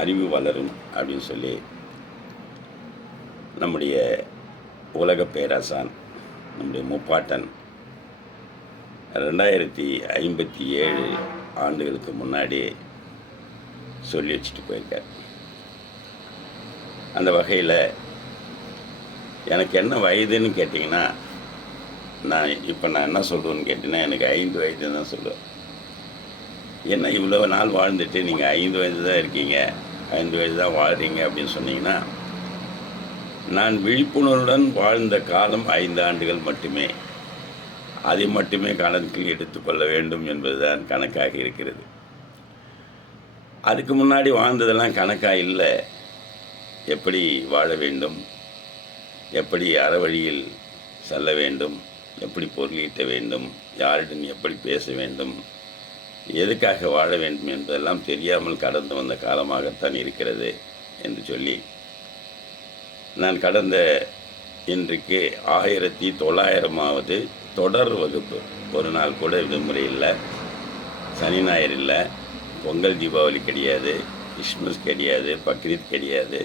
அறிவு வளரும் அப்படின்னு சொல்லி நம்முடைய உலக பேராசான் நம்முடைய முப்பாட்டன் 2057 ஆண்டுகளுக்கு முன்னாடி சொல்லி வச்சுட்டு போயிருக்கார். அந்த வகையில் எனக்கு என்ன வயதுன்னு கேட்டிங்கன்னா, நான் என்ன சொல்கிறேன்னு கேட்டிங்கன்னா, எனக்கு 5 வயது தான் சொல்லுவேன். என்ன இவ்வளோ நாள் வாழ்ந்துட்டு நீங்கள் 5 வயது தான் இருக்கீங்க, 5 வயது தான் வாழ்கிறீங்க அப்படின்னு சொன்னீங்கன்னா, நான் விழிப்புணர்வுடன் வாழ்ந்த காலம் 5 ஆண்டுகள் மட்டுமே. அதை மட்டுமே கணக்கில் எடுத்துக்கொள்ள வேண்டும் என்பதுதான் கணக்காக இருக்கிறது. அதுக்கு முன்னாடி வாழ்ந்ததெல்லாம் கணக்காக இல்லை. எப்படி வாழ வேண்டும், எப்படி அறவழியில் செல்ல வேண்டும், எப்படி பொருளீட்ட வேண்டும், யாரிடம் எப்படி பேச வேண்டும், எதுக்காக வாழ வேண்டும் என்பதெல்லாம் தெரியாமல் கடந்து வந்த காலமாகத்தான் இருக்கிறது என்று சொல்லி, நான் கடந்த இன்றைக்கு 1900வது தொடர் வகுப்பு. ஒரு நாள் கூட விடுமுறை இல்லை, சனி ஞாயிறு இல்லை, பொங்கல் தீபாவளி கிடையாது, கிறிஸ்மஸ் கிடையாது, பக்ரீத் கிடையாது.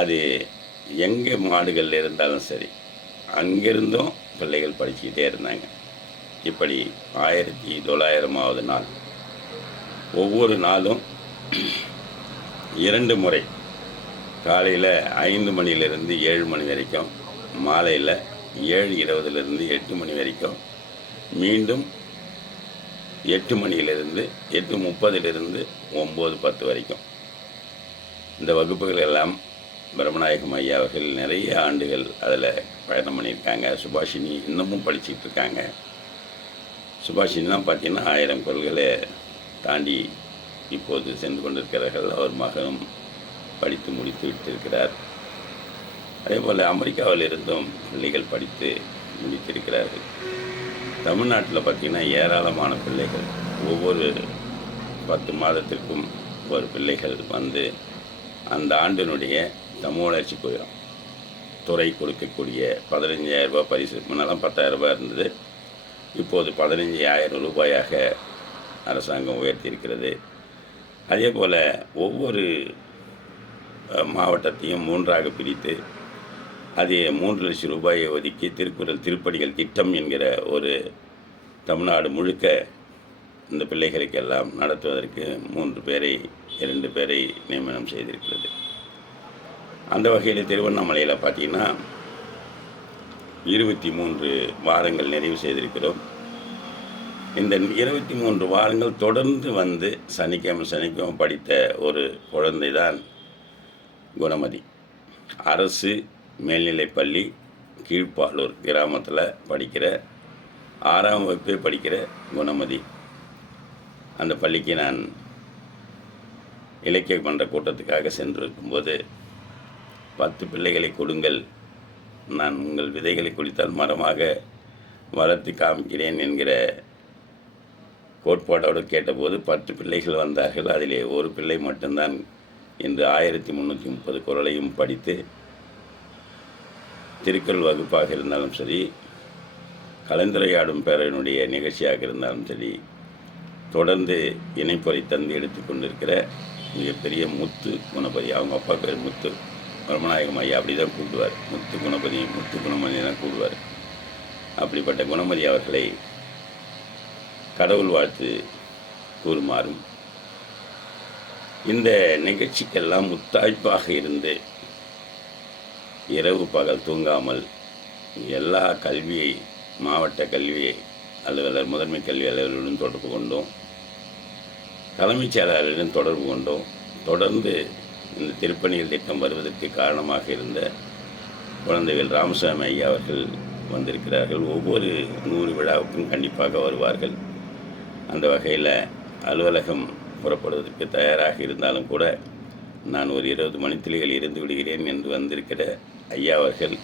அது எங்கே மாடுகளில் இருந்தாலும் சரி, அங்கிருந்தும் பிள்ளைகள் படிச்சுக்கிட்டே இருந்தாங்க. இப்படி 1900வது நாள். ஒவ்வொரு நாளும் 2 முறை, காலையில் 5 மணியிலிருந்து 7 மணி வரைக்கும், மாலையில் 7:20லிருந்து 8 மணி வரைக்கும், மீண்டும் 8 மணியிலிருந்து 8:30லிருந்து 9:10 வரைக்கும். இந்த வகுப்புகள் எல்லாம் பிரம்மநாயகம் ஐயா அவர்கள் நிறைய ஆண்டுகள் அதில் பயணம் பண்ணியிருக்காங்க. சுபாஷினி இன்னமும் படிச்சுட்டு இருக்காங்க. சுபாஷினிலாம் பார்த்திங்கன்னா 1000 குரல்களை தாண்டி இப்போது சென்று கொண்டிருக்கிறார்கள். அவர் மகனும் படித்து முடித்து விட்டிருக்கிறார். அதே போல் அமெரிக்காவில் இருந்தும் பிள்ளைகள் படித்து முடித்திருக்கிறார்கள். தமிழ்நாட்டில் பார்த்திங்கன்னா ஏராளமான பிள்ளைகள் ஒவ்வொரு 10 மாதத்திற்கும் ஒரு பிள்ளைகள் வந்து அந்த ஆண்டினுடைய தமிழ் வளர்ச்சி துறை கொடுக்கக்கூடிய 15,000 ரூபாய் பரிசு. முன்னெல்லாம் 10,000 ரூபாய் இருந்தது, இப்போது 15,000 ரூபாயாக அரசாங்கம் உயர்த்தியிருக்கிறது. அதே போல் ஒவ்வொரு மாவட்டத்தையும் 3ஆக பிரித்து அதே 3 லட்சம் ரூபாயை ஒதுக்கி திருக்குறள் திருப்படிகள் திட்டம் என்கிற ஒரு தமிழ்நாடு முழுக்க இந்த பிள்ளைகளுக்கெல்லாம் நடத்துவதற்கு 2 பேரை நியமனம் செய்திருக்கிறது. அந்த வகையில் திருவண்ணாமலையில் பார்த்திங்கன்னா 23 வாரங்கள் நிறைவு செய்திருக்கிறோம். இந்த 23 வாரங்கள் தொடர்ந்து வந்து சனிக்கிழமை படித்த ஒரு குழந்தை தான் குணமதி. அரசு மேல்நிலைப்பள்ளி கீழ்ப்பாலூர் கிராமத்தில் படிக்கிற 6ஆம் வகுப்பே படிக்கிற குணமதி. அந்த பள்ளிக்கு நான் இலக்கிய மன்ற கூட்டத்துக்காக சென்றிருக்கும்போது 10 பிள்ளைகளை கொடுங்கள், நான் உங்கள் விதைகளை குடித்தால் மரமாக வளர்த்து காமிக்கிறேன் என்கிற கோட்பாடோடு கேட்டபோது 10 பிள்ளைகள் வந்தார்கள். அதிலே ஒரு பிள்ளை மட்டும்தான் இன்று 1330 குறளையும் படித்து திருக்குறள் வகுப்பாக இருந்தாலும் சரி, கலந்துரையாடும் பேரனுடைய நிகழ்ச்சியாக இருந்தாலும் சரி, தொடர்ந்து இணைப்பொறை தந்து எடுத்து கொண்டிருக்கிற மிகப்பெரிய முத்து குணபதி. அவங்க அப்பா பேர் முத்து, பிரம்மநாயகம் ஐயா அப்படி தான் கூப்பிடுவார். முத்து குணமதி தான் கூப்பிடுவார். அப்படிப்பட்ட குணமதி அவர்களை கடவுள் வாழ்த்து கூறுமாறும், இந்த நிகழ்ச்சிக்கெல்லாம் முத்தாய்ப்பாக இருந்து இரவு பகல் தூங்காமல் எல்லா கல்வியை மாவட்ட கல்வி அலுவலர், முதன்மை கல்வி அலுவலருடன் தொடர்பு கொண்டோம், தலைமைச் செயலாளருடன் தொடர்பு கொண்டோம். தொடர்ந்து இந்த திருப்பணிகள் திட்டம் வருவதற்கு காரணமாக இருந்த குழந்தைகள் ராமசாமி ஐயா அவர்கள் வந்திருக்கிறார்கள். ஒவ்வொரு 100 விழாவுக்கும் கண்டிப்பாக வருவார்கள். அந்த வகையில் அலுவலகம் புறப்படுவதற்கு தயாராக இருந்தாலும் கூட நான் ஒரு 20 மணித்துளிகள் இருந்து விடுகிறேன் என்று வந்திருக்கிற ஐயா அவர்கள்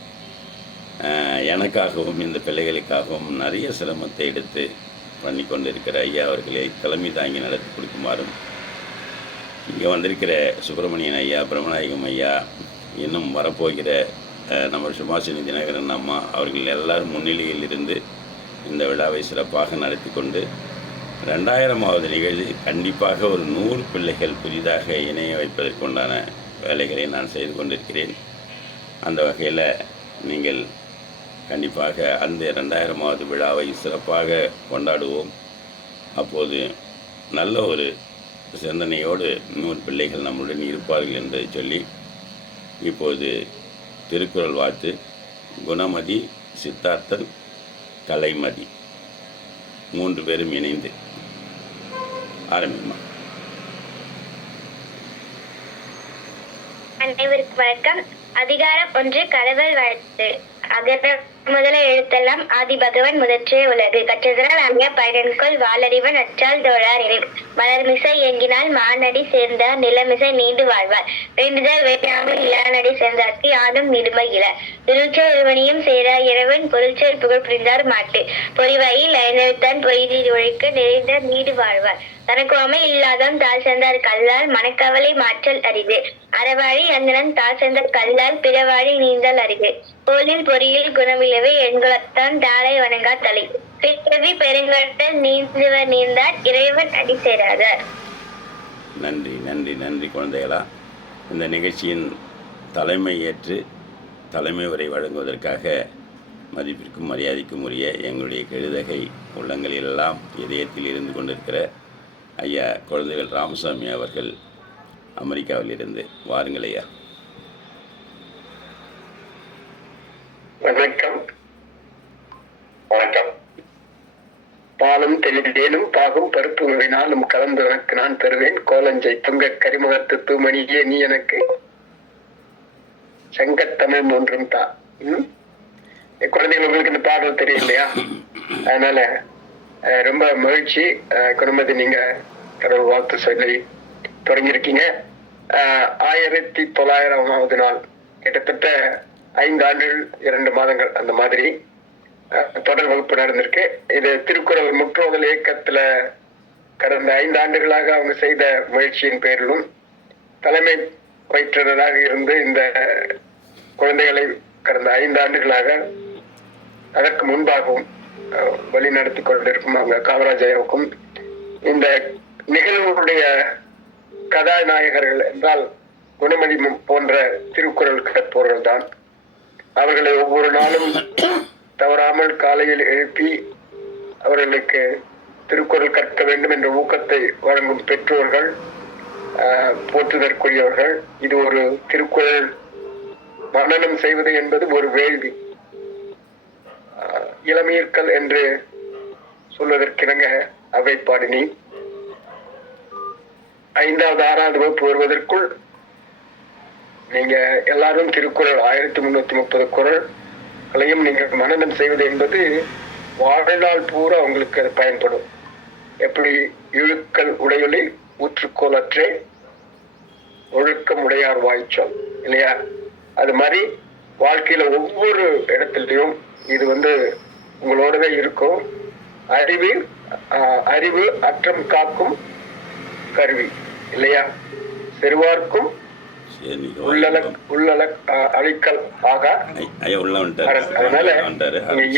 எனக்காகவும் இந்த பிள்ளைகளுக்காகவும் நிறைய சிரமத்தை எடுத்து பண்ணி கொண்டிருக்கிற ஐயா அவர்களை தலைமை தாங்கி நடத்தி கொடுக்குமாறும், இங்கே வந்திருக்கிற சுப்பிரமணியன் ஐயா, பிரம்மநாயகம் ஐயா, இன்னும் வரப்போகிற நம்ம சுபாஷினி தினகரன் அம்மா அவர்கள் எல்லாரும் முன்னிலையில் இருந்து இந்த விழாவை சிறப்பாக நடத்தி கொண்டு 2000வது நிகழ்ச்சி கண்டிப்பாக ஒரு 100 பிள்ளைகள் புதிதாக இணைய வைப்பதற்குண்டான வேலைகளை நான் செய்து கொண்டிருக்கிறேன். அந்த வகையில் நீங்கள் கண்டிப்பாக அந்த 2000வது விழாவை சிறப்பாக கொண்டாடுவோம். அப்போது நல்ல ஒரு சிந்தனையோடு 100 பிள்ளைகள் நம்முடன் இருப்பார்கள் என்பதை சொல்லி, இப்போது திருக்குறள் வாழ்த்து குணமதி, சித்தார்த்தன், கலைமதி 3 பேரும் இணைந்து ஆரம்பிமா. அனைவருக்கும் வணக்கம். அதிகாரம் 1, கடவுள் வாழ்த்து. அகர முதல எழுத்தெல்லாம் ஆதி பகவன் முதற்றே உலகு. கற்றதனால் அங்கே பயனன்கொள் வாளறிவன் அச்சால் தோழார் எனில். மலர்மிசை இயங்கினால் மானடி சேர்ந்தார் நிலமிசை நீண்டு வாழ்வார். வேண்டுதல் வேண்டாமல் இளானடி சேர்ந்தார்க்கு யாதும் நிடுமை இல. இருள்சோர் இருவனியும் சேரா இறைவன் பொருள்சோர் புகழ் புரிந்தார் மாட்டு. பொறிவாயில் ஐந்தெழுத்தான் பொய்தீர் ஒழிக்க நிறைந்த நீடு வாழ்வார். தனக்குவமை இல்லாதம் தாழ் சேர்ந்தார் கல்லால் மனக்கவலை மாற்றல் அரிது. அறவாழி அந்தனன் தாழ் சேர்ந்த கல்லால் பிறவாழி நீந்தல் அரிது. கோலில் பொறியில் குணமில்லவே எண்குலத்தான் தாளை வணங்கா தலை. பிறவி பெருங்கடல் நீந்துவர் நீந்தார் இறைவன் அடி சேராதார். நன்றி நன்றி நன்றி குழந்தைகளா. இந்த நிகழ்ச்சியின் தலைமை ஏற்று தலைமை உரை வழங்குவதற்காக மதிப்பிற்கும் மரியாதைக்கும் உரிய எங்களுடைய கெழுதகை உள்ளங்களிலெல்லாம் இதயத்தில் இருந்து கொண்டிருக்கிற ஐயா குழந்தைகள் ராமசாமி அவர்கள் அமெரிக்காவிலிருந்து வாருங்கள் ஐயா. வணக்கம். வணக்கம். பாலும் தெளிதேனும் பாகும் பருப்பு நுழைனாலும் கலந்து உனக்கு நான் தருவேன். கோலஞ்சை துங்க கரிமுகத்து தூமணியே நீ எனக்கு சங்கத்தமிழ் ஒன்றும் தான். குழந்தைகள் உங்களுக்கு இந்த பாடல் தெரியும் இல்லையா? அதனால ரொம்ப மகிழ்ச்சி. குடும்பத்தை நீங்க கடவுள் வாழ்த்து சொல்லி தொடங்கியிருக்கீங்க. 1900வது நாள், கிட்டத்தட்ட 5 ஆண்டுகள் 2 மாதங்கள் அந்த மாதிரி தொடர் வகுப்பு நடந்திருக்கு. இது திருக்குறள் முற்றோதல் இயக்கத்துல கடந்த 5 ஆண்டுகளாக அவங்க செய்த முயற்சியின் பேரிலும் தலைமை பயிற்றுனராக இருந்து இந்த குழந்தைகளை கடந்த 5 ஆண்டுகளாக அதற்கு முன்பாகவும் வழி நடத்தி கொண்டிருக்கும் அவங்க காமராஜருக்கும் இந்த நிகழ்வுடைய கதாநாயகர்கள் என்றால் குணமதி போன்ற திருக்குறள் கற்பவர்கள் தான். அவர்களை ஒவ்வொரு நாளும் தவறாமல் காலையில் எழுப்பி அவர்களுக்கு திருக்குறள் கற்க வேண்டும் என்ற ஊக்கத்தை வழங்கும் பெற்றோர்கள், போற்றுதற்குரியவர்கள். இது ஒரு திருக்குறள் மனனம் செய்வது என்பது ஒரு வேள்வி. இளமீர்கள் என்று சொல்வதற்கிணங்க அவை பாடினி 5வது 6வது வகுப்பு வருவதற்குள் நீங்க எல்லாரும் திருக்குறள் 1330 குறள்களையும் நீங்க மனனம் செய்வது என்பது வாழ்நாள் பூரா உங்களுக்கு அது பயன்படும். எப்படி இழுக்கல் உடையொலில் ஊற்றுக்கோலற்றே ஒழுக்கம் உடையார் வாய்ச்சொல் இல்லையா? அது மாதிரி வாழ்க்கையில ஒவ்வொரு இடத்துலையும் இது உங்களோடவே இருக்கும். அறிவு அற்றம் காக்கும் கருவி இல்லையா? செருவார்க்கும் அழிக்கல் ஆகா. அதனால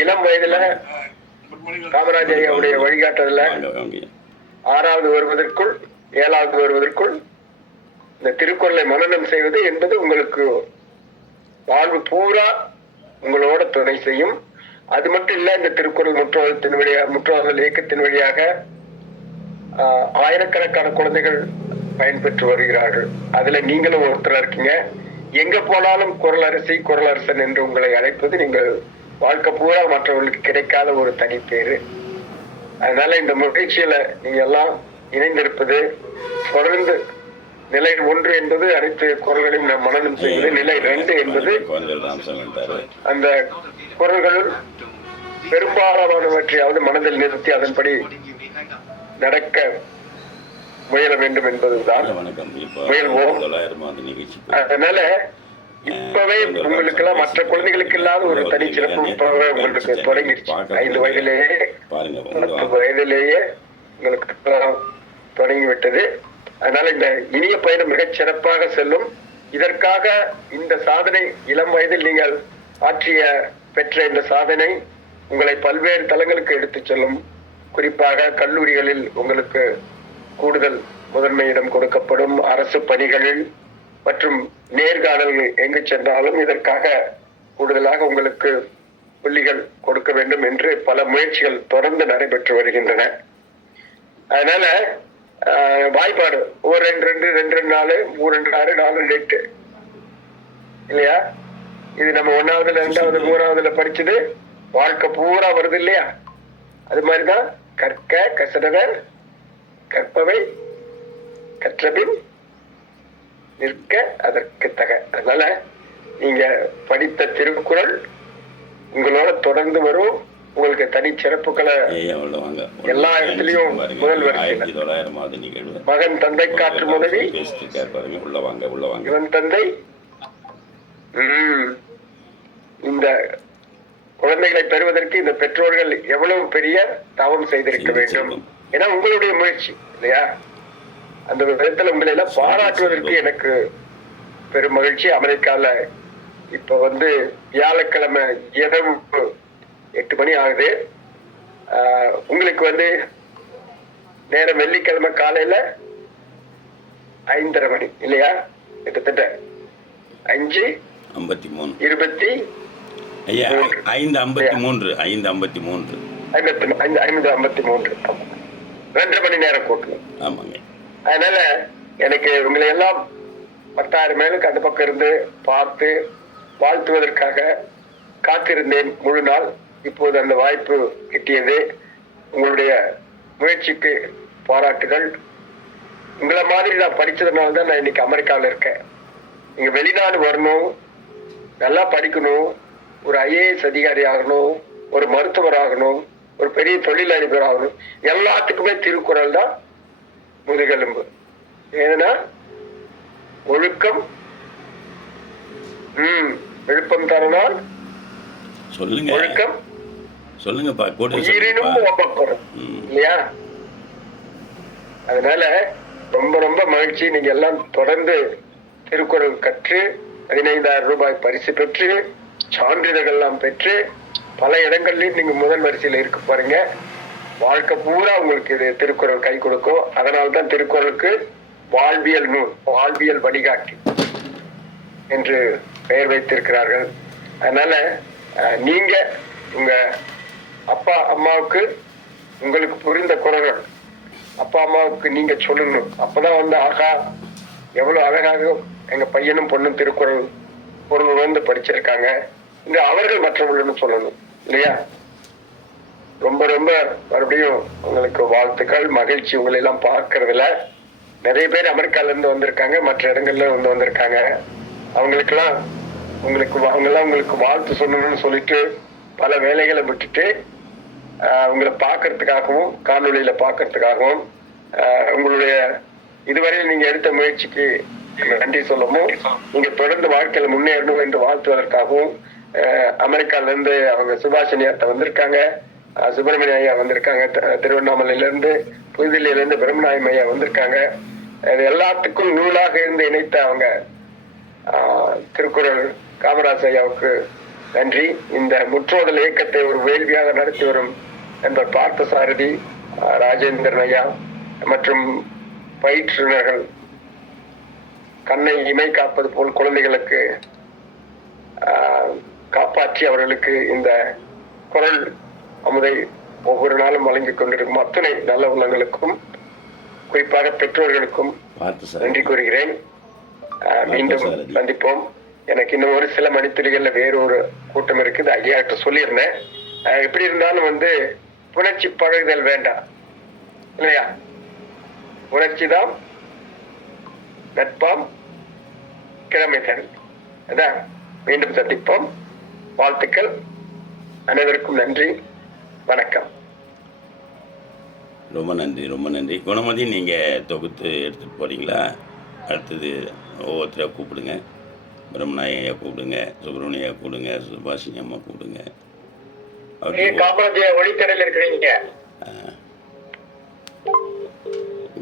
இளம் வயதுல காமராஜருடைய வழிகாட்டுதல 6வது வருவதற்குள் 7வது வருவதற்குள் இந்த திருக்குறளை மனனம் செய்வது என்பது உங்களுக்கு வாழ்வு பூரா உங்களோட துணை செய்யும். அது மட்டும் இல்ல, இந்த திருக்குறள் முற்றோதல் இயக்கத்தின் வழியாக ஆயிரக்கணக்கான குழந்தைகள் பயன்பெற்று வருகிறார்கள். அதுல நீங்களும் ஒருத்தரா இருக்கீங்க. எங்க போனாலும் குறளரசி குறளரசன் என்று உங்களை அழைப்பது நீங்கள் வாழ்க்கை பூரா மற்றவர்களுக்கு கிடைக்காத ஒரு தனி பேரு. அதனால இந்த முயற்சியில நீங்க எல்லாம் இணைந்திருப்பது தொடர்ந்து நிலை 1 என்பது அனைத்து குறள்களையும் நாம் மனனம் செய்வது. நிலை 2 என்பது அந்த குறள்கள் பெரும்பாலானவற்றையாவது மனதில் நிறுத்தி அதன்படி நடக்க முயல வேண்டும் என்பதுதான் முயல்வோம். அதனால இப்பவே உங்களுக்கு எல்லாம் மற்ற குழந்தைகளுக்கு இல்லாத ஒரு தனி சிறப்பு உங்களுக்கு தொடங்கிடுச்சு. 5 வயதிலேயே 10 வயதிலேயே உங்களுக்கு தொடங்கிவிட்டது. அதனால இந்த இனிய பயணம் மிகச் சிறப்பாக செல்லும். இதற்காக இந்த சாதனை இளம் வயதில் நீங்கள் பெற்ற இந்த சாதனை உங்களை பல்வேறு தளங்களுக்கு எடுத்துச் செல்லும். குறிப்பாக கல்லூரிகளில் உங்களுக்கு கூடுதல் முதன்மை இடம் கொடுக்கப்படும். அரசு பணிகளில் மற்றும் நேர்காணல்கள் எங்கு சென்றாலும் இதற்காக கூடுதலாக உங்களுக்கு புள்ளிகள் கொடுக்க வேண்டும் என்று பல முயற்சிகள் தொடர்ந்து நடைபெற்று வருகின்றன. அதனால வாய்ப்பாடு ஒரு 2 4 3 6 4 8 இல்லையா? இது நம்ம 1வது 2வது 3வதுல படிச்சது வாழ்க்கை பூரா வருது இல்லையா? அது மாதிரிதான் கற்க கசடவர் கற்பவை கற்றபின் நிற்க அதற்கு தக. அதனால நீங்க படித்த திருக்குறள் உங்களோட தொடர்ந்து வரும். உங்களுக்கு தனி சிறப்புகளை எல்லா இடத்துலயும் முதல் வரிசையில் மகன் தந்தை காற்று முதவி இவன் தந்தை. இந்த குழந்தைகளை பெறுவதற்கு இந்த பெற்றோர்கள் எவ்வளவு பெரிய தவம் செய்திருக்க வேண்டும். ஏன்னா உங்களுடைய முயற்சி இல்லையா? அந்த விதத்துல உங்களை எல்லாம் பாராட்டுவதற்கு எனக்கு பெரும் மகிழ்ச்சி. அமெரிக்கால இப்ப வியாழக்கிழமை இரவு 8 மணி ஆகுது. உங்களுக்கு நேரம் வெள்ளிக்கிழமை காலையில 5:30 மணி இல்லையா? கிட்டத்தட்ட 5:53 2 மணி நேரம் கூட்டணும். அதனால எனக்கு உங்களை எல்லாம் 10,000 மேலுக்கு அந்த பக்கம் இருந்து பார்த்து வாழ்த்துவதற்காக காத்திருந்தேன் முழு நாள். இப்போது அந்த வாய்ப்பு கிட்டியது. உங்களுடைய முயற்சிக்கு பாராட்டுகள். உங்களை மாதிரி நான் படிச்சதுனால தான் நான் இன்னைக்கு அமெரிக்காவில் இருக்கேன். நீங்க வெளிநாடு வரணும், நல்லா படிக்கணும், ஒரு IAS அதிகாரி ஆகணும், ஒரு மருத்துவர் ஆகணும், ஒரு பெரிய தொழிலதிபர் ஆகணும். எல்லாத்துக்குமே திருக்குறள் தான் முதுகெலும்பு. ஏன்னா ஒழுக்கம் விழுப்பம் தரனால் ஒழுக்கம் உயிரினும் ஓம்பப்படும் இல்லையா? அதனால ரொம்ப ரொம்ப மகிழ்ச்சி. நீங்க எல்லாம் தொடர்ந்து திருக்குறள் கற்று 15,000 ரூபாய் பரிசு பெற்று சான்றிதழ்கள் எல்லாம் பெற்று பல இடங்கள்லயும் நீங்க முதல் வரிசையில இருக்க பாருங்க. வாழ்க்கை பூரா உங்களுக்கு இது திருக்குறள் கை கொடுக்கும். அதனால்தான் திருக்குறளுக்கு வாழ்வியல் நூல், வாழ்வியல் வழிகாட்டி என்று பெயர் வைத்திருக்கிறார்கள். அதனால நீங்க உங்க அப்பா அம்மாவுக்கு உங்களுக்கு புரிந்த குறள்கள் அப்பா அம்மாவுக்கு நீங்க சொல்லணும். அப்பதான் ஆகா எவ்வளவு அழகாக எங்க பையனும் பொண்ணும் திருக்குறள் பொருள் உணர்ந்து படிச்சிருக்காங்க இந்த அவர்கள் மற்றவர்களும் சொல்லணும் இல்லையா? ரொம்ப ரொம்ப மறுபடியும் உங்களுக்கு வாழ்த்துக்கள், மகிழ்ச்சி. உங்களை எல்லாம் பார்க்கறதுல நிறைய பேர் அமெரிக்கால இருந்து வந்திருக்காங்க, மற்ற இடங்கள்ல வந்திருக்காங்க. அவங்களுக்கெல்லாம் உங்களுக்கு வாழ்த்து சொல்லணும்னு சொல்லிட்டு பல வேலைகளை விட்டுட்டு உங்களை பார்க்கறதுக்காகவும் காணொலியில பார்க்கறதுக்காகவும் உங்களுடைய இதுவரையில் நீங்க எடுத்த முயற்சிக்கு நன்றி சொல்லவும், நீங்க தொடர்ந்து வாழ்க்கையில முன்னேறணும் என்று வாழ்த்துவதற்காகவும் அமெரிக்கால இருந்து அவங்க சுபாஷினி அத்தை வந்திருக்காங்க, சுப்பிரமணிய ஐயா வந்திருக்காங்க, திருவண்ணாமலையில இருந்து புதுதில்லியில இருந்து பிரம்மநாயம் ஐயா வந்திருக்காங்க. இது எல்லாத்துக்கும் நூலாக இருந்து இணைத்த அவங்க திருக்குறள் காமராஜ் ஐயாவுக்கு நன்றி. இந்த முற்றோதல் இயக்கத்தை ஒரு வேள்வியாக நடத்தி வரும் நண்பர் பார்த்த சாரதி, ராஜேந்திரன் ஐயா மற்றும் பயிற்றுனர்கள் கண்ணை இமை காப்பது போல் குழந்தைகளுக்கு காப்பாற்றி அவர்களுக்கு இந்த குரல் அமுதை ஒவ்வொரு நாளும் வழங்கிக் கொண்டிருக்கும் அத்தனை நல்ல உள்ளங்களுக்கும் குறிப்பாக பெற்றோர்களுக்கும் நன்றி கூறுகிறேன். மீண்டும் சந்திப்போம். எனக்கு இன்னும் ஒரு சில மணித்துளிகள்ல வேறொரு கூட்டம் இருக்குது, ஐயாட்ட சொல்லியிருந்தேன். எப்படி இருந்தாலும் புணர்ச்சி பழகுதல் வேண்டாம் இல்லையா? உணர்ச்சிதான் நட்பாம் கிழமை தரும். அதான் மீண்டும் சந்திப்போம். வாழ்த்துக்கள். அனைவருக்கும் நன்றி, வணக்கம். ரொம்ப நன்றி, ரொம்ப நன்றி. குணமதி, நீங்கள் தொகுத்து எடுத்துகிட்டு போகிறீங்களா? அடுத்தது ஒவ்வொருத்தரையாக கூப்பிடுங்க. பிரம்மநாய ஐயா கூப்பிடுங்க, சுப்பிரமணியா கூப்பிடுங்க, சுபாஷினி அம்மா கூப்பிடுங்க.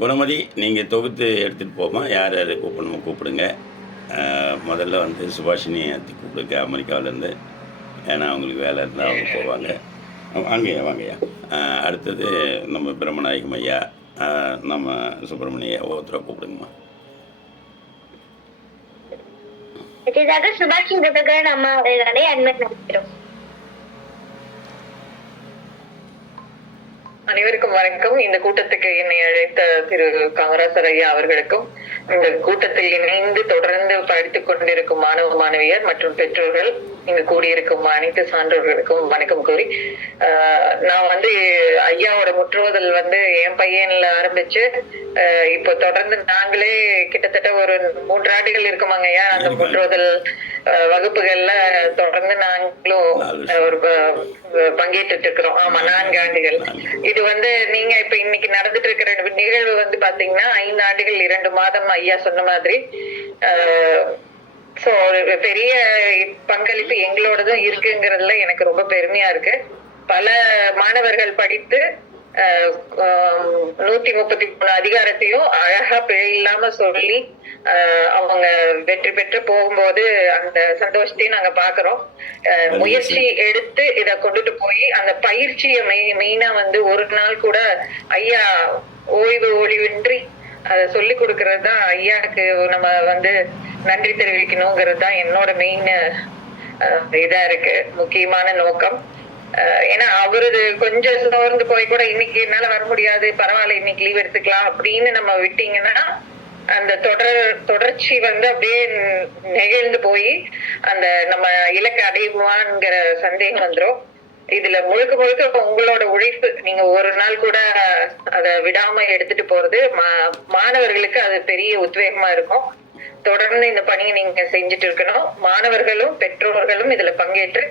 குணமதி, நீங்கள் தொகுத்து எடுத்துகிட்டு போமா, யார் யார் கூப்பிடணுமோ கூப்பிடுங்க. முதல்ல சுபாஷினி அத்தி கூப்பிடுங்க அமெரிக்காவிலேருந்து. ஏன்னா அவங்களுக்கு வேலை இருந்தால் அவங்க போவாங்க. வாங்கய்யா வாங்கய்யா. அடுத்தது நம்ம பிரம்மநாயகம் ஐயா, நம்ம சுப்பிரமணிய ஒவ்வொருத்தராக கூப்பிடுங்கம்மா. அடுத்ததாக சுபாஷ் பிரபாகரன் அம்மா அவர்களை அன்பு நினைக்கிறோம். அனைவருக்கும் வணக்கம். இந்த கூட்டத்துக்கு என்னை அழைத்த திரு காமராசர் ஐயா அவர்களுக்கும், இந்த கூட்டத்தில் இணைந்து தொடர்ந்து படித்துக் கொண்டிருக்கும் மாணவ மாணவியர் மற்றும் பெற்றோர்கள், இங்கு கூடியிருக்கும் அனைத்து சான்றோர்களுக்கும் வணக்கம் கூறி, நான் ஐயாவோட முற்றுவதல் என் பையன்ல ஆரம்பிச்சு இப்போ தொடர்ந்து நாங்களே கிட்டத்தட்ட ஒரு 3 ஆண்டுகள் இருக்குமாங்க ஐயா அந்த முற்றுவதல் வகுப்புகள்ல தொடர்ந்து நாங்களும் ஒரு பங்கேற்றுட்டு இருக்கிறோம். ஆமா, 4 ஆண்டுகள். இது நீங்க இப்ப இன்னைக்கு நடந்துட்டு இருக்கிற நிகழ்வு பாத்தீங்கன்னா 5 ஆண்டுகள் 2 மாதம் ஐயா சொன்ன மாதிரி. சோ ஒரு பெரிய பங்களிப்பு எங்களோடதும் இருக்குங்கிறதுல எனக்கு ரொம்ப பெருமையா இருக்கு. பல மாணவர்கள் படித்து 133 அதிகாரத்தையும் அழகா பிழை இல்லாம சொல்லி அவங்க வெற்றி பெற்று போகும்போது அந்த சந்தோஷத்தையும் நாங்க பாக்குறோம். முயற்சி எடுத்து இத கொண்டுட்டு போய் அந்த பயிற்சியை மெயினா ஒரு நாள் கூட ஐயா ஓய்வு ஒளிவின்றி அதை சொல்லி கொடுக்கறது தான் ஐயாவுக்கு நம்ம நன்றி தெரிவிக்கணுங்கிறது தான் என்னோட மெயின் இதா இருக்கு, முக்கியமான நோக்கம். ஏன்னா அவரு கொஞ்சம் சோர்ந்து போய் கூட இன்னைக்கு என்னால வர முடியாது, பரவாயில்ல இன்னைக்கு லீவ் எடுத்துக்கலாம் அப்படின்னு நம்ம விட்டீங்கன்னா அந்த தொடர்ச்சி அப்படியே நெகிழ்ந்து போய் அந்த நம்ம இலக்கை அடையுமாங்கிற சந்தேகம் வந்துரும். இதுல முழுக்க முழுக்க உங்களோட உழைப்பு, நீங்க ஒரு நாள் கூட அதை விடாம எடுத்துட்டு போறது மாணவர்களுக்கு அது பெரிய உத்வேகமா இருக்கும். தொடர்ந்து இந்த பணியை நீங்க செஞ்சுட்டு இருக்கணும். மாணவர்களும் பெற்றோர்களும் இதுல பங்கேற்று,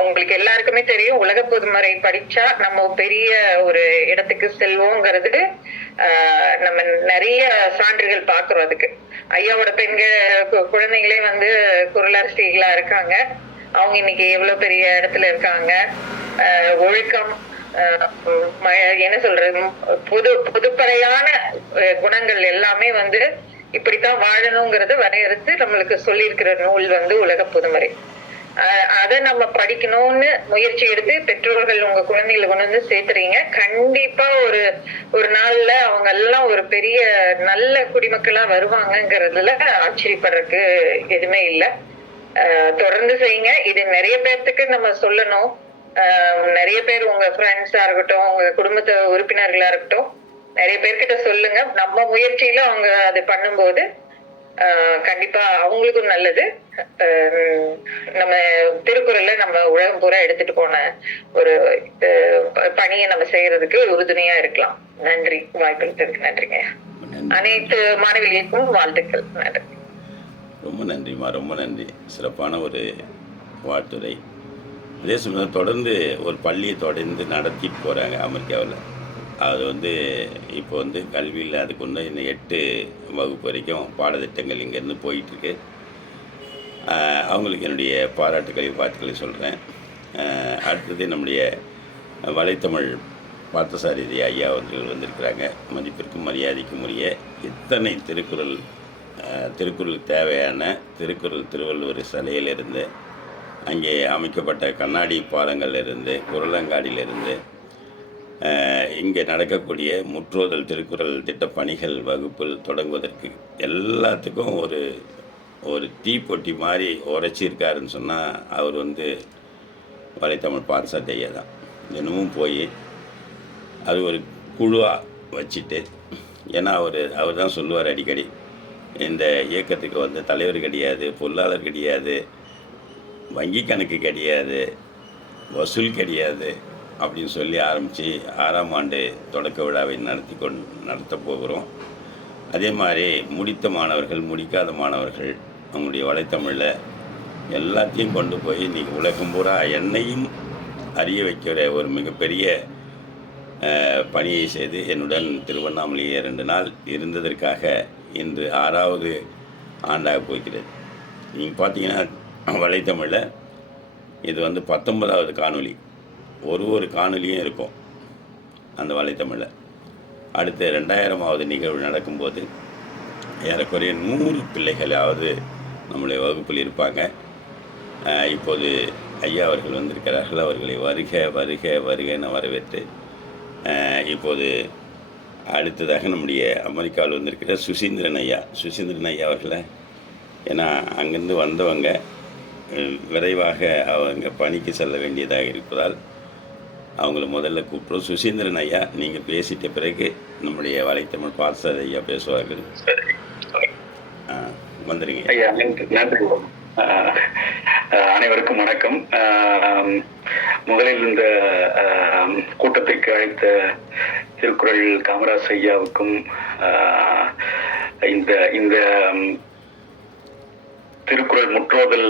உங்களுக்கு எல்லாருக்குமே தெரியும் உலக பொதுமறை படிச்சா நம்ம பெரிய ஒரு இடத்துக்கு செல்வோங்கிறது நம்ம நிறைய சான்றுகள் பாக்குறோம். அதுக்கு ஐயாவோட குழந்தைங்களே குரலரசிகளா இருக்காங்க. அவங்க இன்னைக்கு எவ்வளவு பெரிய இடத்துல இருக்காங்க. ஒழுக்கம், என்ன சொல்றது, பொதுப்பறையான குணங்கள் எல்லாமே இப்படித்தான் வாழணுங்கிறத வரையறுத்து நம்மளுக்கு சொல்லி இருக்கிற நூல் உலக பொதுமறை. அதை நம்ம படிக்கணும்னு முயற்சி எடுத்து பெற்றோர்கள் உங்க குழந்தைகளை கொண்டு சேர்த்துறீங்க. கண்டிப்பா ஒரு நாள்ல அவங்க எல்லாம் ஒரு பெரிய நல்ல குடிமக்களா வருவாங்கங்கிறதுல ஆச்சரியப்படுறதுக்கு எதுவுமே இல்லை. தொடர்ந்து செய்யுங்க. இது நிறைய பேர்த்துக்கு நம்ம சொல்லணும். நிறைய பேர் உங்க ஃப்ரெண்ட்ஸா இருக்கட்டும், உங்க குடும்பத்து உறுப்பினர்களா இருக்கட்டும், நிறைய பேர்கிட்ட சொல்லுங்க. நம்ம முயற்சியில அவங்க அதை பண்ணும்போது கண்டிப்பா அவங்களுக்கும் நல்லது. நம்ம திருக்குறள்ல நம்ம உலகம் பூரா எடுத்துட்டு போன ஒரு பணியை நம்ம செய்யறதுக்கு உறுதுணையா இருக்கலாம். நன்றி, வாய்ப்பளித்ததுக்கு நன்றிங்க. அனைத்து மாணவிகளுக்கும் வாழ்த்துக்கள். நன்றி. ரொம்ப நன்றிம்மா, ரொம்ப நன்றி. சிறப்பான ஒரு வாழ்த்துறை. அதே சமயம் தொடர்ந்து ஒரு பள்ளியை தொடர்ந்து நடத்திட்டு போகிறாங்க அமெரிக்காவில். அது இப்போ கல்வியில் அதுக்கு இன்னும் 8 வகுப்பு வரைக்கும் பாடத்திட்டங்கள் இங்கேருந்து போயிட்டுருக்கு. அவங்களுக்கு என்னுடைய பாராட்டுக்களை வாழ்த்துக்களை சொல்கிறேன். அடுத்தது நம்முடைய வலைத்தமிழ் பார்த்தசாரதி ஐயா அவர்கள் வந்திருக்கிறாங்க. மதிப்பிற்கும் மரியாதைக்கும் உரிய இத்தனை திருக்குறளுக்கு தேவையான திருக்குறள் திருவள்ளுவர் சிலையிலிருந்து, அங்கே அமைக்கப்பட்ட கண்ணாடி பாலங்களிலிருந்து, குரலங்காடியிலிருந்து, இங்கே நடக்கக்கூடிய முற்றோதல் திருக்குறள் திட்டப்பணிகள் வகுப்பில் தொடங்குவதற்கு எல்லாத்துக்கும் ஒரு தீப்பொட்டி மாதிரி உரைச்சிருக்காருன்னு சொன்னால் அவர் வலைத்தமிழ் பார்த்தசாரதி ஐயா தான். தினமும் போய் அது ஒரு குழுவாக வச்சுட்டு, ஏன்னா அவர் தான் சொல்லுவார் அடிக்கடி, இந்த இயக்கத்துக்கு தலைவர் கிடையாது, பொருளாளர் கிடையாது, வங்கி கணக்கு கிடையாது, வசூல் கிடையாது அப்படின்னு சொல்லி ஆரம்பித்து 6ஆம் ஆண்டு தொடக்க விழாவை நடத்த போகிறோம். அதே மாதிரி முடித்த மாணவர்கள், முடிக்காத மாணவர்கள் அவங்களுடைய வலைத்தமிழில் எல்லாத்தையும் கொண்டு போய் இன்றைக்கி உலகம் பூரா என்னையும் அறிய வைக்கிற ஒரு மிகப்பெரிய பணியை செய்து என்னுடன் திருவண்ணாமலையே 2 நாள் இருந்ததற்காக இன்று 6வது ஆண்டாக போகிறது. நீங்கள் பார்த்தீங்கன்னா வலைத்தமிழில் இது 19வது காணொளி. ஒரு காணொலியும் இருக்கும் அந்த வலைத்தமிழில். அடுத்து 2000வது நிகழ்வு நடக்கும்போது ஏறக்குறைய 100 பிள்ளைகளாவது நம்முடைய வகுப்பில் இருப்பாங்க. இப்போது ஐயா அவர்கள் வந்திருக்கிறார்கள். அவர்களை வருக வருக வருக என வரவேற்று இப்போது அடுத்ததாக நம்முடைய அமெரிக்காவில் வந்திருக்கிற சுசீந்திரன் ஐயா அவர்களை, ஏன்னா அங்கேருந்து வந்தவங்க விரைவாக அவங்க பணிக்கு செல்ல வேண்டியதாக இருப்பதால் அவங்கள முதல்ல கூப்பிட்றோம். சுசீந்திரன் ஐயா, நீங்கள் பேசிட்ட பிறகு நம்முடைய வலைத்தமிழ் பார்சாத ஐயா பேசுவார்கள். வந்துடுங்க ஐயா. நன்றி. அனைவருக்கும் வணக்கம். முதலில் இந்த கூட்டத்திற்கு அழைத்த திருக்குறள் காமராஜ் ஐயாவுக்கும் இந்த இந்த திருக்குறள் முற்றோதல்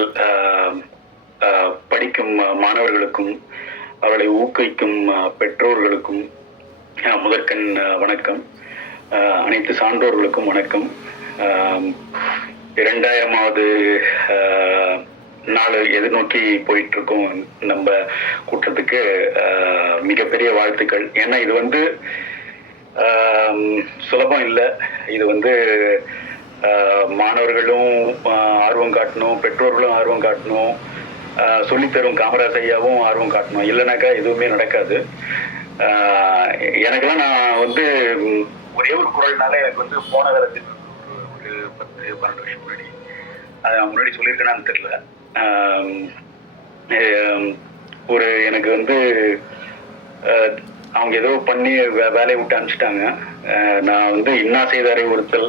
படிக்கும் மாணவர்களுக்கும் அவர்களை ஊக்குவிக்கும் பெற்றோர்களுக்கும் முதற்கண் வணக்கம். அனைத்து சான்றோர்களுக்கும் வணக்கம். 2000வது நாள் எதிர்நோக்கி போயிட்டு இருக்கோம் நம்ம கூட்டத்துக்கு. மிகப்பெரிய வாழ்த்துக்கள். ஏன்னா இது சுலபம் இல்லை. இது மாணவர்களும் ஆர்வம் காட்டணும், பெற்றோர்களும் ஆர்வம் காட்டணும், சொல்லித்தரும் காமராஜ் ஐயாவும் ஆர்வம் காட்டணும். இல்லைனாக்கா எதுவுமே நடக்காது. எனக்கெல்லாம் நான் ஒரே ஒரு குரல்னால எனக்கு போன காலத்தில் ஒரு 10-12 வருஷம் முன்னாடி, அது நான் முன்னாடி சொல்லியிருக்கேன்னு தெரியல, எனக்கு அவங்க ஏதோ பண்ணி வேலையை விட்டு அனுப்பிச்சிட்டாங்க. நான் இன்னா செய்தாரை ஒருத்தல்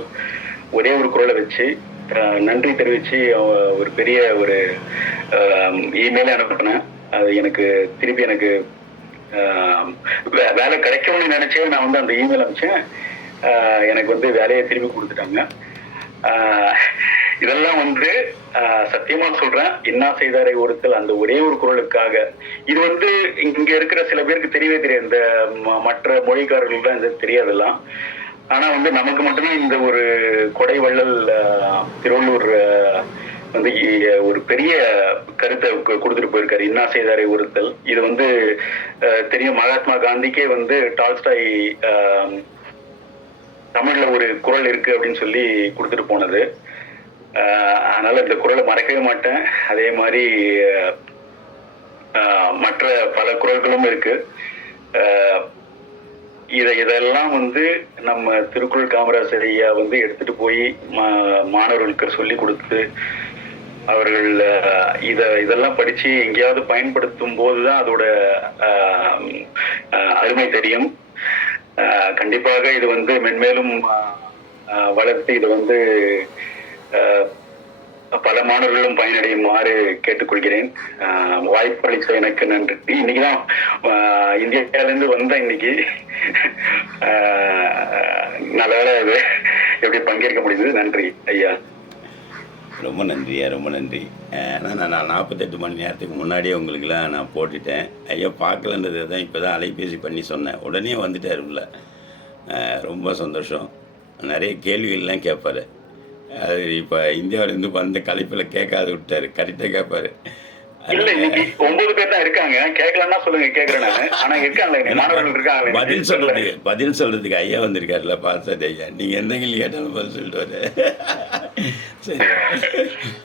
ஒரே ஒரு குரலை வச்சு நன்றி தெரிவித்து ஒரு பெரிய ஒரு இமெயிலே அனுப்பினேன். அது எனக்கு திருப்பி எனக்கு வேலை கிடைக்கும்னு நினைச்சே நான் அந்த இமெயில் அனுப்பிச்சேன். எனக்கு வேலையை திருப்பி கொடுத்துட்டாங்க. இதெல்லாம் சத்தியமா சொல்றேன், இன்னா செய்தாரை ஒருத்தல் அந்த ஒரே ஒரு குரலுக்காக. இது இங்க இருக்கிற சில பேருக்கு தெரியவே தெரியாது, இந்த மற்ற மொழிக்காரர்கள் இது தெரியாதெல்லாம். ஆனா நமக்கு மட்டும்தான் இந்த ஒரு கொடை வள்ளல் திருவள்ளூர் ஒரு பெரிய கருத்தை கொடுத்துட்டு போயிருக்காரு, இன்னா செய்தாரை ஒருத்தல். இது தெரியும், மகாத்மா காந்திக்கே டால்ஸ்டாய் தமிழ்ல ஒரு குறள் இருக்கு அப்படின்னு சொல்லி கொடுத்துட்டு போனது. அதனால இந்த குறளை மறக்கவே மாட்டேன். அதே மாதிரி மற்ற பல குறள்களும் இருக்கு. இதெல்லாம் நம்ம திருக்குறள் காமராஜர் ஐயா எடுத்துட்டு போய் மாணவர்களுக்கு சொல்லி கொடுத்து அவர்கள் இதெல்லாம் படிச்சு எங்கேயாவது பயன்படுத்தும் போதுதான் அதோட அருமை தெரியும். கண்டிப்பாக இது மென்மேலும் வளர்த்து இது பல மாணவர்களும் பயனடையுமாறு கேட்டுக்கொள்கிறேன். வாய்ப்பளித்த எனக்கு நன்றி. இன்னைக்குதான் இந்தியாவிலிருந்து வந்தேன். இன்னைக்கு நல்ல வேலை இது எப்படி பங்கேற்க முடியுது. நன்றி ஐயா. ரொம்ப நன்றியா, ரொம்ப நன்றி. நான் 48 மணி நேரத்துக்கு முன்னாடியே உங்களுக்கெல்லாம் நான் போட்டுட்டேன். ஐயா பார்க்கலன்றது தான் இப்போ தான் அலைபேசி பண்ணி சொன்னேன். உடனே வந்துட்டார் உள்ள. ரொம்ப சந்தோஷம். நிறைய கேள்விகள்லாம் கேட்பார். அது இப்போ இந்தியாவிலேருந்து வந்த கலைப்பில் கேட்காது விட்டார். கரெக்டாக கேட்பாரு. இல்ல, இன்னைக்கு 9 பேர் தான் இருக்காங்க. கேட்கலன்னா சொல்லுங்க, கேட்கறேன் நானு. ஆனா இருக்காங்க, மாணவர்கள் இருக்காங்க. பதில் சொல்றதுக்கு ஐயா வந்திருக்காருல்ல, பார்த்தாரு ஐயா. நீங்க எந்த கேள்வி கேட்டாலும் பதில் சொல்லிட்டு வர. சரி,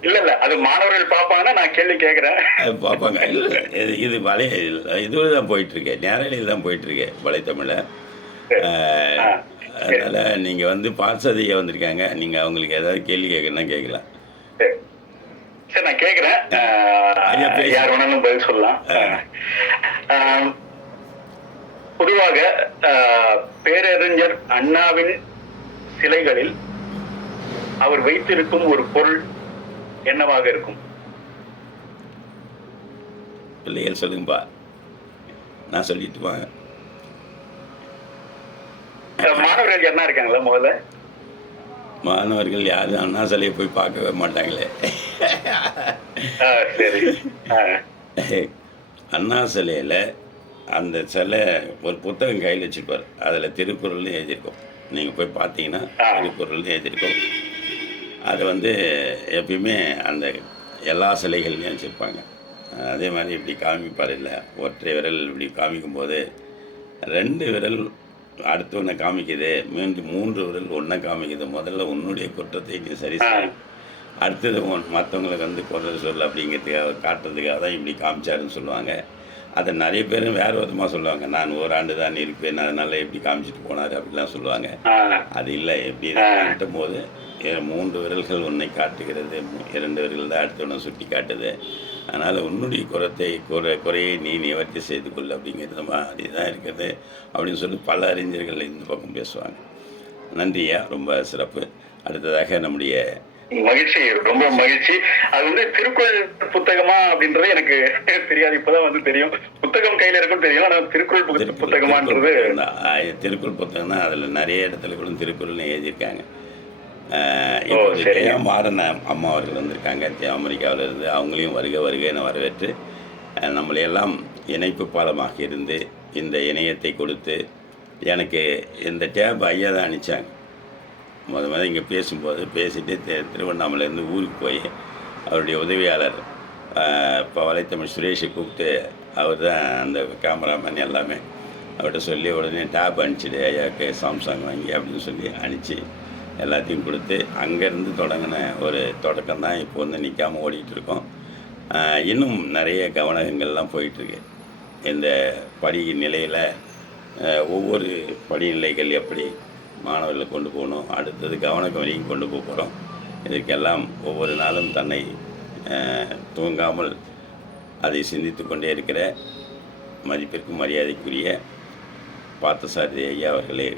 இல்ல அது மாணவர்கள் பார்ப்பாங்கன்னா நான் கேள்வி கேட்கறேன். பார்ப்பாங்க. இல்லை, இது இதுல தான் போயிட்டு இருக்கேன், நேரடியில் தான் போயிட்டு இருக்கேன் வலைத்தமிழ. அதனால நீங்க பார்சதையா வந்திருக்காங்க. நீங்க அவங்களுக்கு ஏதாவது கேள்வி கேட்கணும்னா கேட்கலாம். சரி, நான் கேட்கிறேன். யார் வேணாலும் பதில் சொல்லலாம். பொதுவாக பேரறிஞர் அண்ணாவின் சிலைகளில் அவர் வைத்திருக்கும் ஒரு பொருள் என்னவாக இருக்கும்? பிள்ளைகள் சொல்லுங்கப்பா, நான் சொல்லிட்டு வாங்க. மாணவர்கள் என்ன இருக்காங்களா? முதல்ல மாணவர்கள் யாரும் அண்ணா சிலையை போய் பார்க்கவே மாட்டாங்களே. சரி, அண்ணா சிலையில் அந்த சிலை ஒரு புத்தகம் கையில் வச்சுருப்பார். அதில் திருக்குறள்னு எழுதியிருக்கோம். நீங்கள் போய் பார்த்தீங்கன்னா திருக்குறள்னு எழுதியிருக்கோம். அதை எப்பயுமே அந்த எல்லா சிலைகள்லையும் வச்சுருப்பாங்க. அதே மாதிரி இப்படி காமிப்பார். இல்லை, ஒற்றை விரல் இப்படி காமிக்கும்போது 2 விரல் அடுத்தவனை காமிக்குது, மீண்டும் 3 விரல் ஒன்றை காமிக்குது. முதல்ல உன்னுடைய குற்றத்தை நீ சரி செய்யும், அடுத்தது மற்றவங்களுக்கு வந்து குரல் சொல் அப்படிங்கிறதுக்காக காட்டுறதுக்காக தான் இப்படி காமிச்சாருன்னு சொல்லுவாங்க. அதை நிறைய பேரும் வேறு விதமாக சொல்லுவாங்க. நான் ஓராண்டு தான் இருப்பேன், அதனால் எப்படி காமிச்சிட்டு போனார் அப்படிலாம் சொல்லுவாங்க. அது இல்லை, எப்படி காட்டும் போது 3 விரல்கள் உன்னை காட்டுகிறது, 2 விரல்கள் தான் அடுத்தவனை சுட்டி காட்டுது. அதனால் உன்னுடைய குறையை நீ நிவர்த்தி செய்து கொள் அப்படிங்கிறது மாதிரி தான் இருக்குது அப்படின்னு சொல்லி பல அறிஞர்கள் இந்த பக்கம் பேசுவாங்க. நன்றியா, ரொம்ப சிறப்பு. அடுத்ததாக நம்முடைய மகிழ்ச்சி, ரொம்ப மகிழ்ச்சி. அது வந்து திருக்குறள் புத்தகமா அப்படின்றது எனக்கு தெரியாது, இப்பதான் வந்து தெரியும். புத்தகம் கையில இருக்கும் தெரியும், ஆனால் திருக்குறள் புத்தகமான்றது திருக்குறள் புத்தகம் தான். அதில் நிறைய இடத்துல கூட திருக்குறள்னு எழுதியிருக்காங்க. இப்போ மாறன அம்மா அவர்கள் வந்திருக்காங்க அமெரிக்காவில் இருந்து. அவங்களையும் வருக வரவேற்று நம்மளையெல்லாம் இணைப்பு பாலமாக இருந்து இந்த இணையத்தை கொடுத்து எனக்கு இந்த டேப் ஐயா தான் அனுப்பிச்சாங்க. முதல்ல இங்கே பேசும்போது பேசிட்டு திருவண்ணாமலையிலேருந்து ஊருக்கு போய் அவருடைய உதவியாளர் இப்போ வலைத்தமிழ் சுரேஷை கூப்பிட்டு அவர் தான் அந்த கேமராமேன் எல்லாமே அவர்கிட்ட சொல்லி உடனே டேப் அனுப்பிச்சிடு ஐயாவுக்கு சாம்சங் வாங்கி அப்படின்னு சொல்லி அனுப்பிச்சி எல்லாத்தையும் கொடுத்து அங்கேருந்து தொடங்கின ஒரு தொடக்கம் தான் இப்போ வந்து நிற்காமல் ஓடிட்டுருக்கோம். இன்னும் நிறைய கவனங்கள்லாம் போயிட்டுருக்கு. இந்த படி நிலையில் ஒவ்வொரு படிநிலைகள் எப்படி மாணவர்களை கொண்டு போகணும், அடுத்தது கவனிக்கும் கொண்டு போக போகிறோம். இதற்கெல்லாம் ஒவ்வொரு நாளும் தன்னை தூங்காமல் அதை சிந்தித்து கொண்டே இருக்கிற மதிப்பிற்கும் மரியாதைக்குரிய பார்த்தசாரதி ஐயா அவர்களே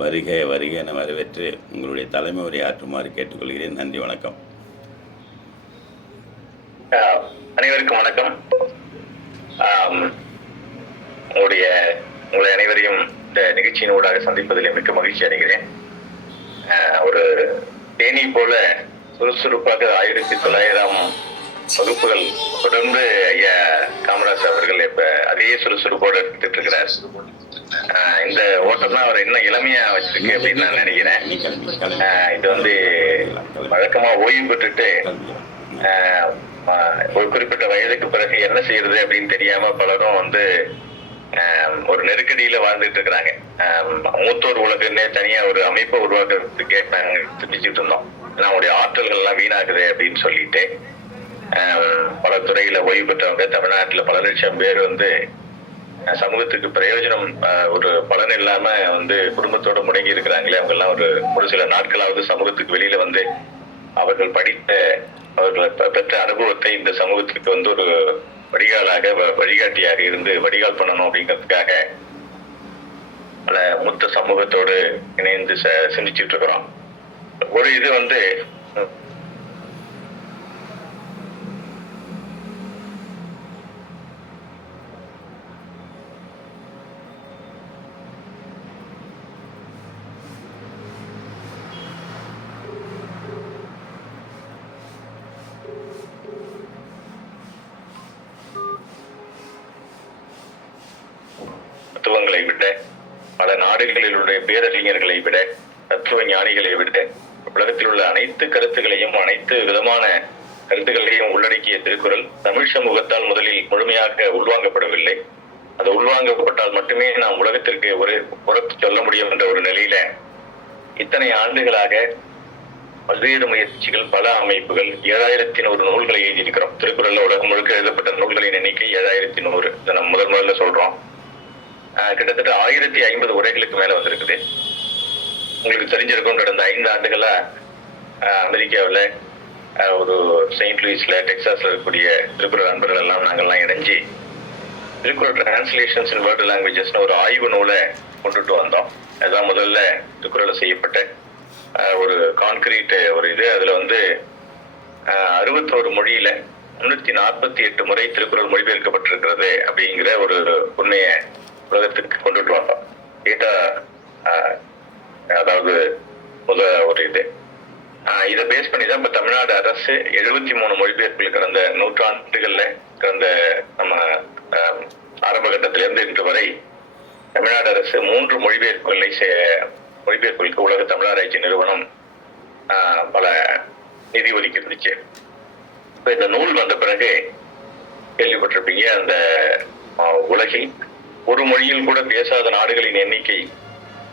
வருக என வரவேற்று உங்களுடைய தலைமை உரை ஆற்றுமாறு கேட்டுக்கொள்கிறேன். நன்றி, வணக்கம். அனைவருக்கும் வணக்கம். உங்களை அனைவரையும் இந்த நிகழ்ச்சியின் ஊடாக சந்திப்பதில் மிக்க மகிழ்ச்சி அடைகிறேன். ஒரு தேனி போல சுறுசுறுப்பாக 1900 வகுப்புகள் தொடர்ந்து ஐயா காமராஜ் அவர்கள் இப்ப அதே சுறுசுறுப்போடு எடுத்துட்டு இருக்கிறார். இந்த ஓட்டம் தான் அவர் இன்னும் இளமையா வச்சிருக்கு அப்படின்னு நான் நினைக்கிறேன். இது வந்து வழக்கமா ஓய்வு பெற்றுட்டு ஒரு குறிப்பிட்ட வயதுக்கு பிறகு என்ன செய்யறது அப்படின்னு தெரியாம பலரும் வந்து ஒரு நெருக்கடியில வாழ்ந்துட்டு இருக்கிறாங்க. மூத்தோர் உலகன்னே தனியா ஒரு அமைப்பை உருவாக்குறதுக்கு நாங்க சிந்திச்சுட்டு இருந்தோம். நம்முடைய ஆற்றல்கள் எல்லாம் வீணாகுது அப்படின்னு சொல்லிட்டு பல துறையில ஓய்வு பெற்றவங்க தமிழ்நாட்டுல பல லட்சம் பேர் வந்து சமூகத்துக்கு பிரயோஜனம் ஒரு பலன் இல்லாம வந்து குடும்பத்தோட முடங்கி இருக்கிறாங்களே, அவங்க எல்லாம் ஒரு சில நாட்களாவது சமூகத்துக்கு வெளியில வந்து அவர்கள் படித்த அவர்கள் பெற்ற அனுபவத்தை இந்த சமூகத்துக்கு வந்து ஒரு வழிகாட்டியாக இருந்து வடிகால் பண்ணணும் அப்படிங்கிறதுக்காக பல மூத்த சமூகத்தோடு இணைந்து சிந்திச்சுட்டு இருக்கிறோம். ஒரு இது வந்து தத்துவங்களை விட, பல நாடுகளிலுடைய பேரறிஞர்களை விட, தத்துவ ஞானிகளை விட உலகத்தில் உள்ள அனைத்து கருத்துகளையும் அனைத்து விதமான கருத்துக்களையும் உள்ளடக்கிய திருக்குறள் தமிழ் சமூகத்தால் முதலில் முழுமையாக உள்வாங்கப்படவில்லை. அது உள்வாங்கப்பட்டால் மட்டுமே நாம் உலகத்திற்கு ஒரு புறத்து சொல்ல முடியும் என்ற ஒரு நிலையில இத்தனை ஆண்டுகளாக பல்வேறு முயற்சிகள், பல அமைப்புகள் 7100 நூல்களை எழுதியிருக்கிறோம். திருக்குறள்ல உலகம் முழுக்க எழுதப்பட்ட நூல்களின் எண்ணிக்கை 7100. இதை நம்ம முதல்ல சொல்றோம். கிட்டத்தட்ட 1050 உரைகளுக்கு மேல வந்திருக்குது. உங்களுக்கு தெரிஞ்சிருக்கும், கடந்த 5 ஆண்டுகளா அமெரிக்காவில் ஒரு செயின்ட் லூயிஸ்ல டெக்சாஸ்ல இருக்கக்கூடிய திருக்குறள் நண்பர்கள் எல்லாம் நாங்கள்லாம் இணைஞ்சு திருக்குறள் டிரான்ஸ்லேஷன்ஸ் இன் வேர்ல்டு லாங்குவேஜஸ்னு ஒரு ஆய்வு நூலை கொண்டுட்டு வந்தோம். அதுதான் முதல்ல திருக்குறளை செய்யப்பட்ட ஒரு கான்கிரீட் ஒரு இது. அதுல வந்து 61 மொழியில 348 முறை திருக்குறள் மொழிபெயர்க்கப்பட்டிருக்கிறது அப்படிங்கிற ஒரு உண்மையை உலகத்துக்கு கொண்டுட்டு வந்தோம். டேட்டா அதாவது ஒரு இது இதை பேஸ் பண்ணி தான் இப்ப தமிழ்நாடு அரசு 73 மொழிபெயர்ப்புகள் கடந்த நூற்றாண்டுகள்ல கடந்த நம்ம ஆரம்ப கட்டத்திலிருந்து இன்று வரை தமிழ்நாடு அரசு 3 மொழிபெயர்ப்புகளுக்கு உலக தமிழாராய்ச்சி நிறுவனம் பல நிதி ஒதுக்கி இருந்துச்சு. இப்ப இந்த நூல் வந்த பிறகு கேள்விப்பட்டிருப்பீங்க, அந்த உலகில் ஒரு மொழியில் கூட பேசாத நாடுகளின் எண்ணிக்கை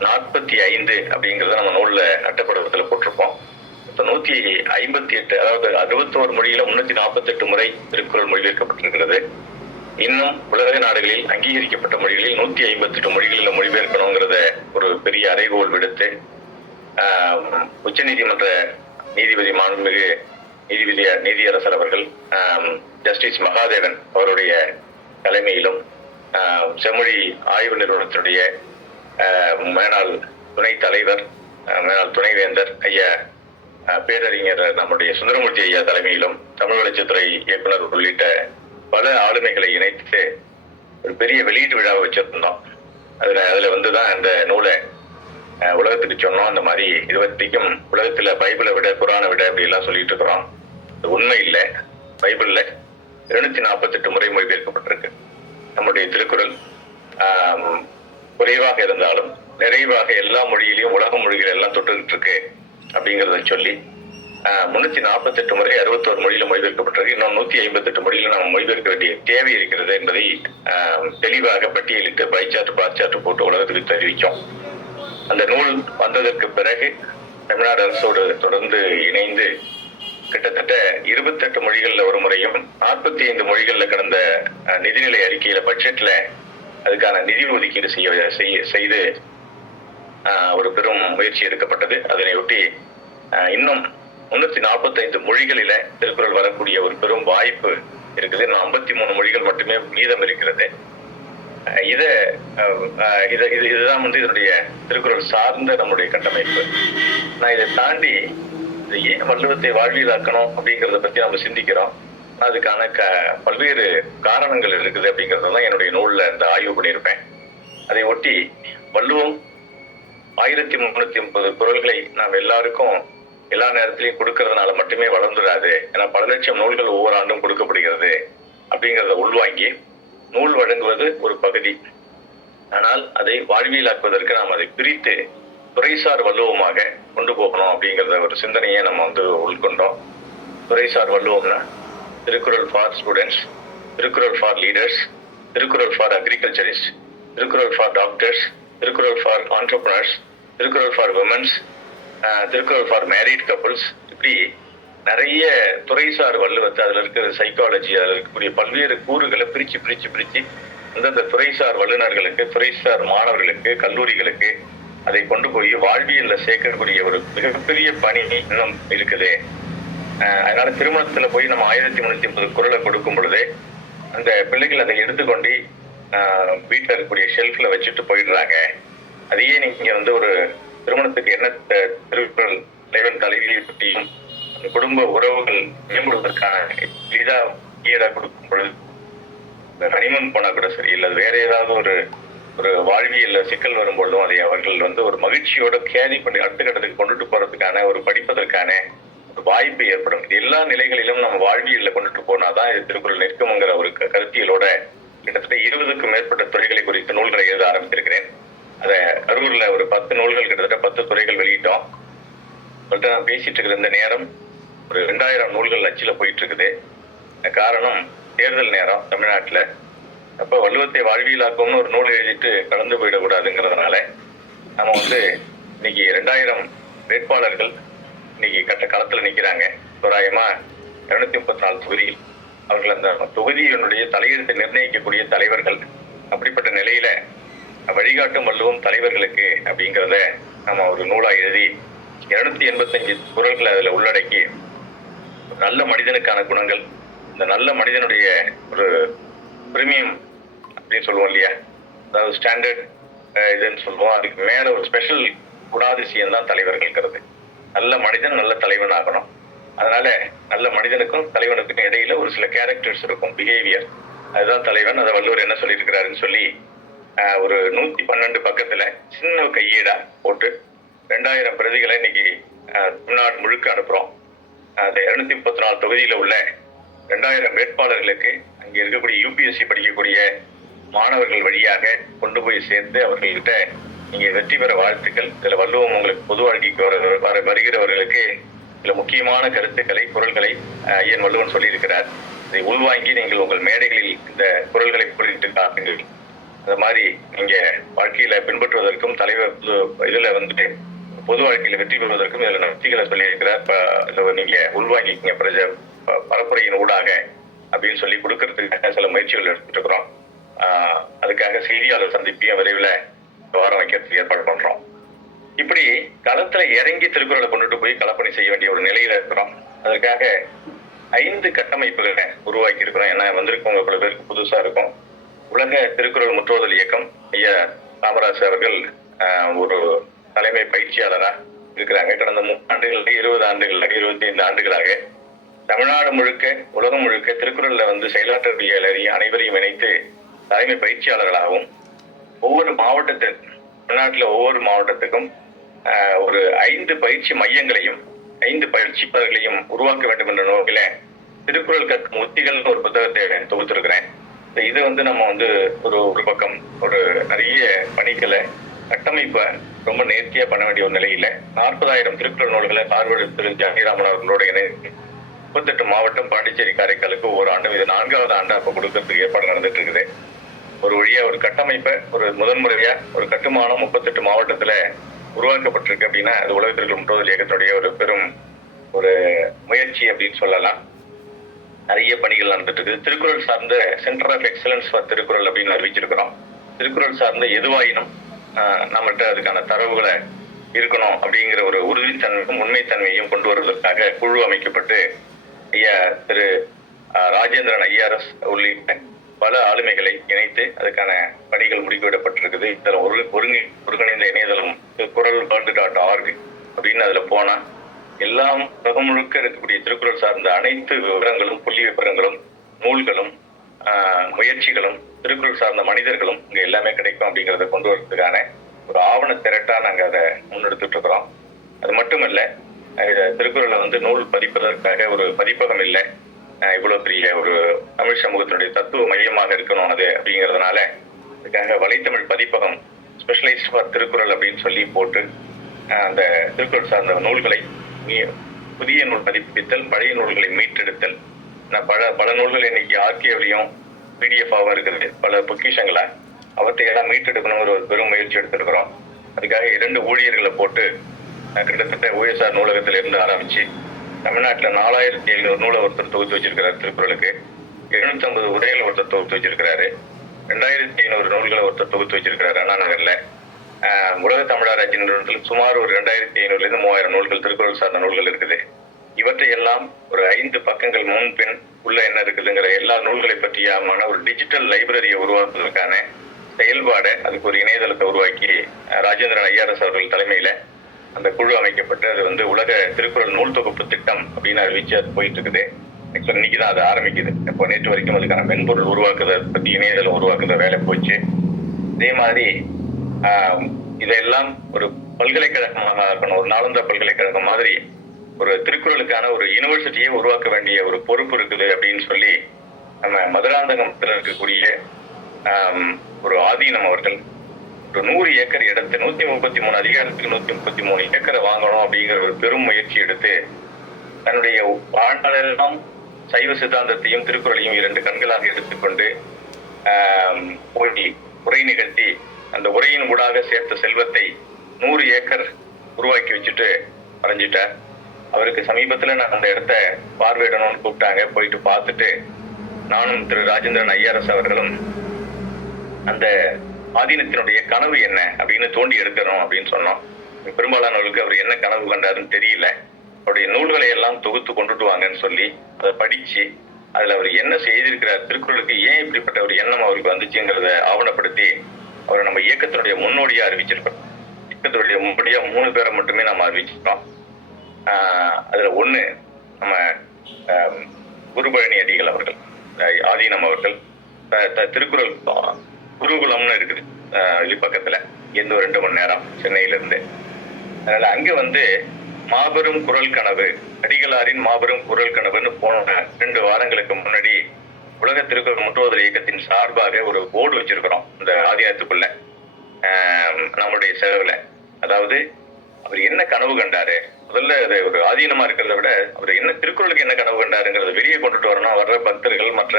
45 அப்படிங்கறத நம்ம நூல்ல அட்டப்படத்துல போட்டிருப்போம். இப்ப 158, அதாவது 61 மொழியில 348 முறை திருக்குறள் மொழிபெயர்க்கப்பட்டிருக்கிறது. இன்னும் உலக நாடுகளில் அங்கீகரிக்கப்பட்ட மொழிகளில் 158 மொழிகளில் மொழிபெயர்க்கணுங்கிறத ஒரு பெரிய அறைகோல் விடுத்து உச்ச நீதிமன்ற நீதிபதி மாண்புமிகு நீதியரசர் அவர்கள் ஜஸ்டிஸ் மகாதேவன் அவருடைய தலைமையிலும் செம்மொழி ஆய்வு நிறுவனத்தினுடைய மேனாள் துணை தலைவர் மேனாள் துணைவேந்தர் ஐயா பேரறிஞர் நம்முடைய சுந்தரமூர்த்தி ஐயா தலைமையிலும் தமிழ் வளர்ச்சித்துறை இயக்குனர் உள்ளிட்ட பல ஆளுமைகளை இணைத்து ஒரு பெரிய வெளியீட்டு விழாவை வச்சிருந்தோம். அதுல வந்துதான் அந்த நூலை உலகத்துக்கு சொன்னோம். அந்த மாதிரி இது வரைக்கும் உலகத்துல பைபிளை விட குரானை விட அப்படி எல்லாம் சொல்லிட்டு இருக்கிறோம். அது உண்மை இல்லை. பைபிள்ல 248 முறை மொழிபெயர்க்கப்பட்டிருக்கு. நம்முடைய திருக்குறள் குறைவாக இருந்தாலும் நிறைவாக எல்லா மொழியிலையும் உலக மொழிகள் எல்லாம் தொட்டுக்கிட்டு இருக்கு அப்படிங்கிறத சொல்லி 348 முறை 61 மொழியில மொழிபெயர்க்கப்பட்டிருக்கு. இன்னும் 158 மொழியில நாம் மொழிபெயர்க்க வேண்டிய தேவை இருக்கிறது என்பதை தெளிவாக பட்டியலிட்டு பைச்சாட்டு பாச்சாட்டு போட்டு உலகத்துக்கு தெரிவிக்கும். அந்த நூல் வந்ததற்கு பிறகு தமிழ்நாடு அரசோடு தொடர்ந்து இணைந்து கிட்டத்தட்ட 28 மொழிகள்ல ஒரு முறையும் 45 மொழிகள்ல கடந்த நிதிநிலை அறிக்கையில பட்ஜெட்ல அதுக்கான நிதி ஒதுக்கீடு செய்து ஒரு பெரும் முயற்சி எடுக்கப்பட்டது. அதனை ஒட்டி இன்னும் 345 மொழிகளில திருக்குறள் வரக்கூடிய ஒரு பெரும் வாய்ப்பு இருக்குது. இன்னும் 53 மொழிகள் மட்டுமே மீதம் இருக்கிறது. இதுதான் இதனுடைய திருக்குறள் சார்ந்த நம்முடைய கட்டமைப்பு. நான் இதை தாண்டி ஏன் வள்ளுவத்தை வாழ்வியலாக்கணும் அப்படிங்கிறத பத்தி நம்ம சிந்திக்கிறோம். அதுக்கான பல்வேறு காரணங்கள் இருக்குது அப்படிங்கறதான் என்னுடைய நூல்ல இந்த ஆய்வு பண்ணியிருப்பேன். அதை ஒட்டி வள்ளுவம் 1330 குறள்களை நாம் எல்லாருக்கும் எல்லா நேரத்திலையும் கொடுக்கறதுனால மட்டுமே வளர்ந்துடாது. ஏன்னா பல லட்சம் நூல்கள் ஒவ்வொரு ஆண்டும் கொடுக்கப்படுகிறது அப்படிங்கிறத உள்வாங்கி நூல் வழங்குவது ஒரு பகுதி. ஆனால் அதை வாழ்வியலாக்குவதற்கு நாம் அதை பிரித்து துறைசார் வள்ளுவமாக கொண்டு போகணும் அப்படிங்கிறத ஒரு சிந்தனையை நம்ம உள்கொண்டோம். துறைசார் வள்ளுவம்னா Thirukkural for students, Thirukkural for leaders, Thirukkural for agriculturist, Thirukkural for doctors, Thirukkural for entrepreneurs, Thirukkural for womens, Thirukkural for married couples. இப்படி நிறைய துறைசார் வள்ளுவத்தை அதுல இருக்கிற சைக்காலஜி அதில் இருக்கக்கூடிய பல்வேறு கூறுகளை பிரிச்சு அந்தந்த துறைசார் வல்லுநர்களுக்கு, துறைசார் மாணவர்களுக்கு, கல்லூரிகளுக்கு அதை கொண்டு போய் வாழ்வியல்ல சேர்க்கக்கூடிய ஒரு மிகப்பெரிய பணி இன்னும் இருக்குது. அதனால திருமணத்துல போய் நம்ம 1330 குறளை கொடுக்கும் பொழுது அந்த பிள்ளைகள் அதை எடுத்துக்கொண்டு வீட்டுல இருக்கக்கூடிய ஷெல்ஃப்ல வச்சுட்டு போயிடுறாங்க. அதையே நீங்க ஒரு திருமணத்துக்கு என்ன திருக்குறள் தலைவன் தலைவியை பற்றியும் அந்த குடும்ப உறவுகள் மேம்படுவதற்கான எளிதா கொடுக்கும் பொழுது ஹனிமூன் போனா கூட சரி, இல்லை வேற ஏதாவது ஒரு வாழ்வியல் சிக்கல் வரும்பொழுதும் அதை அவர்கள் ஒரு மகிழ்ச்சியோட கேரி பண்ணி அடுத்த கட்டத்துக்கு கொண்டுட்டு போறதுக்கான ஒரு படிப்பதற்கான ஒரு வாய்ப்பு ஏற்படும். இது எல்லா நிலைகளிலும் நம்ம வாழ்வியல்ல கொண்டுட்டு போனாதான் இது திருக்குறள் நிற்கும்ங்கிற ஒரு கருத்தியலோட கிட்டத்தட்ட 20க்கும் மேற்பட்ட துறைகளை குறித்து நூல்களை எழுத ஆரம்பித்திருக்கிறேன். அதை அரூர்ல ஒரு 10 நூல்கள் கிட்டத்தட்ட 10 துறைகள் வெளியிட்டோம். நான் பேசிட்டு இருக்கிற இந்த நேரம் ஒரு 2000 நூல்கள் அச்சில போயிட்டு இருக்குது. காரணம் தேர்தல் நேரம் தமிழ்நாட்டுல. அப்ப வள்ளுவத்தை வாழ்வியலாக்கும்னு ஒரு நூல் எழுதிட்டு கலந்து போயிடக்கூடாதுங்கிறதுனால நம்ம இன்னைக்கு 2000 வேட்பாளர்கள் இன்னைக்கு களத்துல நிக்கிறாங்க. தோராயமா 234 தொகுதியில் அவர்கள் அந்த தொகுதியினுடைய தலையெழுத்தை நிர்ணயிக்கக்கூடிய தலைவர்கள். அப்படிப்பட்ட நிலையில வழிகாட்டும் வள்ளுவம் தலைவர்களுக்கு அப்படிங்கிறத நம்ம ஒரு நூலா எழுதி 285 குறள்களை அதுல உள்ளடக்கி நல்ல மனிதனுக்கான குணங்கள், இந்த நல்ல மனிதனுடைய ஒரு பிரீமியம் அப்படின்னு சொல்லுவோம் இல்லையா, அதாவது ஸ்டாண்டர்ட் இதுன்னு சொல்லுவோம். அதுக்கு மேல ஒரு ஸ்பெஷல் குணாதிசயம் தான் தலைவர்கள்ங்கிறது. நல்ல மனிதன் நல்ல தலைவன் ஆகணும். அதனால நல்ல மனிதனுக்கும் தலைவனுக்கும் இடையில ஒரு சில கேரக்டர்ஸ் இருக்கும், பிஹேவியர். அதுதான் தலைவன். அதை வள்ளுவர் என்ன சொல்லியிருக்கிறாருன்னு சொல்லி ஒரு 112 பக்கத்துல சின்ன கையேடா போட்டு 2000 பிரதிகளை இன்னைக்கு தமிழ்நாடு முழுக்க அனுப்புறோம். அந்த 234 தொகுதியில உள்ள 2000 வேட்பாளர்களுக்கு அங்க இருக்கக்கூடிய UPSC படிக்கக்கூடிய மாணவர்கள் வழியாக கொண்டு போய் சேர்ந்து அவர்கள்கிட்ட நீங்க வெற்றி பெற வாழ்த்துக்கள். இதுல வள்ளுவம் உங்களுக்கு பொது வாழ்க்கைக்கு வருகிறவர்களுக்கு சில முக்கியமான கருத்துக்களை, குறள்களை ஐயன் வள்ளுவன் சொல்லியிருக்கிறார். இதை உள்வாங்கி நீங்கள் உங்கள் மேடைகளில் இந்த குறள்களை குறித்து காட்டுங்கள். அந்த மாதிரி நீங்க வாழ்க்கையில பின்பற்றுவதற்கும் தலைவர் இதுல பொது வாழ்க்கையில வெற்றி பெறுவதற்கும் இதுல நற்சிகளை சொல்லியிருக்கிறார். இதை நீங்க உள்வாங்கிக்கங்க பரப்புரையின் ஊடாக அப்படின்னு சொல்லி கொடுக்கறதுக்காக சில முயற்சிகள் எடுத்துட்டு இருக்கிறோம். அதுக்காக செய்தியாளர் சந்திப்பையும் விரைவில் வாரம் வைக்கிறதுக்கு ஏற்பாடு பண்றோம். இப்படி களத்துல இறங்கி திருக்குறளை கொண்டுட்டு போய் களப்பணி செய்ய வேண்டிய ஒரு நிலையில இருக்கிறோம். அதற்காக 5 கட்டமைப்புகளை உருவாக்கி இருக்கிறோம். ஏன்னா வந்திருக்கவங்க பல பேருக்கு புதுசா இருக்கும். உலக திருக்குறள் முற்றுவதல் இயக்கம் ஐயா காமராஜ் அவர்கள் ஒரு தலைமை பயிற்சியாளரா இருக்கிறாங்க. கடந்த 3 ஆண்டுகளாக 20 ஆண்டுகளாக 25 ஆண்டுகளாக தமிழ்நாடு முழுக்க உலகம் முழுக்க திருக்குறள்ல செயலாற்றக்கூடிய அனைவரையும் இணைத்து தலைமை பயிற்சியாளர்களாகவும் ஒவ்வொரு மாவட்டத்திற்கும் தமிழ்நாட்டில் ஒவ்வொரு மாவட்டத்துக்கும் ஒரு 5 பயிற்சி மையங்களையும் 5 பயிற்சிப்பாளர்களையும் உருவாக்க வேண்டும் என்ற நோக்கில திருக்குறள் கற்கும் உத்திகள் ஒரு புத்தகத்தை தொகுத்திருக்கிறேன். இது நம்ம ஒரு பக்கம் ஒரு நிறைய பணிகளை கட்டமைப்பை ரொம்ப நேர்த்தியா பண்ண வேண்டிய ஒரு நிலையில 40,000 திருக்குறள் நூல்களை பார்வையிட திரு ஜானகிராமன் அவர்களோட இணைந்து 38 மாவட்டம் பாண்டிச்சேரி காரைக்காலுக்கு ஒரு ஆண்டு இது 4வது ஆண்டா இப்ப கொடுக்கறதுக்கு ஏற்பாடு நடந்துட்டு இருக்குது. ஒரு வழியா ஒரு கட்டமைப்பை ஒரு முதன்முறையா ஒரு கட்டுமானம் 38 மாவட்டத்துல உருவாக்கப்பட்டிருக்கு அப்படின்னா அது உலக திருக்குறள் முற்றுவதல் இயக்கத்தினுடைய ஒரு பெரும் ஒரு முயற்சி அப்படின்னு சொல்லலாம். நிறைய பணிகள் நடந்துட்டு இருக்குது. திருக்குறள் சார்ந்த centre of excellence for Thirukkural அப்படின்னு அறிவிச்சிருக்கிறோம். திருக்குறள் சார்ந்த எதுவாயினும் நம்மகிட்ட அதுக்கான தரவுகளை இருக்கணும் அப்படிங்கிற ஒரு உறுதித்தன்மையும் உண்மைத்தன்மையும் கொண்டு வருவதற்காக குழு அமைக்கப்பட்டு ஐயா திரு ராஜேந்திரன் ஐஆர்எஸ் உள்ளிட்ட பல ஆளுமைகளை இணைத்து அதுக்கான பணிகள் முடுக்கிவிடப்பட்டிருக்குது. இதில் ஒருங்கிணைந்த இணையதளம் குறள்.org அப்படின்னு அதுல போனா எல்லாம் உலகம் முழுக்க இருக்கக்கூடிய திருக்குறள் சார்ந்த அனைத்து விவரங்களும் புள்ளி விவரங்களும் நூல்களும் முயற்சிகளும் திருக்குறள் சார்ந்த மனிதர்களும் இங்க எல்லாமே கிடைக்கும் அப்படிங்கிறத கொண்டு வரதுக்கான ஒரு ஆவண திரட்டா நாங்க அதை முன்னெடுத்துட்டு இருக்கிறோம். அது மட்டுமல்ல திருக்குறளை நூல் பதிப்பதற்காக ஒரு பதிப்பகம் இல்லை. இவ்வளவு பெரிய ஒரு தமிழ் சமூகத்தினுடைய தத்துவ மையமாக இருக்கணும் அது அப்படிங்கிறதுனால அதுக்காக வலைத்தமிழ் பதிப்பகம் ஸ்பெஷலைஸ்ட் ஃபார் திருக்குறள் அப்படின்னு சொல்லி போட்டு அந்த திருக்குறள் சார்ந்த நூல்களை புதிய நூல் பதிப்பித்தல், பழைய நூல்களை மீட்டெடுத்தல். பல நூல்கள் இன்னைக்கு ஆர்கியூலையும் பிடிஎஃபாகவும் இருக்குது. பல பொக்கிஷங்களா அவற்றையெல்லாம் மீட்டெடுக்கணுங்கிற ஒரு பெரும் முயற்சி எடுத்திருக்கிறோம். அதுக்காக 2 ஊழியர்களை போட்டு கிட்டத்தட்ட OSR நூலகத்தில இருந்து ஆரம்பிச்சு தமிழ்நாட்டில் 4700 நூலை ஒருத்தர் தொகுத்து வச்சிருக்கிறார். திருக்குறளுக்கு 750 உரைகளை ஒருத்தர் தொகுத்து வச்சிருக்கிறாரு. 2500 நூல்களை ஒருத்தர் தொகுத்து வச்சிருக்கிறாரு அண்ணா நகர்ல. உலக தமிழராட்சி நிறுவனத்தில் சுமார் ஒரு 2500 3000 நூல்கள் திருக்குறள் சார்ந்த நூல்கள் இருக்குது. இவற்றை எல்லாம் ஒரு 5 பக்கங்கள் முன்பின் உள்ள என்ன இருக்குதுங்கிற எல்லா நூல்களை பற்றியான ஒரு டிஜிட்டல் லைப்ரரியை உருவாக்குவதற்கான செயல்பாடு அதுக்கு ஒரு இணையதளத்தை உருவாக்கி ராஜேந்திரன் ஐஆர்எஸ் அவர்கள் தலைமையில அந்த குழு அமைக்கப்பட்டு அது உலக திருக்குறள் நூல் தொகுப்பு திட்டம் அப்படின்னு அறிவிச்சு அது போயிட்டு இருக்குது. ஆக்சுவலா இன்னைக்குதான் அது ஆரம்பிக்குது. இப்போ நேற்று வரைக்கும் அதுக்கான மென்பொருள் உருவாக்குதல் பத்தி இணையதளம் உருவாக்குதல் வேலை போச்சு. அதே மாதிரி இதெல்லாம் ஒரு பல்கலைக்கழகமாக இருக்கணும். ஒரு நாளந்தா பல்கலைக்கழகம் மாதிரி ஒரு திருக்குறளுக்கான ஒரு யூனிவர்சிட்டியை உருவாக்க வேண்டிய ஒரு பொறுப்பு இருக்குது அப்படின்னு சொல்லி நம்ம மதுராந்தகத்தில் இருக்கக்கூடிய ஒரு ஆதீனம் அவர்கள் ஒரு 100 ஏக்கர் இடத்தை 133 அதிகாரத்துக்கு 133 ஏக்கரை வாங்கணும் அப்படிங்கிற ஒரு பெரும் முயற்சி எடுத்து தன்னுடைய வாழ்நாளெல்லாம் சைவ சித்தாந்தத்தையும் திருக்குறளையும் 2 கண்களாக எடுத்துக்கொண்டு போய் உரை நிகழ்த்தி அந்த உரையின் ஊடாக சேர்த்த செல்வத்தை 100 ஏக்கர் உருவாக்கி வச்சுட்டு மறைஞ்சிட்டார். அவருக்கு சமீபத்துல நான் அந்த இடத்த பார்வையிடணும்னு கூப்பிட்டாங்க. போயிட்டு பார்த்துட்டு நானும் திரு ராஜேந்திரன் ஐஆர்எஸ் அவர்களும் அந்த ஆதீனத்தினுடைய கனவு என்ன அப்படின்னு தோண்டி எடுக்கணும் அப்படின்னு சொன்னோம். பெரும்பாலானவர்களுக்கு அவர் என்ன கனவு கண்டாருன்னு தெரியல. அவருடைய நூல்களை எல்லாம் தொகுத்து கொண்டுட்டு வாங்கன்னு சொல்லி அதை படிச்சு அதுல அவர் என்ன செய்திருக்கிறார், திருக்குறளுக்கு ஏன் இப்படிப்பட்ட ஒரு எண்ணம் அவருக்கு வந்துச்சுங்கிறத ஆவணப்படுத்தி அவரை நம்ம இயக்கத்தினுடைய முன்னோடியா அறிவிச்சிருக்கோம். இயக்கத்தினுடைய முன்னோடியா 3 பேரை மட்டுமே நம்ம அறிவிச்சிருக்கோம். அதுல 1 நம்ம குருபழனி அடிகள் அவர்கள், ஆதீனம் அவர்கள். திருக்குறள் குருகுலம்னு இருக்குது பக்கத்துல, எந்த 2 மணி நேரம் சென்னையில இருந்து. அதனால அங்க மாபெரும் குரல் கனவு, அடிகளாரின் மாபெரும் குரல் கனவுன்னு போன 2 வாரங்களுக்கு முன்னாடி உலக திருக்குறள் முற்றுவதல் இயக்கத்தின் சார்பாக ஒரு போர்டு வச்சிருக்கிறோம் இந்த ஆதீனத்துக்குள்ள நம்மளுடைய செலவுல. அதாவது அவர் என்ன கனவு கண்டாரு, முதல்ல அது ஒரு ஆதீனமா இருக்கிறத விட அவர் என்ன திருக்குறளுக்கு என்ன கனவு கண்டாருங்கிறத வெளியே கொண்டுட்டு வரணும். வர்ற பக்தர்கள் மற்ற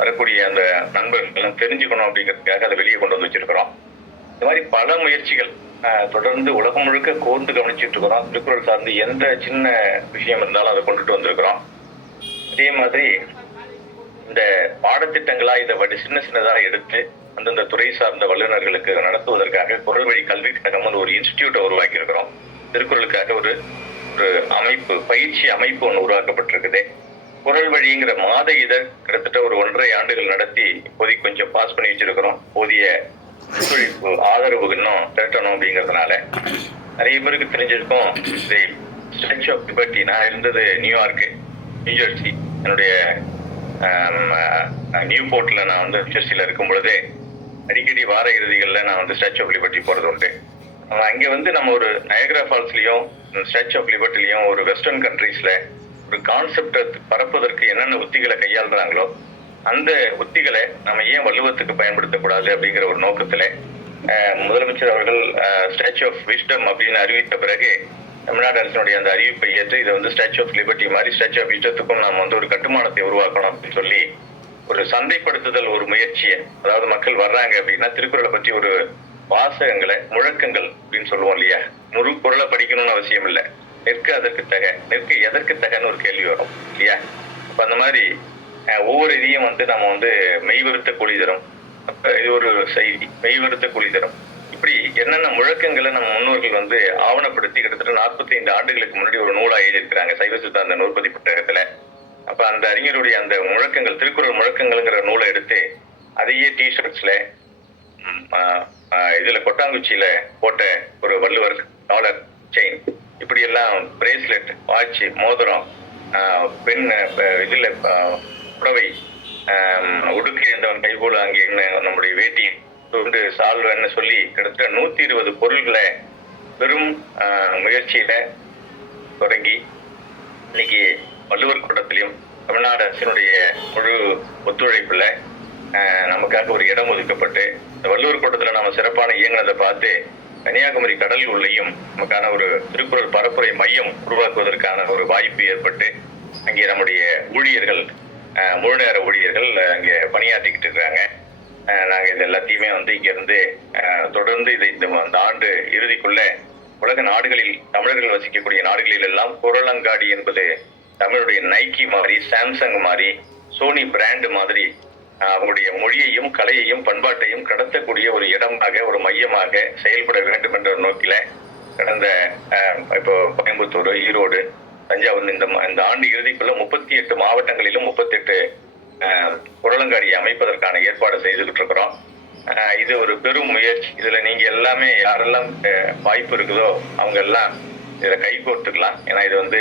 வரக்கூடிய அந்த நண்பர்கள் தெரிஞ்சுக்கணும் அப்படிங்கிறதுக்காக அதை வெளியே கொண்டு வந்து வச்சிருக்கிறோம். இந்த மாதிரி பல முயற்சிகள் தொடர்ந்து உலகம் முழுக்க கூர்ந்து கவனிச்சுட்டு இருக்கிறோம். திருக்குறள் சார்ந்து எந்த சின்ன விஷயம் இருந்தாலும் அதை கொண்டுட்டு வந்திருக்கிறோம். அதே மாதிரி இந்த பாடத்திட்டங்களா இதை சின்னதா எடுத்து அந்தந்த துறை சார்ந்த வல்லுநர்களுக்கு நடத்துவதற்காக குரல் வழி கல்வி கழகம் ஒரு இன்ஸ்டிடியூட்டை உருவாக்கி இருக்கிறோம். திருக்குறளுக்காக ஒரு அமைப்பு, பயிற்சி அமைப்பு ஒன்று உருவாக்கப்பட்டிருக்குது. குரல் வழிங்கிற மாத இதழ் கிட்டத்தட்ட ஒரு 1.5 ஆண்டுகள் நடத்தி இப்போதைக்கு கொஞ்சம் பாஸ் பண்ணி வச்சிருக்கிறோம். போதிய ஒத்துழைப்பு ஆதரவு இன்னும் திரட்டணும் அப்படிங்கிறதுனால நிறைய பேருக்கு தெரிஞ்சிருக்கும். ஸ்டாச்சு ஆஃப் லிபர்ட்டி, நான் இருந்தது நியூயார்க்கு, நியூஜெர்சி. என்னுடைய நியூ போர்ட்ல நான் வந்து நியூஜெர்சியில இருக்கும் பொழுதே அடிக்கடி வார இறுதிகளில் நான் வந்து ஸ்டாச்சு ஆஃப் லிபர்ட்டி போறது உண்டு. அங்கே வந்து நம்ம ஒரு நயகரா ஃபால்ஸ்லயும் ஸ்டாச்சு ஆஃப் லிபர்ட்டிலையும் ஒரு வெஸ்டர்ன் கண்ட்ரீஸ்ல ஒரு கான்செப்டை பரப்புவதற்கு என்னென்ன உத்திகளை கையாளுறாங்களோ அந்த உத்திகளை நம்ம ஏன் வள்ளுவத்துக்கு பயன்படுத்தக்கூடாது அப்படிங்கிற ஒரு நோக்கத்துல முதலமைச்சர் அவர்கள் ஸ்டாச்சு ஆஃப் விஸ்டம் அப்படின்னு அறிவித்த பிறகு தமிழ்நாடு அரசினுடைய அந்த அறிவிப்பை ஏற்று இதை வந்து ஸ்டாச்சு ஆஃப் லிபர்ட்டி மாதிரி ஸ்டாச்சு ஆஃப் விஸ்டத்துக்கும் நம்ம வந்து ஒரு கட்டுமானத்தை உருவாக்கணும் அப்படின்னு சொல்லி ஒரு சந்தைப்படுத்துதல் ஒரு முயற்சியை, அதாவது மக்கள் வர்றாங்க அப்படின்னா திருக்குறளை பற்றி ஒரு வாசகங்களை, முழக்கங்கள் அப்படின்னு சொல்லுவோம் இல்லையா, முழு குறளை படிக்கணும்னு அவசியம் இல்லை, நிற்க அதற்கு தக, நிற்க எதற்கு தகன்னு ஒரு கேள்வி வரும் இல்லையா. அப்ப அந்த மாதிரி ஒவ்வொரு இதையும் வந்து நம்ம வந்து மெய்வருத்த கூலி தரும், இது ஒரு செய்தி, மெய்வருத்த கூலி தரும், இப்படி என்னென்ன முழக்கங்களை நம்ம முன்னோர்கள் வந்து ஆவணப்படுத்தி கிட்டத்தட்ட 45 ஆண்டுகளுக்கு முன்னாடி ஒரு நூலா எழுதியிருக்கிறாங்க சைவ சித்தாந்த நூற்பதி புத்தகத்துல. அப்ப அந்த அறிஞருடைய அந்த முழக்கங்கள், திருக்குறள் முழக்கங்கள்ங்கிற நூலை எடுத்து அதையே டிஷர்ட்ஸ்ல இதுல கொட்டாங்குச்சியில போட்ட ஒரு வள்ளுவர் டாலர், செயின், இப்படி எல்லாம் பிரேஸ்லெட், வாட்ச், மோதிரம், பெண் இதுல புடவை, உடுக்கை இருந்தவன் கைபோல அங்கே நம்முடைய வேட்டி, துண்டு, சால்வன்னு சொல்லி கிட்டத்தட்ட 120 பொருள்களை பெரும் முயற்சியில தொடங்கி இன்னைக்கு வள்ளுவர் கூட்டத்திலையும் தமிழ்நாடு அரசினுடைய முழு ஒத்துழைப்புல நமக்காக ஒரு இடம் ஒதுக்கப்பட்டு இந்த வள்ளுவர் கூட்டத்துல நம்ம சிறப்பான இயங்கினதை பார்த்து கன்னியாகுமரி கடல் உள்ளேயும் நமக்கான ஒரு திருக்குறள் பரப்புரை மையம் உருவாக்குவதற்கான ஒரு வாய்ப்பு ஏற்பட்டு அங்கே நம்முடைய ஊழியர்கள், முழு நேர ஊழியர்கள் அங்கே பணியாற்றிக்கிட்டு இருக்காங்க. நாங்க இது எல்லாத்தையுமே வந்து இங்க இருந்து தொடர்ந்து இந்த ஆண்டு இறுதிக்குள்ள உலக நாடுகளில் தமிழர்கள் வசிக்கக்கூடிய நாடுகளில் எல்லாம் குறளங்காடி என்பது தமிழுடைய நைக்கி மாதிரி, சாம்சங் மாதிரி, சோனி பிராண்ட் மாதிரி அவங்களுடைய மொழியையும் கலையையும் பண்பாட்டையும் கடத்தக்கூடிய ஒரு இடமாக, ஒரு மையமாக செயல்பட வேண்டும் என்ற நோக்கில கடந்த இப்போ கோயம்புத்தூர், ஈரோடு, தஞ்சாவூர் இந்த ஆண்டு இறுதிக்குள்ள 38 மாவட்டங்களிலும் 38 குறளங்காடியை அமைப்பதற்கான ஏற்பாடு செய்துகிட்டு இருக்கிறோம். இது ஒரு பெரும் முயற்சி. இதுல நீங்க எல்லாமே யாரெல்லாம் வாய்ப்பு இருக்குதோ அவங்க எல்லாம் இதுல கை கோர்த்துக்கலாம். ஏன்னா இது வந்து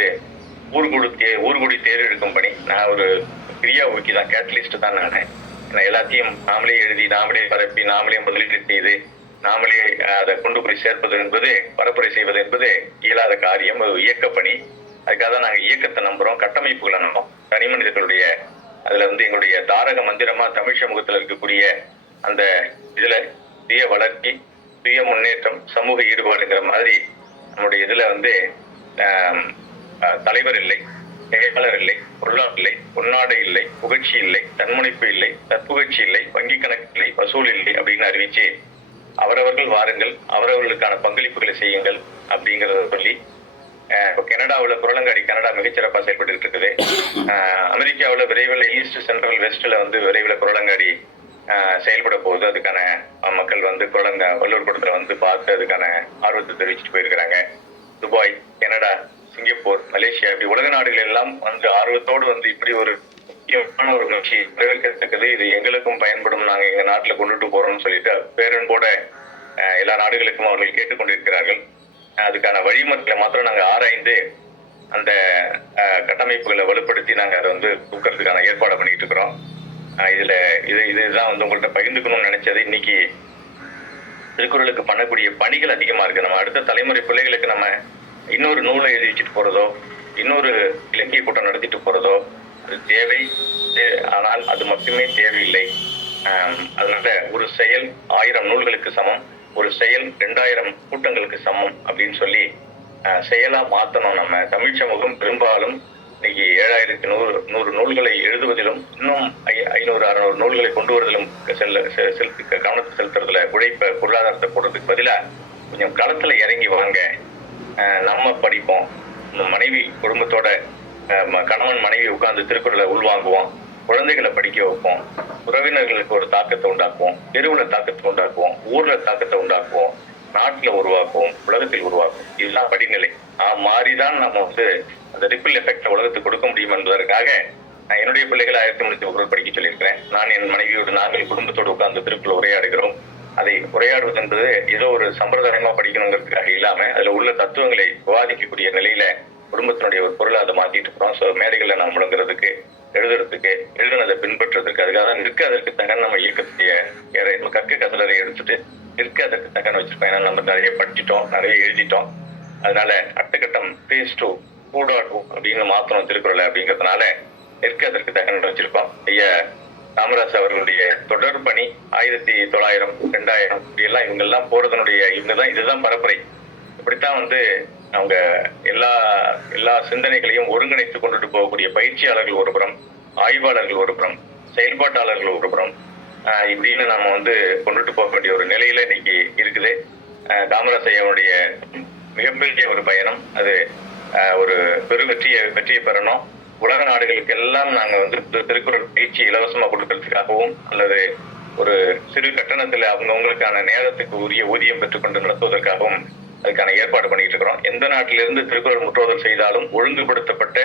ஊர்குடி தேர் எடுக்கும் பணி. நான் ஒரு கிரியா ஊக்கி தான், கேட்டலிஸ்ட் தான் நான். ஏன்னா எல்லாத்தையும் நாமளே எழுதி, நாமளே பரப்பி, நாமளே முதலீடு செய்து, நாமளே அதை கொண்டு போய் சேர்ப்பது என்பது, பரப்புரை செய்வது என்பது இயலாத காரியம், ஒரு இயக்கப்பணி. அதுக்காக தான் நாங்கள் இயக்கத்தை நம்புறோம், கட்டமைப்புகளை நம்புறோம். தனி மனிதர்களுடைய அதுல வந்து எங்களுடைய தாரக மந்திரமா தமிழ் சமூகத்துல இருக்கக்கூடிய அந்த இதுல சுய வளர்ச்சி, சுய முன்னேற்றம், சமூக ஈடுபாடுங்கிற மாதிரி நம்முடைய இதுல வந்து தலைவர் இல்லை, செயலாளர் இல்லை, பொருளாளர் இல்லை, பொன்னாடை இல்லை, புகழ்ச்சி இல்லை, தன்முனைப்பு இல்லை, தற்புகழ்ச்சி இல்லை, வங்கி கணக்கு இல்லை, வசூல் இல்லை அப்படின்னு அறிவிச்சு அவரவர்கள் வாருங்கள், அவரவர்களுக்கான பங்களிப்புகளை செய்யுங்கள் அப்படிங்கிறத சொல்லி இப்போ கனடாவில் குறளங்காடி கனடா மிகச்சிறப்பாக செயல்பட்டு இருக்குது. அமெரிக்காவில் விரைவில் ஈஸ்ட், சென்ட்ரல், வெஸ்ட்ல வந்து விரைவில் குறளங்காடி செயல்பட போகுது. அதுக்கான மக்கள் வந்து வள்ளுவர் கூட்டத்தில் வந்து பார்த்து அதுக்கான ஆர்வத்தை தெரிவிச்சுட்டு போயிருக்கிறாங்க. துபாய், கனடா, சிங்கப்பூர், மலேசியா, இப்படி உலக நாடுகள் எல்லாம் வந்து ஆர்வத்தோடு வந்து இப்படி ஒரு முக்கியமான ஒரு முயற்சி நிறைவேற்றத்தக்கது, இது எங்களுக்கும் பயன்படும், நாங்க எங்க நாட்டுல கொண்டுட்டு போறோம்னு சொல்லிட்டு பேரன்போட எல்லா நாடுகளுக்கும் அவர்கள் கேட்டுக்கொண்டிருக்கிறார்கள். அதுக்கான வழிமுறைகளை மாத்திரம் நாங்க ஆராய்ந்து அந்த கட்டமைப்புகளை வலுப்படுத்தி நாங்க அதை வந்து தூக்கிறதுக்கான ஏற்பாடு பண்ணிட்டு இருக்கிறோம். இதுதான் வந்து உங்கள்கிட்ட பகிர்ந்துக்கணும்னு நினைச்சது. இன்னைக்கு திருக்குறளுக்கு பண்ணக்கூடிய பணிகள் அதிகமா இருக்கு. நம்ம அடுத்த தலைமுறை பிள்ளைகளுக்கு நம்ம இன்னொரு நூலை எழுதி வச்சுட்டு போறதோ, இன்னொரு இலக்கிய கூட்டம் நடத்திட்டு போறதோ அது தேவை. ஆனால் அது மட்டுமே தேவையில்லை. அதனால ஒரு செயல் 1000 நூல்களுக்கு சமம், ஒரு செயல் 2000 கூட்டங்களுக்கு சமம் அப்படின்னு சொல்லி செயலா மாத்தணும். நம்ம தமிழ் சமூகம் பெரும்பாலும் இன்னைக்கு 7100 நூல்களை எழுதுவதிலும் இன்னும் 500-600 நூல்களை கொண்டு வருவதிலும் கவனத்தை செலுத்துறதுல, உழைப்ப பொருளாதார பொருளாதாரத்தை போடுறதுக்கு பதிலாக கொஞ்சம் களத்துல இறங்கி வாங்க, நம்ம படிப்போம், இந்த மனைவி குடும்பத்தோட கணவன் மனைவி உட்கார்ந்து திருக்குறளை உள்வாங்குவோம், குழந்தைகளை படிக்க வைப்போம், உறவினர்களுக்கு ஒரு தாக்கத்தை உண்டாக்குவோம், தெருவில் தாக்கத்தை உண்டாக்குவோம், ஊர்ல தாக்கத்தை உண்டாக்குவோம், நாட்டுல உருவாக்குவோம், உலகத்தில் உருவாக்குவோம். இதெல்லாம் படிநிலை மாறிதான் நம்ம அந்த ரிப்பிள் எஃபெக்ட் உலகத்துக்கு கொடுக்க முடியும் என்பதற்காக நான் என்னுடைய பிள்ளைகளை 1300 படிக்க சொல்லியிருக்கிறேன். நான் என் மனைவியோடு நாங்கள் குடும்பத்தோடு உட்கார்ந்து திருக்குறள் உரையாடுகிறோம். அதை உரையாடுவது என்பது ஏதோ ஒரு சம்பிரதாயமா படிக்கணுங்கிறதுக்காக இல்லாம அதுல உள்ள தத்துவங்களை விவாதிக்கக்கூடிய நிலையில குடும்பத்தினுடைய ஒரு பொருளை அதை மாத்திட்டு இருக்கிறோம். ஸோ மேடைகளை நான் முழங்குறதுக்கு, எழுதுறதுக்கு, எழுதுனதை பின்பற்றுறதுக்கு, அதுக்காக தான் நிற்க அதற்கு தகன நம்ம இயக்கத்துடைய கற்க கசலரை எடுத்துட்டு நிற்க அதற்கு தகன வச்சிருக்கோம். ஏன்னா நம்ம நிறைய படிச்சுட்டோம், நிறைய எழுதிட்டோம். அதனால அடுத்தகட்டம் phase 2 2.0 அப்படின்னு மாத்தணும் திருக்குறளை அப்படிங்கிறதுனால நிற்க அதற்கு தகன வச்சிருக்கோம். ஐயா காமராஜ் அவர்களுடைய தொடர் பணி 1900 2000 இப்படி எல்லாம் இவங்க எல்லாம் போறதனுடைய இதுதான் பரப்புரை. இப்படித்தான் அவங்க எல்லா சிந்தனைகளையும் ஒருங்கிணைத்து கொண்டுட்டு போகக்கூடிய பயிற்சியாளர்கள் ஒரு புறம், ஆய்வாளர்கள் ஒரு புறம், செயல்பாட்டாளர்கள் ஒரு புறம், இப்படின்னு நம்ம கொண்டுட்டு போக வேண்டிய ஒரு நிலையில இன்னைக்கு இருக்குது. காமராஜ் ஐயாவுடைய மிகப்பெரிய ஒரு பயணம் அது ஒரு பெரு வெற்றியை பெறணும். உலக நாடுகளுக்கு எல்லாம் நாங்க திருக்குறள் பயிற்சி இலவசமா கொடுக்கறதுக்காகவும் அல்லது ஒரு சிறு கட்டணத்துல அவங்கவுங்களுக்கான நேரத்துக்கு உரிய ஊதியம் பெற்றுக்கொண்டு நடத்துவதற்காகவும் அதுக்கான ஏற்பாடு பண்ணிட்டு இருக்கிறோம். எந்த நாட்டிலிருந்து திருக்குறள் முற்றோதல் செய்தாலும் ஒழுங்குபடுத்தப்பட்ட,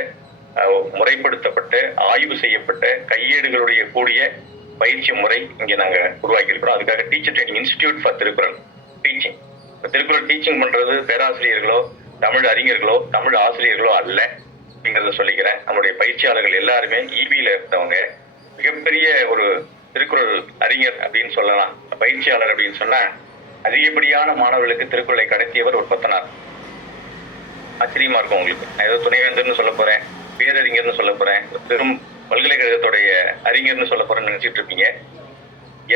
முறைப்படுத்தப்பட்ட, ஆய்வு செய்யப்பட்ட கையேடுகளுடைய கூடிய பயிற்சி முறை இங்க நாங்க உருவாக்கி இருக்கிறோம். அதுக்காக teacher training institute for Thirukkural teaching. Thirukkural teaching பண்றது பேராசிரியர்களோ, தமிழ் அறிஞர்களோ, தமிழ் ஆசிரியர்களோ அல்ல அப்படிங்கிறத சொல்லிக்கிறேன். நம்மளுடைய பயிற்சியாளர்கள் எல்லாருமே ஈபியில இருந்தவங்க. மிகப்பெரிய ஒரு திருக்குறள் அறிஞர் அப்படின்னு சொல்லலாம். பயிற்சியாளர் அப்படின்னு சொன்னா அதிகப்படியான மாணவர்களுக்கு திருக்குறளை கடத்தியவர் ஒரு கொத்தனார். ஆச்சரியமா இருக்கும் உங்களுக்கு. நான் ஏதோ துணைவேந்தர்னு சொல்ல போறேன், பேரறிஞர்னு சொல்ல போறேன், பெரும் பல்கலைக்கழகத்துடைய அறிஞர்னு சொல்ல போறேன்னு நினைச்சிட்டு இருப்பீங்க.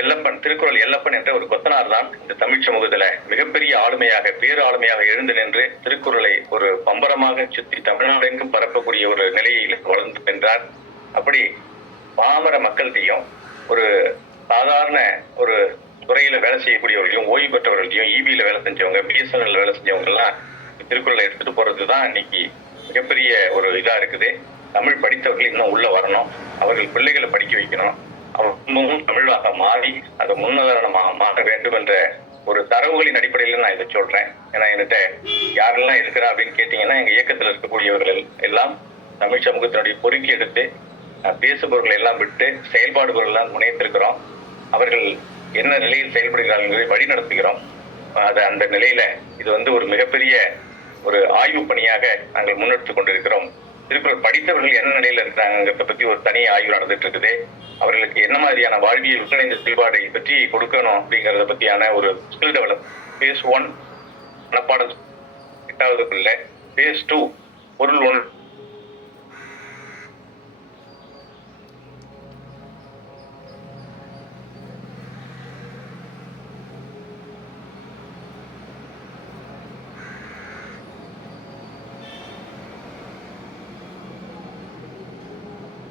எல்லப்பன், திருக்குறள் எல்லப்பன் என்ற ஒரு கொத்தனார் தான் இந்த தமிழ் சமூகத்துல மிகப்பெரிய ஆளுமையாக, பேரு ஆளுமையாக எழுந்து நின்று திருக்குறளை ஒரு பம்பரமாக சுத்தி தமிழ்நாடெங்கும் பரப்பக்கூடிய ஒரு நிலையில் வளர்ந்து நின்றார். அப்படி பாமர மக்கள்கிட்டையும் ஒரு சாதாரண ஒரு துறையில வேலை செய்யக்கூடியவர்களையும், ஓய்வு பெற்றவர்களையும், ஈபியில வேலை செஞ்சவங்க, பிஎஸ்என்எல் வேலை செஞ்சவங்க எல்லாம் திருக்குறளை எடுத்துட்டு போறதுதான் இன்னைக்கு மிகப்பெரிய ஒரு இதா இருக்குது. தமிழ் படித்தவர்கள் இன்னும் உள்ள வரணும், அவர்கள் பிள்ளைகளை படிக்க வைக்கணும், அவர்களும் தமிழாக மாறி அதை முன்னுதாரணமாக மாற வேண்டும் என்ற ஒரு தரவுகளின் அடிப்படையில் நான் இதை சொல்றேன். ஏன்னா என்கிட்ட யாரெல்லாம் இருக்கிறா அப்படின்னு கேட்டீங்கன்னா எங்க இயக்கத்தில் இருக்கக்கூடியவர்கள் எல்லாம் தமிழ் சமூகத்தினுடைய பொறுக்கி எடுத்து பேசுபவர்களை எல்லாம் விட்டு செயல்பாடுகள் எல்லாம் முனைத்திருக்கிறோம். அவர்கள் என்ன நிலையில் செயல்படுகிறார்கள் வழி நடத்துகிறோம். அந்த நிலையில இது ஒரு மிகப்பெரிய ஒரு ஆய்வு பணியாக நாங்கள் முன்னெடுத்து கொண்டிருக்கிறோம். திருக்குறள் படித்தவர்கள் என்ன நிலையில இருக்கிறாங்கிறத பத்தி ஒரு தனி ஆய்வு நடந்துட்டு இருக்குது. அவர்களுக்கு என்ன மாதிரியான வாழ்வியல் ஒருங்கிணைந்த செயல்பாடை பற்றி கொடுக்கணும் அப்படிங்கறத பத்தியான ஒரு ஸ்கில் டெவலப். phase 1 மனப்பாடம் 8வதுக்குள்ள, phase 2 பொருள் 1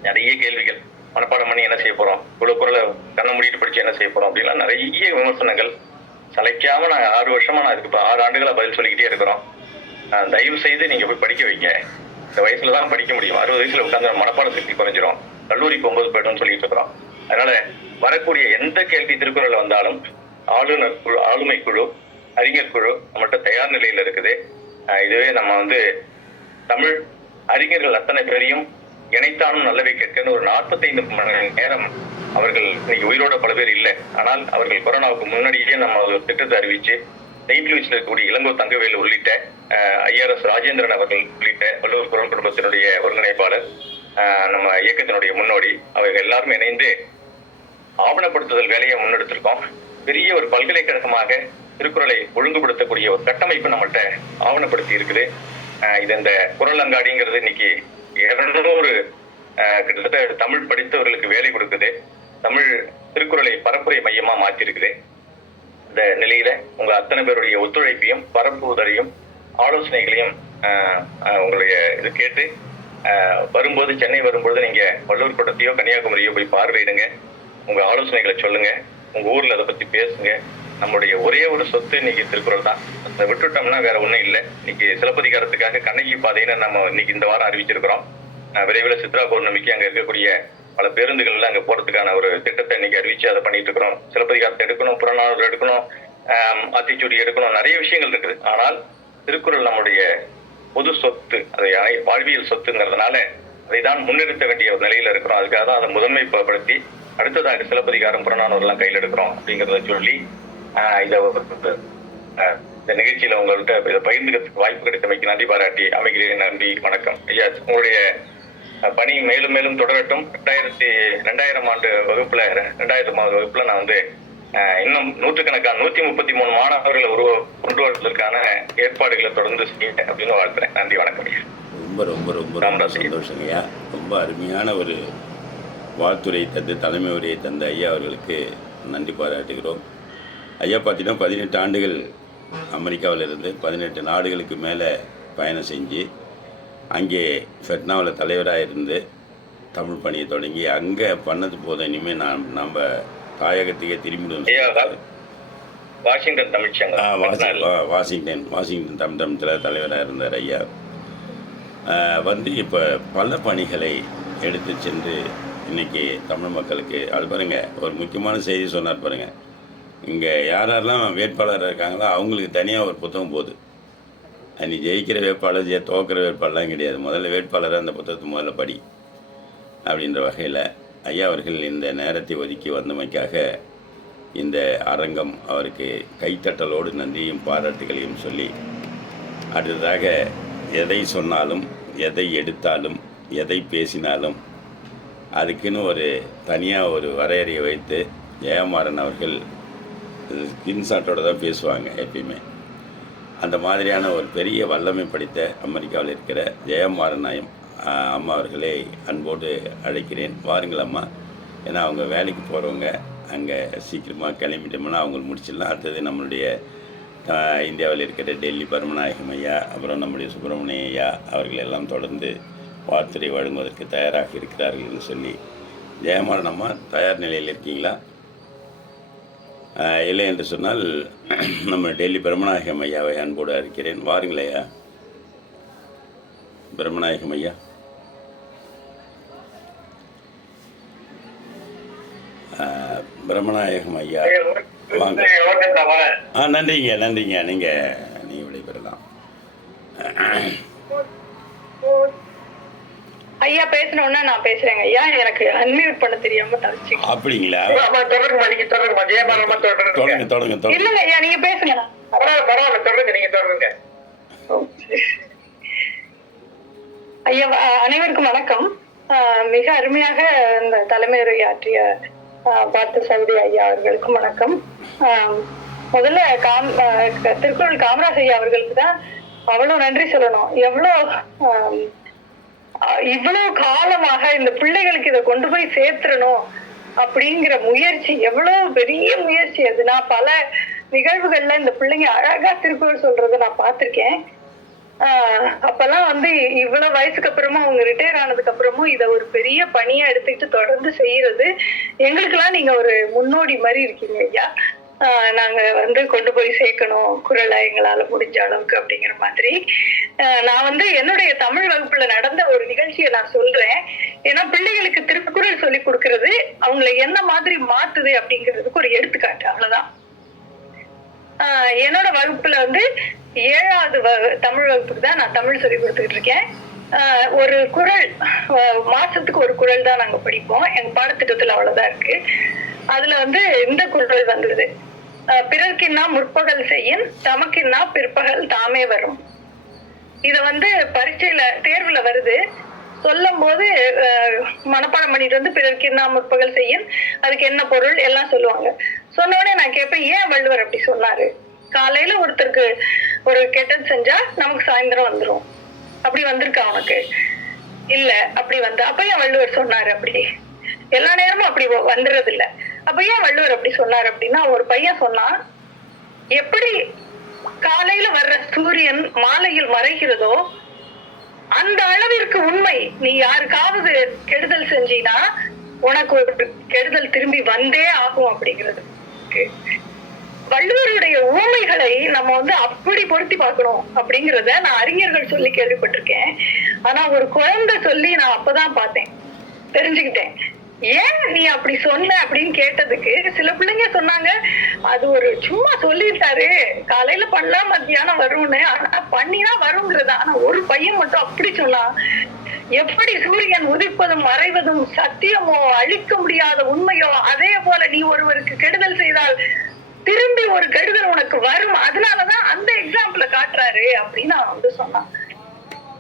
நிறைய கேள்விகள். மனப்பாடம் பண்ணி என்ன செய்ய போறோம், இவ்வளவு குரலை கண்ண மூடிட்டு படிச்சு என்ன செய்ய போறோம் அப்படின்லாம் நிறைய விமர்சனங்கள். சளைக்காம நான் 6 வருஷமா நான் அதுக்கு 6 ஆண்டுகளா பதில் சொல்லிக்கிட்டே இருக்கிறோம். தயவு செய்து நீங்க போய் படிக்க வைங்க. இந்த வயசுலதான் படிக்க முடியும். 60 வயசுல உட்காந்து மனப்பாட சக்தி குறைஞ்சிரும், கல்லூரி 9 போய்டும் சொல்லிட்டு இருக்கிறோம். அதனால வரக்கூடிய எந்த கேள்வி திருக்குறள் வந்தாலும் ஆளுநர் குழு, ஆளுமை குழு, அறிஞர் குழு நம்மகிட்ட தயார் நிலையில இருக்குது. இதுவே நம்ம தமிழ் அறிஞர்கள் அத்தனை பேரையும் இணைத்தானும் நல்லவை கேட்கன்னு ஒரு 45 மணி நேரம் அவர்கள் இன்னைக்கு உயிரோட பல பேர் இல்லை. ஆனால் அவர்கள் கொரோனாவுக்கு முன்னாடியே நம்ம ஒரு திட்டத்தை அறிவிச்சு செயின்ட் லூயிஸ்ல இருக்கக்கூடிய இளங்கோ தங்கவேலு உள்ளிட்ட IRS ராஜேந்திரன் அவர்கள் உள்ளிட்ட வள்ளுவர் குரல் குடும்பத்தினுடைய ஒருங்கிணைப்பாளர், நம்ம இயக்கத்தினுடைய முன்னோடி, அவர்கள் எல்லாரும் இணைந்து ஆவணப்படுத்துதல் வேலையை முன்னெடுத்திருக்கோம். பெரிய ஒரு பல்கலைக்கழகமாக திருக்குறளை ஒழுங்குபடுத்தக்கூடிய ஒரு கட்டமைப்பு நம்மள்கிட்ட ஆவணப்படுத்தி இருக்குது. இது இந்த குரல் அங்காடிங்கிறது இன்னைக்கு 200 கிட்டத்தட்ட தமிழ் படித்தவர்களுக்கு வேலை கொடுக்குது. தமிழ் திருக்குறளை பரப்புரை மையமா மாற்றிருக்குது. இந்த நிலையில உங்க அத்தனை பேருடைய ஒத்துழைப்பையும் பரப்புவதையும் ஆலோசனைகளையும் உங்களுடைய இது கேட்டு வரும்போது, சென்னை வரும்போது நீங்க வள்ளூர் கோட்டத்தையோ கன்னியாகுமரியோ போய் பார்வையிடுங்க. உங்க ஆலோசனைகளை சொல்லுங்க, உங்க ஊர்ல அதை பத்தி பேசுங்க. நம்முடைய ஒரே ஒரு சொத்து இன்னைக்கு திருக்குறள் தான். அதை விட்டுட்டோம்னா வேற ஒண்ணும் இல்லை. இன்னைக்கு சிலப்பதிகாரத்துக்காக கண்ணகி பாதைன்னு நம்ம இன்னைக்கு இந்த வாரம் அறிவிச்சிருக்கிறோம். விரைவில் சித்ரா பௌர்ணமிக்கு அங்க இருக்கக்கூடிய பல பேருந்துகள்ல அங்க போறதுக்கான ஒரு திட்டத்தை இன்னைக்கு அறிவிச்சு அதை பண்ணிட்டு இருக்கிறோம். சிலப்பதிகாரத்தை எடுக்கணும், புறநானூறு எடுக்கணும், ஆத்திச்சூடி எடுக்கணும், நிறைய விஷயங்கள் இருக்குது. ஆனால் திருக்குறள் நம்முடைய பொது சொத்து, அதை வாழ்வியல் சொத்துங்கிறதுனால அதை தான் முன்னிறுத்த வேண்டிய ஒரு நிலையில இருக்கிறோம். அதுக்காக தான் அதை முதன்மைப்படுத்தி அடுத்ததாக சிலப்பதிகாரம் புறநானூறு எல்லாம் கையில் எடுக்கிறோம் அப்படிங்கிறத சொல்லி இந்த நிகழ்ச்சியில உங்கள்கிட்ட இதை பகிர்ந்துக்கிறதுக்கு வாய்ப்பு கிடைத்தமைக்கு நன்றி பாராட்டி அமைகிறேன். நன்றி, வணக்கம் ஐயா. உங்களுடைய பணி மேலும் மேலும் தொடரட்டும். 2000 ஆண்டு வகுப்புல 2000வது வகுப்புல நான் வந்து இன்னும் நூற்றுக்கணக்கான 133 மாணவர்களை கொண்டு வருவதற்கான ஏற்பாடுகளை தொடர்ந்து செய்ய அப்படின்னு வாழ்த்துறேன். நன்றி, வணக்கம் ஐயா. ரொம்ப ரொம்ப ரொம்ப ரொம்ப சந்தோஷங்க ஐயா. ரொம்ப அருமையான ஒரு வாழ்த்துறை தந்து தலைமை உரையை தந்த ஐயா அவர்களுக்கு நன்றி பாராட்டுகிறோம். ஐயா பார்த்தீங்கன்னா 18 ஆண்டுகள் அமெரிக்காவில் இருந்து 18 நாடுகளுக்கு மேலே பயணம் செஞ்சு அங்கே ஃபெட்னாவில் தலைவராக இருந்து தமிழ் பணியை தொடங்கி அங்கே பண்ணது போதும், இனிமேல் நம்ம தாயகத்துக்கே திரும்பிடுவோம். வாஷிங்டன் தமிழ்ச்சங்கம், வாஷிங்டன் தமிழ் தலைவராக இருந்தார் ஐயா. வந்து இப்போ பல பணிகளை எடுத்து சென்று இன்றைக்கி தமிழ் மக்களுக்கு அது பாருங்கள், ஒரு முக்கியமான செய்தி சொன்னார் பாருங்கள். இங்கே யாரெல்லாம் வேட்பாளராக இருக்காங்களோ அவங்களுக்கு தனியாக ஒரு புத்தகம் போகுது. நீ ஜெயிக்கிற வேட்பாளர் தோக்கிற வேட்பாளர்லாம் கிடையாது, முதல்ல வேட்பாளராக அந்த புத்தகத்தை முதல்ல படி அப்படின்ற வகையில் ஐயா அவர்கள் இந்த நேரத்தை ஒதுக்கி வந்தமைக்காக இந்த அரங்கம் அவருக்கு கைத்தட்டலோடு நன்றியும் பாராட்டுகளையும் சொல்லி, அடுத்ததாக எதை சொன்னாலும் எதை எடுத்தாலும் எதை பேசினாலும் அதுக்குன்னு ஒரு தனியாக ஒரு வரையறையை வைத்து ஜெயமாறன் அவர்கள் ஸ்கிரீன்ஷாட்டோடு தான் பேசுவாங்க எப்பயுமே. அந்த மாதிரியான ஒரு பெரிய வல்லமை படித்த அமெரிக்காவில் இருக்கிற ஜெயமாறன் அம்மா அவர்களை அன்போடு அழைக்கிறேன். வாருங்கள் அம்மா. ஏன்னா அவங்க வேலைக்கு போகிறவங்க அங்கே சீக்கிரமாக கிளம்பிட்டோம்னா அவங்களுக்கு முடிச்சிடலாம். அடுத்தது நம்மளுடைய இந்தியாவில் இருக்கிற டெல்லி பரமநாயகம் ஐயா, அப்புறம் நம்முடைய சுப்பிரமணிய ஐயா அவர்கள் எல்லாம் தொடர்ந்து வார்த்தை வழங்குவதற்கு தயாராக இருக்கிறார்கள் என்று சொல்லி, ஜெயமாறன் அம்மா தயார் நிலையில் இருக்கீங்களா? இல்லை என்று சொன்னால் நம்ம டெல்லி பிரம்மநாயகம் ஐயாவை அன்போடு இருக்கிறேன். வாருங்கள் ஐயா. பிரம்மநாயகம் ஐயா, பிரம்மநாயகம் ஐயா வாங்க. நன்றிங்க. நீங்கள் விடைபெறலாம். ஐயா பேசணும்னா நான் பேசுறேங்க ஐயா. எனக்கு அன்மியூட் பண்ண தெரியாம தவிச்சு. அப்படிங்களா? தொடருங்க. இல்ல ஐயா நீங்க பேசுங்க. பரவாயில்ல, தொடருங்க, நீங்க தொடருங்க. ஐயா அனைவருக்கும் வணக்கம். மிக அருமையாக இந்த தலைமை உரையாற்றிய பார்த்த சவுதி ஐயா அவர்களுக்கும் வணக்கம். முதல்ல திருக்குறள் காமராஜ் ஐயா அவர்களுக்கு தான் அவ்வளவு நன்றி சொல்லணும். இவ்வளவு காலமாக இந்த பிள்ளைகளுக்கு இதை கொண்டு போய் சேர்த்துடணும் அப்படிங்கிற முயற்சி, எவ்வளவு பெரிய முயற்சி அது. நான் பல நிகழ்வுகள்ல இந்த பிள்ளைங்க அழகா திருக்குறள் சொல்றதை நான் பார்த்திருக்கேன். அப்பெல்லாம் வந்து இவ்வளவு வயசுக்கு அப்புறமா அவங்க ரிட்டையர் ஆனதுக்கு அப்புறமும் இதை ஒரு பெரிய பணியா எடுத்துக்கிட்டு தொடர்ந்து செய்யறது எங்களுக்கெல்லாம் நீங்க ஒரு முன்னோடி மாதிரி இருக்கீங்க ஐயா. நாங்க வந்து கொண்டு போய் சேர்க்கணும் குறளை எங்களால முடிஞ்ச அளவுக்கு அப்படிங்கிற மாதிரி. நான் வந்து என்னுடைய தமிழ் வகுப்புல நடந்த ஒரு நிகழ்ச்சியை நான் சொல்றேன். ஏன்னா பிள்ளைகளுக்கு திருக்குறள் சொல்லி கொடுக்கறது அவங்களை என்ன மாதிரி மாத்துது அப்படிங்கிறதுக்கு ஒரு எடுத்துக்காட்டு, அவ்வளவுதான். என்னோட வகுப்புல வந்து 7வது தமிழ் வகுப்புக்கு தான் நான் தமிழ் சொல்லி கொடுத்துக்கிட்டு இருக்கேன். ஒரு குறள் மாசத்துக்கு ஒரு குறள் தான் நாங்க படிப்போம். எங்க பாடத்திட்டத்துல அவ்வளவுதான் இருக்கு. அதுல வந்து இந்த குறள் வந்தது, பிறர்க்கின்னா முற்பகல் செய்யின் தமக்கின்னா பிற்பகல் தாமே வரும். இத வந்து பரீட்சையில தேர்வுல வருது. சொல்லும் போது மனப்பாடம் பண்ணிட்டு வந்து பிறர்க்கின்னா முற்பகல் செய்யின் அதுக்கு என்ன பொருள் எல்லாம் சொல்லுவாங்க. சொன்ன உடனே நான் கேட்பேன், ஏன் வள்ளுவர் அப்படி சொன்னாரு? காலையில ஒருத்தருக்கு ஒரு கெட்டது செஞ்சா நமக்கு சாயந்தரம் வந்துரும், அப்படி வந்திருக்கா உனக்கு? இல்ல அப்படி வந்து அப்ப ஏன் வள்ளுவர் சொன்னாரு? அப்படி எல்லா நேரமும் அப்படி வந்துறது இல்ல. அப்ப ஏன் வள்ளுவர் அப்படி சொன்னாரு அப்படின்னா, ஒரு பையன் சொன்னான், எப்படி காலையில வர்ற சூரியன் மாலையில் மறைகிறதோ அந்த அளவிற்கு உண்மை. நீ யாருக்காவது கெடுதல் செஞ்சீனா உனக்கு ஒரு கெடுதல் திரும்பி வந்தே ஆகும் அப்படிங்கிறது. வள்ளுவருடைய ஊமைகளை நம்ம அப்படி பொருத்தி பார்க்கணும் அப்படிங்கறத நான் அறிஞர்கள் சொல்லி கேள்விப்பட்டிருக்கேன். ஆனா ஒரு குழந்தை சொல்லி நான் அப்பதான் பார்த்தேன், தெரிஞ்சுக்கிட்டேன். ஏன் நீ அப்படி சொன்ன அப்படின்னு கேட்டதுக்கு சில பிள்ளைங்க சொன்னாங்க, அது ஒரு சும்மா சொல்லிட்டாரு, காலையில பண்ணலாம் மத்தியானம் வரும்னு, ஆனா பண்ணினா வருங்கிறது. ஆனா ஒரு பையன் மட்டும் அப்படி சொன்னான், எப்படி சூரியன் உதிப்பதும் மறைவதும் சத்தியமோ அழிக்க முடியாத உண்மையோ, அதே போல நீ ஒருவருக்கு கெடுதல் செய்தால் திரும்பி ஒரு கெடுதல் உனக்கு வரும், அதனாலதான் அந்த எக்ஸாம்பிள காட்டுறாரு அப்படின்னு அவன் சொன்னான்.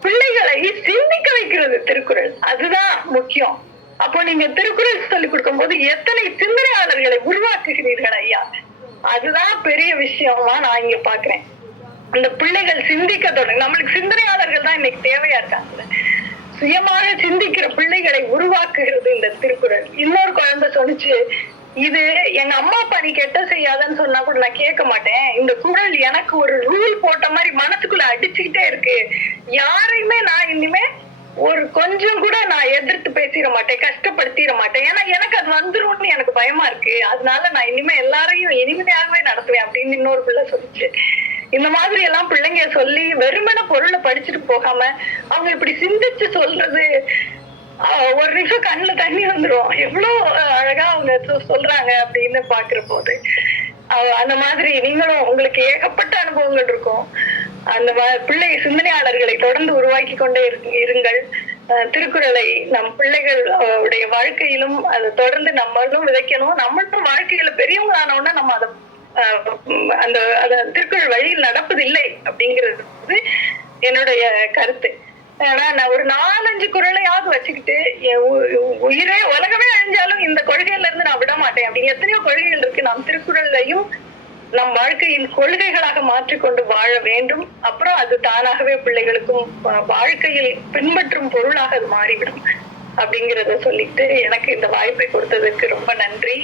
பிள்ளைகளை சிந்திக்க வைக்கிறது திருக்குறள், அதுதான் முக்கியம். அப்போ நீங்க திருக்குறள் சொல்லி கொடுக்கும் போது எத்தனை சிந்தனையாளர்களை உருவாக்குகிறீர்கள் ஐயா, அதுதான் பெரிய விஷயமா நான் இங்க பாக்குறேன். அந்த பிள்ளைகள் சிந்திக்க தொடங்க, நம்மளுக்கு சிந்தனையாளர்கள் தான் இன்னைக்கு தேவையா இருக்காங்க. சுயமாக சிந்திக்கிற பிள்ளைகளை உருவாக்குகிறது இந்த திருக்குறள். இன்னொரு குழந்தை சொன்னிச்சு, இது எங்க அம்மா அப்பா நீ கெட்ட செய்யாதன்னு சொன்னா கூட நான் கேட்க மாட்டேன், இந்த குறள் எனக்கு ஒரு ரூல் போட்ட மாதிரி மனசுக்குள்ள அடிச்சுக்கிட்டே இருக்கு, யாரையுமே நான் இனிமே ஒரு கொஞ்சம் கூட நான் எதிர்த்து பேசிட மாட்டேன், கஷ்டப்படுத்திட மாட்டேன், ஏன்னா எனக்கு அது வந்துரும்னு எனக்கு பயமா இருக்கு, அதனால நான் இனிமே எல்லாரையும் இனிமையாகவே நடத்துவேன் அப்படின்னு இன்னொரு பிள்ளை சொல்லிச்சு. இந்த மாதிரி எல்லாம் பிள்ளைங்க சொல்லி வெறுமன பொருளை படிச்சுட்டு போகாம அவங்க இப்படி சிந்திச்சு சொல்றது, ஒரு நிமிஷம் கண்ணுல தண்ணி வந்துரும், எவ்வளவு அழகா அவங்க சொல்றாங்க அப்படின்னு பாக்குற போது. அந்த மாதிரி நீங்களும் உங்களுக்கு ஏகப்பட்ட அனுபவங்கள் இருக்கும். அந்த பிள்ளை சிந்தனையாளர்களை தொடர்ந்து உருவாக்கி கொண்டே இருங்கள். திருக்குறளை நம் பிள்ளைகள் உடைய வாழ்க்கையிலும் அதை தொடர்ந்து நம்மளும் விதைக்கணும். நம்மளும் வாழ்க்கையில பெரியவங்க ஆனோம்னா நம்ம அதை அந்த திருக்குறள் வழியில் நடப்பதில்லை அப்படிங்கிறது என்னுடைய கருத்து. ஆனா நான் ஒரு 4-5 குறளையாவது வச்சுக்கிட்டு உயிரே உலகமே அழிஞ்சாலும் இந்த கொள்கையில இருந்து நான் விட மாட்டேன் அப்படின்னு எத்தனையோ கொள்கைகள் இருக்கு. நாம் திருக்குறளையும் நம் வாழ்க்கையின் கொள்கைகளாக மாற்றிக்கொண்டு வாழ வேண்டும். அப்புறம் அது தானாகவே பிள்ளைகளுக்கும் வாழ்க்கையில் பின்பற்றும் பொருளாக அது மாறிவிடும் அப்படிங்கிறத சொல்லிட்டு எனக்கு இந்த வாய்ப்பை கொடுத்ததற்கு ரொம்ப நன்றி.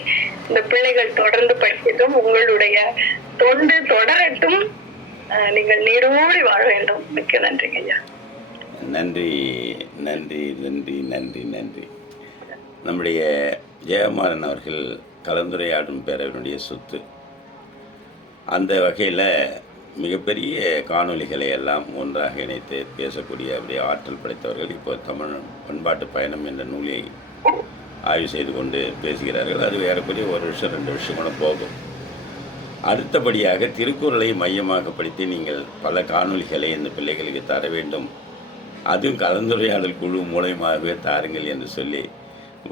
இந்த பிள்ளைகள் தொடர்ந்து படிக்கட்டும், உங்களுடைய தொண்டு தொடரட்டும், நீங்கள் நீடோடி வாழ வேண்டும். மிக்க நன்றிங்க ஐயா. நன்றி நன்றி நன்றி நன்றி நன்றி. நம்முடைய ஜெயமாறன் அவர்கள் கலந்துரையாடும் பேரவனுடைய சொத்து. அந்த வகையில் மிகப்பெரிய காணொளிகளை எல்லாம் ஒன்றாக இணைத்து பேசக்கூடிய அப்படியே ஆற்றல் படைத்தவர்கள் இப்போ தமிழ் பண்பாட்டு பயணம் என்ற நூலை ஆய்வு செய்து கொண்டு பேசுகிறார்கள். அது வேறுபடி 1 வருஷம் 2 வருஷம் கூட போகும். அடுத்தபடியாக திருக்குறளை மையமாக படுத்தி நீங்கள் பல காணொளிகளை இந்த பிள்ளைகளுக்கு தர வேண்டும், அதுவும் கலந்துரையாடல் குழு மூலயமாகவே தாருங்கள் என்று சொல்லி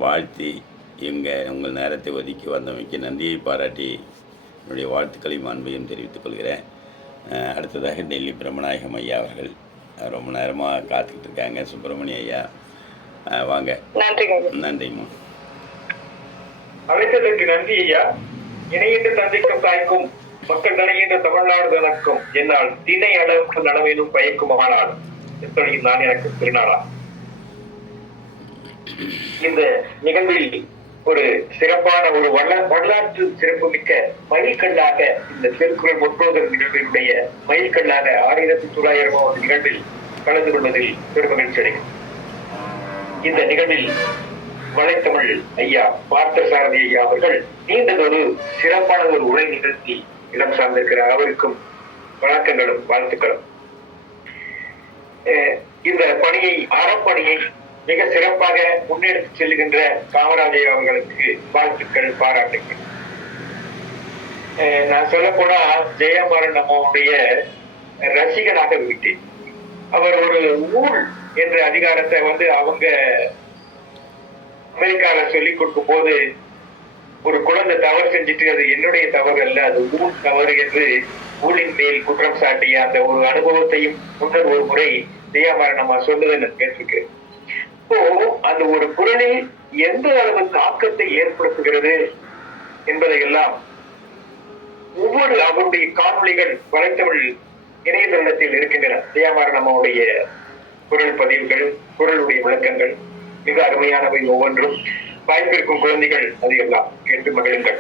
வாழ்த்தி உங்கள் நேரத்தை ஒதுக்கி வந்தமைக்கு நன்றியை பாராட்டி என்னுடைய வாழ்த்துக்களையும் அன்பையும் தெரிவித்துக் கொள்கிறேன். அடுத்ததாக டெல்லி பிரம்மநாயகம் ஐயா அவர்கள் ரொம்ப நேரமாக காத்துக்கிட்டு இருக்காங்க. சுப்பிரமணிய ஐயா வாங்க. நன்றிம்மா. அழைத்ததற்கு நன்றி ஐயா. இணையிட்டு தந்தைக்கும் தாய்க்கும் மக்கள் தலையின்ற தமிழ்நாடு தனக்கும் என்னால் திணை அளவுக்கு நனவேனும் பயக்கும் ஆனால் எப்படியும் நான் எனக்கு திருநாளா. இந்த நிகழ்வில் ஒரு சிறப்பான ஒரு வரலாற்று சிறப்புமிக்க மைல்கல்லாக இந்த திருக்குறள் முற்போதல் நிகழ்வினுடைய மைல்கல்லாக 1900 நிகழ்வில் கலந்து கொள்வதில் பெருமகிழ்ச்சி அடையும். இந்த நிகழ்வில் வலைத்தமிழ் ஐயா பார்த்தசாரதி ஐயா அவர்கள் நீண்டதொரு சிறப்பான ஒரு உரை நிகழ்த்தி இடம் சார்ந்திருக்கிறார். அவருக்கும் வணக்கங்களும் வாழ்த்துக்களும். இந்த பணியை அறப்பணியை மிக சிறப்பாக முன்னெடுத்து செல்லுகின்ற காமராஜர் அவர்களுக்கு வாழ்த்துக்கள், பாராட்டுக்கள். நான் சொல்ல போனா ஜெயமாறன் நம்முடைய ரசிகனாக விட்டேன். அவர் ஒரு ஊழ் என்ற அதிகாரத்தை அவங்க அமெரிக்கால சொல்லி கொடுக்கும் போது ஒரு குழந்தை தவறு செஞ்சுட்டு அது என்னுடைய தவறு அல்ல, அது ஊழ் தவறு என்று ஊழின் மேல் குற்றம் சாட்டிய அந்த ஒரு அனுபவத்தையும் முன்னர் ஒரு முறை ஜெயமாறன் நம்ம சொல்லுவது எனக்கு கேட்டிருக்கு. அந்த ஒரு குரலில் எந்த அளவு தாக்கத்தை ஏற்படுத்துகிறது என்பதையெல்லாம் ஒவ்வொரு அவருடைய காணொளிகள் வலைத்தமிழ் இணையதளத்தில் இருக்கின்றன. ஜெயமாறன் நம்முடைய குரல் பதிவுகள், குரலுடைய விளக்கங்கள் மிக அருமையானவை. ஒவ்வொன்றும் வாய்ப்பிருக்கும் குழந்தைகள் அதையெல்லாம் கேட்டு மகிழுங்கள்.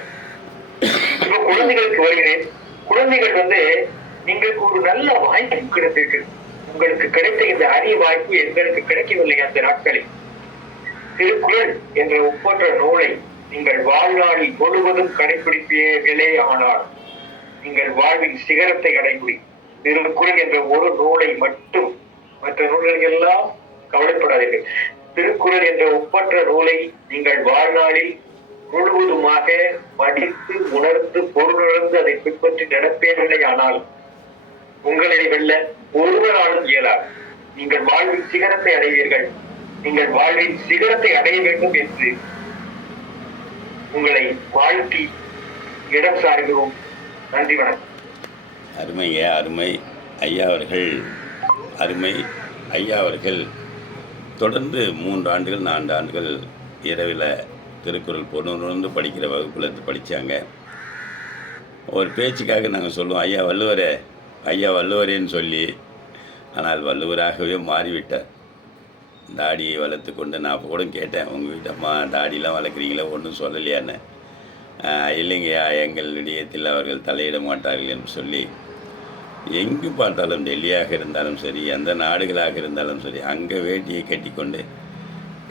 இப்ப குழந்தைகளுக்கு வருகிறேன். குழந்தைகள் நீங்களுக்கு ஒரு நல்ல வாய்ப்பு கிடைத்திருக்கு. உங்களுக்கு கிடைத்த இந்த அரிய வாய்ப்பு எங்களுக்கு கிடைக்கவில்லை. அந்த நாட்களில் திருக்குறள் என்ற ஒப்பற்ற நூலை நீங்கள் வாழ்நாளில் முழுவதும் கடைபிடிப்பீர்களே ஆனால் நீங்கள் வாழ்வின் சிகரத்தை அடைய முடியும். திருக்குறள் என்ற ஒரு நூலை மட்டும், மற்ற நூல்கள் எல்லாம் கவலைப்படாதீர்கள். திருக்குறள் என்ற ஒப்பற்ற நூலை நீங்கள் வாழ்நாளில் முழுவதுமாக படித்து உணர்ந்து பொருளுணர்ந்து அதை பின்பற்றி நடப்பீர்களே ஆனால் உங்களை வெல்ல ஒருவராலும் இயலாது. நீங்கள் வாழ்வின் சிகரத்தை அடைவீர்கள். நீங்கள் வாழ்வின் சிகரத்தை அடைய வேண்டும் என்று உங்களை வாழ்த்தி இடம் சார்கிறோம். நன்றி, வணக்கம். அருமைங்க, அருமை ஐயா அவர்கள். அருமை ஐயா அவர்கள் தொடர்ந்து 3 ஆண்டுகள் 4 ஆண்டுகள் இரவில் திருக்குறள் பொருளுணர்ந்து படிக்கிற வகுப்பில் படித்தாங்க. ஒரு பேச்சுக்காக நாங்கள் சொல்லுவோம், ஐயா வள்ளுவரே, ஐயா வள்ளுவரேன்னு சொல்லி. ஆனால் வள்ளுவராகவே மாறிவிட்டார். தாடியை வளர்த்து கொண்டு நான் அப்போ கூட கேட்டேன், உங்கள் வீட்டம்மா தாடியெலாம் வளர்க்குறீங்களா, ஒன்றும் சொல்லலையான்னு. இல்லைங்கய்யா, எங்கள் இடையத்தில் அவர்கள் தலையிட மாட்டார்கள் என்று சொல்லி, எங்கு பார்த்தாலும் டெல்லியாக இருந்தாலும் சரி, எந்த நாடுகளாக இருந்தாலும் சரி, அங்கே வேட்டியை கட்டிக்கொண்டு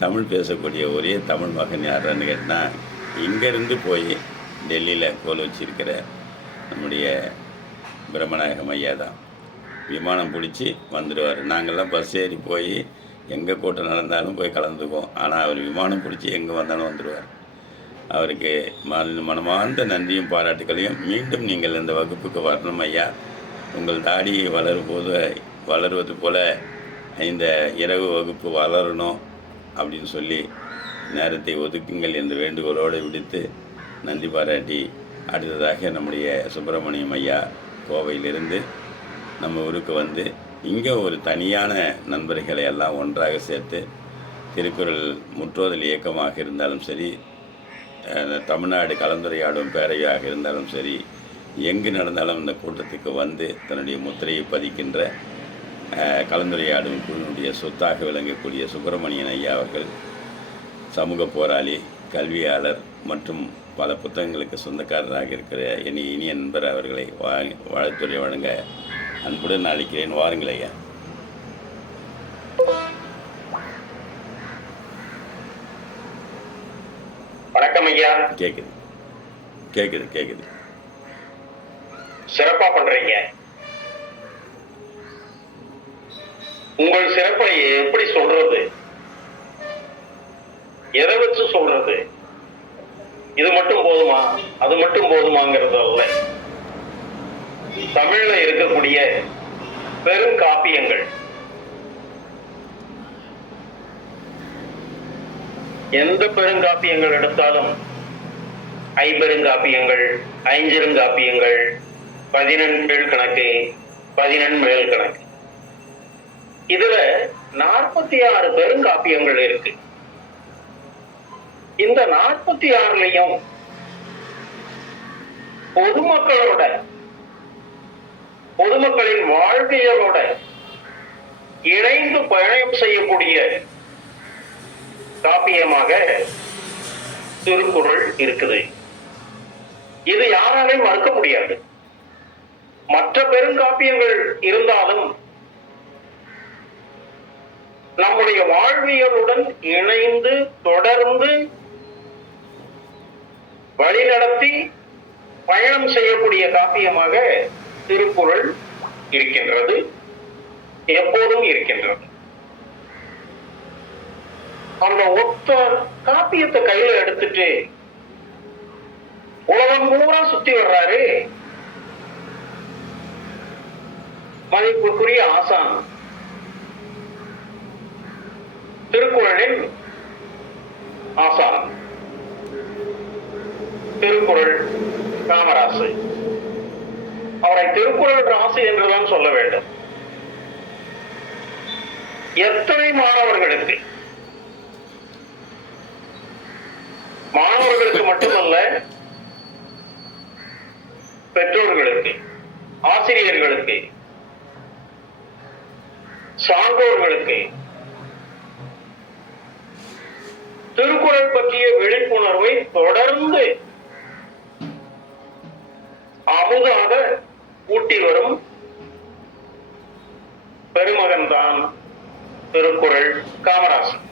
தமிழ் பேசக்கூடிய ஒரே தமிழ் மகன் யாருன்னு கேட்டால், இங்கேருந்து போய் டெல்லியில் கோல் வச்சிருக்கிற நம்முடைய பிரம்மநாயகம் ஐயா தான். விமானம் பிடிச்சி வந்துடுவார். நாங்கள்லாம் பஸ் ஏறி போய் எங்கே கூட்டம் நடந்தாலும் போய் கலந்துக்குவோம். ஆனால் அவர் விமானம் பிடிச்சி எங்கே வந்தாலும் வந்துடுவார். அவருக்கு மனமார்ந்த நன்றியும் பாராட்டுகளையும். மீண்டும் நீங்கள் இந்த வகுப்புக்கு வரணும் ஐயா. உங்கள் தாடி வளருவது போல் இந்த இரவு வகுப்பு வளரணும் அப்படின்னு சொல்லி நேரத்தை ஒதுக்குங்கள் என்று வேண்டுகோளோடு விடுத்து நன்றி பாராட்டி, அடுத்ததாக நம்முடைய சுப்பிரமணியம் ஐயா கோவையிலிருந்து நம்ம ஊருக்கு வந்து இங்கே ஒரு தனியான நண்பர்களை எல்லாம் ஒன்றாக சேர்த்து திருக்குறள் முற்றோதல் இயக்கமாக இருந்தாலும் சரி, தமிழ்நாடு கலந்துரையாடும் பேரவையாக இருந்தாலும் சரி, எங்கு நடந்தாலும் இந்த கூட்டத்துக்கு வந்து தன்னுடைய முத்திரையை பதிக்கின்ற கலந்துரையாடும் குழுவினுடைய சொத்தாக விளங்கக்கூடிய சுப்பிரமணியன் ஐயா அவர்கள் சமூக போராளி, கல்வியாளர் மற்றும் பல புத்தகங்களுக்கு சொந்தக்காரராக இருக்கிற இனிய நண்பர் அவர்களை வாழ்த்துறை வழங்க அன்புடன் அழைக்கிறேன். வாருங்கள் ஐயா. வணக்கம் ஐயா. கேட்குது கேட்குது கேட்குது. சிறப்பா பண்றீங்க. உங்கள் சிறப்பை எப்படி சொல்றது, எதை வச்சு சொல்றது? இது மட்டும் போதுமா, அது மட்டும் போதுமாங்கிறது அல்ல. தமிழ்ல இருக்கக்கூடிய பெருங்காப்பியங்கள், எந்த பெருங்காப்பியங்கள் எடுத்தாலும், ஐம்பெருங்காப்பியங்கள், ஐஞ்சிருங்காப்பியங்கள், 14 கணக்கு, 14 கணக்கு, இதுல 46 பெருங்காப்பியங்கள் இருக்கு. இந்த 46லயும் பொதுமக்களின் வாழ்வியலோட இணைந்து பயணம் செய்யக்கூடிய காப்பியமாக திருக்குறள் இருக்குது. இது யாராலையும் மறுக்க முடியாது. மற்ற பெருங்காப்பியங்கள் இருந்தாலும் நம்முடைய வாழ்வியலுடன் இணைந்து தொடர்ந்து வழிநடத்தி பயணம் செய்யக்கூடிய காப்பியமாக திருக்குறள் இருக்கின்றது, எப்போதும் இருக்கின்றது. அந்த ஒத்த காப்பியத்தை கையில எடுத்துட்டு உலகம் பூரா சுத்தி வர்றாரு மதிப்புக்குரிய ஆசான், திருக்குறளின் ஆசான் திருக்குறள் காமராசு. அவரை திருக்குறள் ராசு என்றுதான் சொல்ல வேண்டும். எத்தனை மாணவர்களுக்கு மட்டுமல்ல, பெற்றோர்களுக்கு, ஆசிரியர்களுக்கு, சான்றோர்களுக்கு திருக்குறள் பற்றிய விழிப்புணர்வை தொடர்ந்து அமுதாக ஊட்டி வரும் பெருமகன் தான் திருக்குறள் காமராசர்.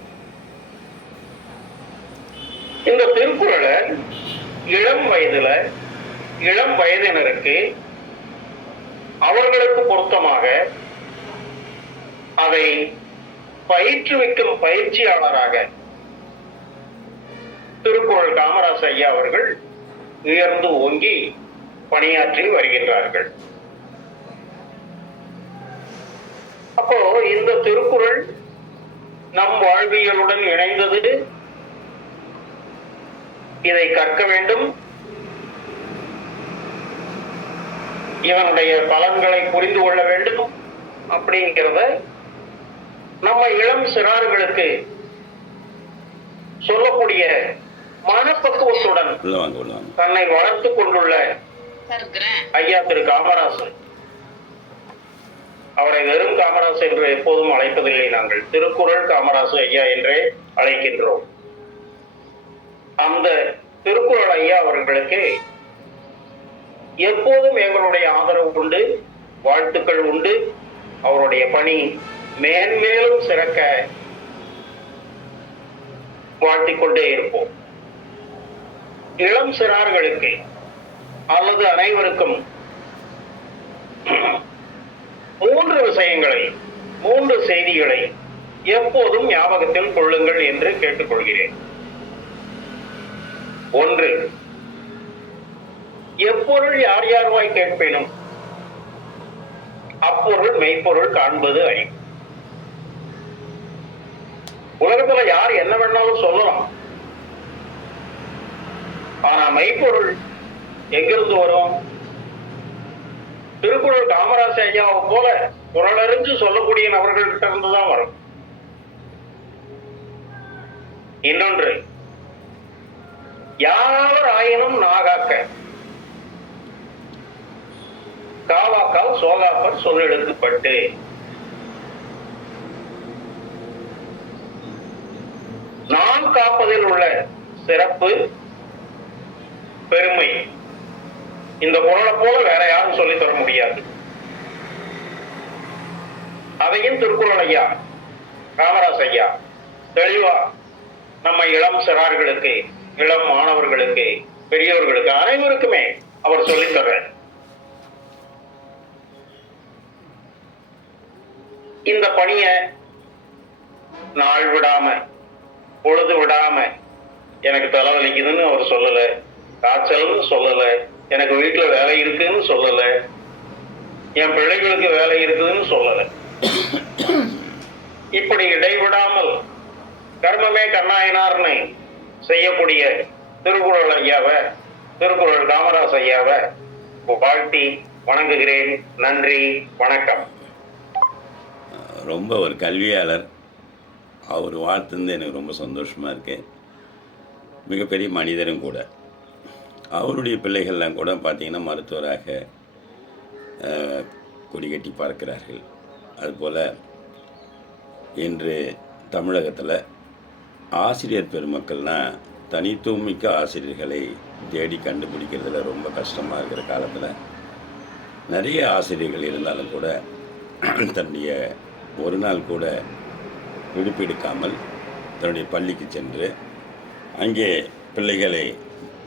இந்த திருக்குறளை இளம் வயதினருக்கு அவர்களுக்கு பொருத்தமாக அதை பயிற்றுவிக்கும் பயிற்சியாளராக திருக்குறள் காமராச ஐயா அவர்கள் உயர்ந்து ஓங்கி பணியாற்றி வருகின்றார்கள். அப்போ இந்த திருக்குறள் நம் வாழ்வியலுடன் இணைந்தது. இதை கற்க வேண்டும், இவனுடைய பலன்களை புரிந்து கொள்ள வேண்டும் அப்படிங்கிறத நம்ம இளம் சிறார்களுக்கு சொல்லக்கூடிய மனப்பக்குவத்துடன் தன்னை வளர்த்து கொண்டுள்ள ஐயா திரு காமராசர், அவரை வெறும் காமராசு என்று எப்போதும் அழைப்பதில்லை, நாங்கள் திருக்குறள் காமராசு ஐயா என்றே அழைக்கின்றோம். அந்த திருக்குறள் ஐயா அவர்களுக்கு எப்போதும் எங்களுடைய ஆதரவு உண்டு, வாழ்த்துக்கள் உண்டு. அவருடைய பணி மேன்மேலும் சிறக்க வாழ்த்திக் கொண்டே இருப்போம். இளம் சிறார்களுக்கு அல்லது அனைவருக்கும் 3 விஷயங்களை, 3 செய்திகளை எப்போதும் ஞாபகத்தில் கொள்ளுங்கள் என்று கேட்டுக்கொள்கிறேன். 1, எப்பொருள் யார் யார்வாய் கேட்பேனும் அப்பொருள் மெய்ப்பொருள் காண்பது அறிவு. உலகத்துல யார் என்ன வேணாலும் சொல்லலாம், ஆனா மெய்ப்பொருள் எங்கிருந்து வரும்? திருக்குறள் காமராச ஐயாவை போல குரலறிஞ்சு சொல்லக்கூடிய நபர்கள்கிட்ட இருந்துதான் வரும். இன்னொன்று, யார் ஆயினும் நாகாக்க காவாக்கால் சோகாப்பர் சொல்லெடுக்கப்பட்டு. நாம் காப்பதில் உள்ள சிறப்பு பெருமை இந்த குரலை போல வேற யாரும் சொல்லித் தர முடியாது. அதையும் திருக்குறள் ஐயா காமராச ஐயா தெளிவா நம்ம இளம் சிறார்களுக்கு, இளம் மாணவர்களுக்கு, பெரியவர்களுக்கு அனைவருக்குமே அவர் சொல்லித் தர்றார். இந்த பணிய நாள் விடாம, பொழுது விடாம, எனக்கு தலைவலிக்குதுன்னு அவர் சொல்லல, காய்ச்சல்னு சொல்லல, எனக்கு வீட்டுல வேலை இருக்குன்னு சொல்லல, என் பிள்ளைகளுக்கு வேலை இருக்குதுன்னு சொல்லல. இப்படி இடைவிடாமல் கர்மமே கண்ணாயினார்னு செய்யக்கூடிய திருக்குறள் ஐயாவை, திருக்குறள் காமராச ஐயாவை வாழ்த்தி வணங்குகிறேன். நன்றி, வணக்கம். ரொம்ப ஒரு கல்வியாளர், அவர் வாழ்த்துந்து எனக்கு ரொம்ப சந்தோஷமாக இருக்கு. மிகப்பெரிய மனிதரும் கூட. அவருடைய பிள்ளைகள்லாம் கூட பார்த்திங்கன்னா மருத்துவராக கொடிகட்டி பார்க்கிறார்கள். அதுபோல் இன்று தமிழகத்தில் ஆசிரியர் பெருமக்கள்னால் தனித்துவமிக்க ஆசிரியர்களை தேடி கண்டுபிடிக்கிறதுல ரொம்ப கஷ்டமாக இருக்கிற காலத்தில் நிறைய ஆசிரியர்கள் இருந்தாலும் கூட தன்னுடைய ஒரு நாள் கூட விடுப்பு எடுக்காமல் தன்னுடைய பள்ளிக்கு சென்று அங்கே பிள்ளைகளை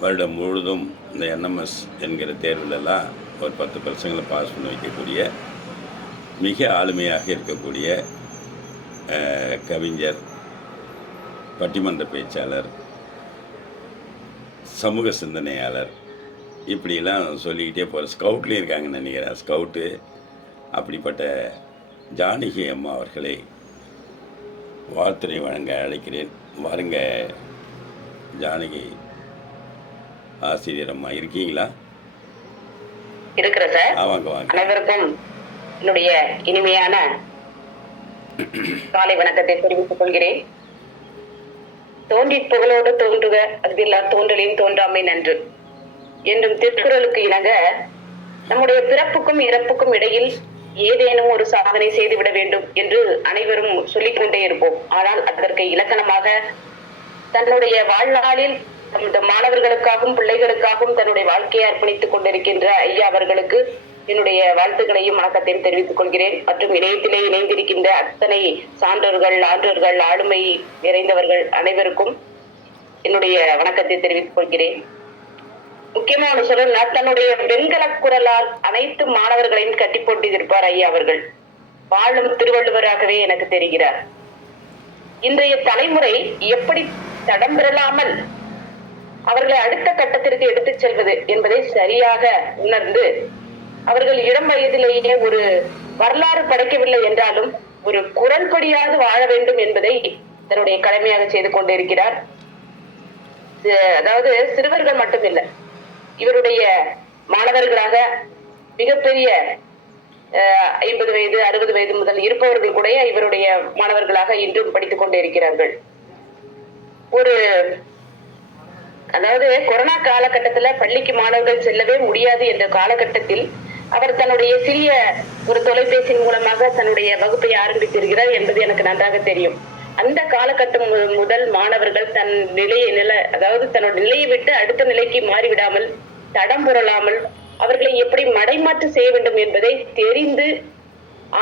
வருடம் முழுவதும் இந்த என்எம்எஸ் என்கிற தேர்விலெல்லாம் ஒரு 10 பசங்களை பாஸ் பண்ணி வைக்கக்கூடிய மிக ஆளுமையாக இருக்கக்கூடிய கவிஞர், பட்டிமன்ற பேச்சாளர், சமூக சிந்தனையாளர், இப்படிலாம் சொல்லிக்கிட்டே போகிற ஸ்கவுட்லேயும் இருக்காங்கன்னு நினைக்கிறேன். ஸ்கவுட்டு அப்படிப்பட்ட ஜானகி அம்மா அவர்களை வாழ்த்துறை வழங்க அழைக்கிறேன். வாருங்க ஜானகி ஆசிரியர் அம்மா, இருக்கீங்களா? இருக்கிற சார். வாங்க வாங்க. அனைவருக்கும் என்னுடைய இனிமையான காலை வணக்கத்தை தெரிவித்துக் கொள்கிறேன். தோன்றி புகழோடு தோன்றுக, அதுவில்லா தோன்றலின் தோன்றாமை நன்று என்றும் திருக்குறளுக்கு இணங்க நம்முடைய பிறப்புக்கும் இறப்புக்கும் இடையில் ஏதேனும் ஒரு சாதனை செய்துவிட வேண்டும் என்று அனைவரும் சொல்லிக் கொண்டே இருப்போம். ஆனால் அதற்கு இலக்கணமாக தன்னுடைய வாழ்நாளில் மாணவர்களுக்காகவும் பிள்ளைகளுக்காகவும் தன்னுடைய வாழ்க்கையை அர்ப்பணித்துக் கொண்டிருக்கின்ற ஐயா அவர்களுக்கு என்னுடைய வாழ்த்துக்களையும் வணக்கத்தையும் தெரிவித்துக் கொள்கிறேன். மற்றும் இணையத்திலே இணைந்திருக்கின்ற அத்தனை சான்றோர்கள், ஆன்றோர்கள், ஆளுமை நிறைந்தவர்கள் அனைவருக்கும் என்னுடைய வணக்கத்தை தெரிவித்துக் கொள்கிறேன். முக்கியமா ஒண்ணு சொல்லணும்னா தன்னுடைய வெண்கல குரலால் அனைத்து மாணவர்களையும் கட்டி போட்டிருப்பார் ஐயா அவர்கள். வாழும் திருவள்ளுவராகவே எனக்கு தெரிகிறார். இன்றைய தலைமுறை எப்படி தடம் பெறலாமல் அவர்களை அடுத்த கட்டத்திற்கு எடுத்துச் செல்வது என்பதை சரியாக உணர்ந்து அவர்கள் இளம் வயதிலேயே ஒரு வரலாறு படைக்கவில்லை என்றாலும் ஒரு குரல்படியாக வாழ வேண்டும் என்பதை தன்னுடைய கடமையாக செய்து கொண்டிருக்கிறார். அதாவது சிறுவர்கள் மட்டுமில்லை, இவருடைய மாணவர்களாக மிகப்பெரிய 50 வயது 60 வயது முதல் இருப்பவர்கள் கூட இவருடைய மாணவர்களாக இன்றும் படித்துக் கொண்டே இருக்கிறார்கள். அதாவது கொரோனா காலகட்டத்துல பள்ளிக்கு மாணவர்கள் செல்லவே முடியாது என்ற காலகட்டத்தில் அவர் தன்னுடைய சிறிய ஒரு தொலைபேசியின் மூலமாக தன்னுடைய வகுப்பை ஆரம்பித்திருக்கிறார் என்பது எனக்கு நன்றாக தெரியும். அந்த காலகட்டம் முதல் மாணவர்கள் அதாவது தன்னோட நிலையை விட்டு அடுத்த நிலைக்கு மாறிவிடாமல் தடம் புரளாமல் அவர்களை எப்படி மடைமாற்று செய்ய வேண்டும் என்பதை தெரிந்து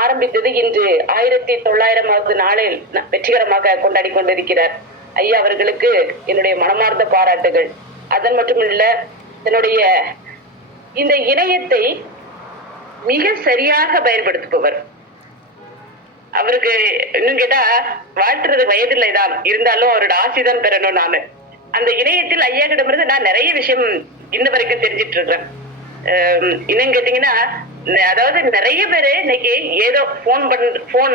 ஆரம்பித்தது இன்று 1900வது நாளில் வெற்றிகரமாக கொண்டாடி கொண்டிருக்கிறார். ஐயா அவர்களுக்கு என்னுடைய மனமார்ந்த பாராட்டுகள். அதன் மட்டுமில்ல, தன்னுடைய இந்த இணையத்தை மிக சரியாக பயன்படுத்துபவர். அவருக்கு இன்னும் கேட்டா வாழ்த்துறது வயதில்லை தான், இருந்தாலும் அவரோட ஆசைதான் பெறணும். நானு அந்த இணையத்தில் ஐயா கிட்டமிருந்து நான் நிறைய விஷயம் இன்ன வரைக்கும் தெரிஞ்சிட்டு இருக்கிறேன். இன்னும் கேட்டீங்கன்னா, அதாவது நிறைய பேரு இன்னைக்கு ஏதோ போன்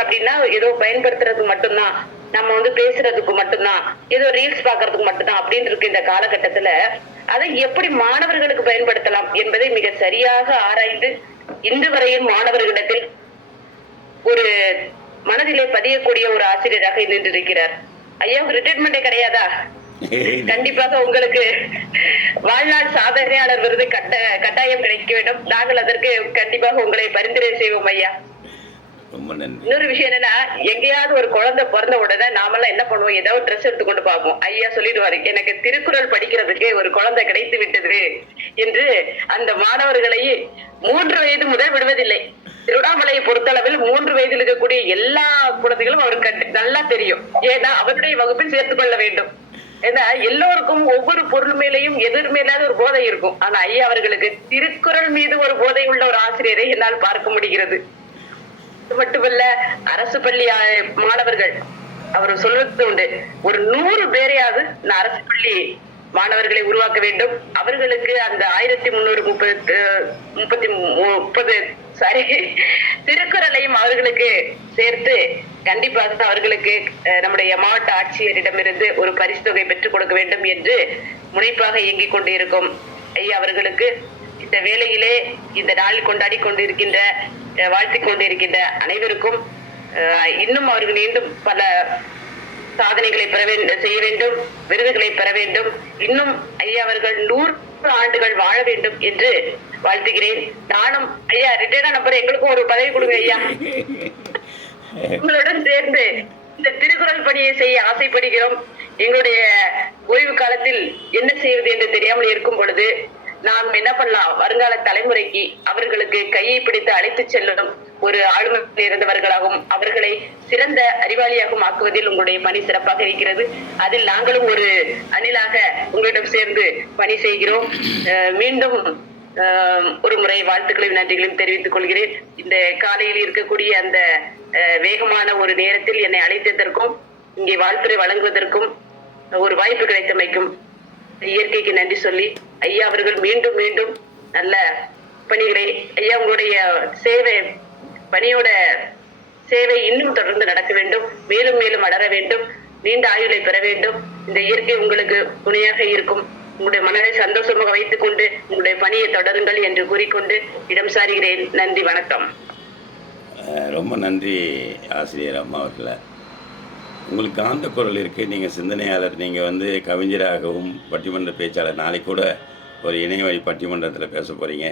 அப்படின்னா ஏதோ பயன்படுத்துறது மட்டும்தான், நம்ம பேசுறதுக்கு மட்டும்தான், ஏதோ ரீல்ஸ் பாக்குறதுக்கு மட்டும்தான் அப்படின்னு இருக்கு. இந்த காலகட்டத்துல அதை எப்படி மாணவர்களுக்கு பயன்படுத்தலாம் என்பதை மிக சரியாக ஆராய்ந்து இன்று வரையும் மாணவர்களிடத்தில் ஒரு மனதிலே பதியக்கூடிய ஒரு ஆசிரியராக நின்றிருக்கிறார். ஐயாவுக்கு ரிட்டைர்மெண்டே கிடையாதா? கண்டிப்பாக உங்களுக்கு வாழ்நாள் சாதனையாளர் விருது கட்டாயம் கிடைக்க வேண்டும். நாங்கள் அதற்கு கண்டிப்பாக உங்களை பரிந்துரை செய்வோம் ஐயா. இன்னொரு விஷயம் என்னன்னா, எங்கேயாவது ஒரு குழந்தை பிறந்த உடனே நாமெல்லாம் என்ன பண்ணுவோம், ஏதாவது ட்ரெஸ் எடுத்து கொண்டு பார்ப்போம். ஐயா சொல்லிடுவாரு, எனக்கு திருக்குறள் படிக்கிறதுக்கு ஒரு குழந்தை கிடைத்து விட்டது என்று. அந்த மாணவர்களை 3 வயது முதல் விடுவதில்லை. திருவண்ணாமலையை பொறுத்தளவில் 3 வயதில் இருக்கக்கூடிய எல்லா குழந்தைகளும் அவருக்கு நல்லா தெரியும். ஏன்னா அவருடைய வகுப்பில் சேர்த்துக் கொள்ள வேண்டும். ஏன்னா எல்லோருக்கும் ஒவ்வொரு பொருள் மேலேயும் எதிர்மேலாத ஒரு போதை இருக்கும். ஆனா ஐயா அவர்களுக்கு திருக்குறள் மீது ஒரு போதை உள்ள ஒரு ஆசிரியரை என்னால் பார்க்க முடிகிறது. இது மட்டுமல்ல, அரசு பள்ளி மாணவர்கள் அவர் சொல்வது உண்டு, ஒரு 100 பேரையாவது நான் அரசு பள்ளி மாணவர்களை உருவாக்க வேண்டும். அவர்களுக்கு அந்த 1330 திருக்குறளையும் அவர்களுக்கு சேர்த்து கண்டிப்பாக அவர்களுக்கு நம்முடைய மாவட்ட ஆட்சியரிடமிருந்து ஒரு பரிசு தொகை பெற்றுக் கொடுக்க வேண்டும் என்று முனைப்பாக இயங்கிக் கொண்டிருக்கும் ஐயா அவர்களுக்கு இந்த வேளையிலே இந்த நாளில் கொண்டாடி கொண்டிருக்கின்ற வாழ்த்திக் கொண்டிருக்கின்ற அனைவருக்கும் இன்னும் அவர்கள் மீண்டும் பல சாதனைகளை செய்ய வேண்டும், விருதுகளை பெற வேண்டும். இன்னும் ஐயா அவர்கள் 100 ஆண்டுகள் வாழ வேண்டும் என்று வாழ்த்துகிறேன். நானும் ஐயா ரிட்டையர்ட் ஆன பிறகு எங்களுக்கும் ஒரு பதவி கொடுங்க ஐயா. உங்களுடன் சேர்ந்து இந்த திருக்குறள் பணியை செய்ய ஆசைப்படுகிறோம். எங்களுடைய ஓய்வு காலத்தில் என்ன செய்வது என்று தெரியாமல் இருக்கும் பொழுது நாம் என்ன பண்ணலாம், வருங்கால தலைமுறைக்கு அவர்களுக்கு கையை பிடித்து அழைத்து செல்லும் ஒரு ஆளுமையில் இருந்தவர்களாகவும் அவர்களை சிறந்த அறிவாளியாகவும் ஆக்குவதில் உங்களுடைய பணி சிறப்பாக இருக்கிறது. அதில் நாங்களும் ஒரு அணிலாக உங்களிடம் சேர்ந்து பணி செய்கிறோம். மீண்டும் ஒரு முறை வாழ்த்துக்களையும் நன்றிகளையும் தெரிவித்துக் கொள்கிறேன். இந்த காலையில் இருக்கக்கூடிய அந்த வேகமான ஒரு நேரத்தில் என்னை அழைத்ததற்கும் இங்கே வாழ்த்துறை வழங்குவதற்கும் ஒரு வாய்ப்பு கிடைத்தமைக்கும் இயற்கைக்கு நன்றி சொல்லி, ஐயா அவர்கள் மீண்டும் மீண்டும் நல்ல பணிகளை, ஐயா உங்களுடைய பணியோட சேவை இன்னும் தொடர்ந்து நடக்க வேண்டும், மேலும் மேலும் வளர வேண்டும், நீண்ட ஆயுளை பெற வேண்டும். இந்த இயற்கை உங்களுக்கு துணையாக இருக்கும். உங்களுடைய மனதை சந்தோஷமாக வைத்துக் கொண்டு உங்களுடைய பணியை தொடருங்கள் என்று கூறிக்கொண்டு இடம் சாருகிறேன். நன்றி, வணக்கம். ரொம்ப நன்றி ஆசிரியர் அம்மா அவர்களே. உங்களுக்கு ஆந்த குரல் இருக்குது, நீங்கள் சிந்தனையாளர், நீங்கள் கவிஞராகவும் பட்டிமன்ற பேச்சாளர், நாளைக்கு கூட ஒரு இணையவழி பட்டிமன்றத்தில் பேச போகிறீங்க.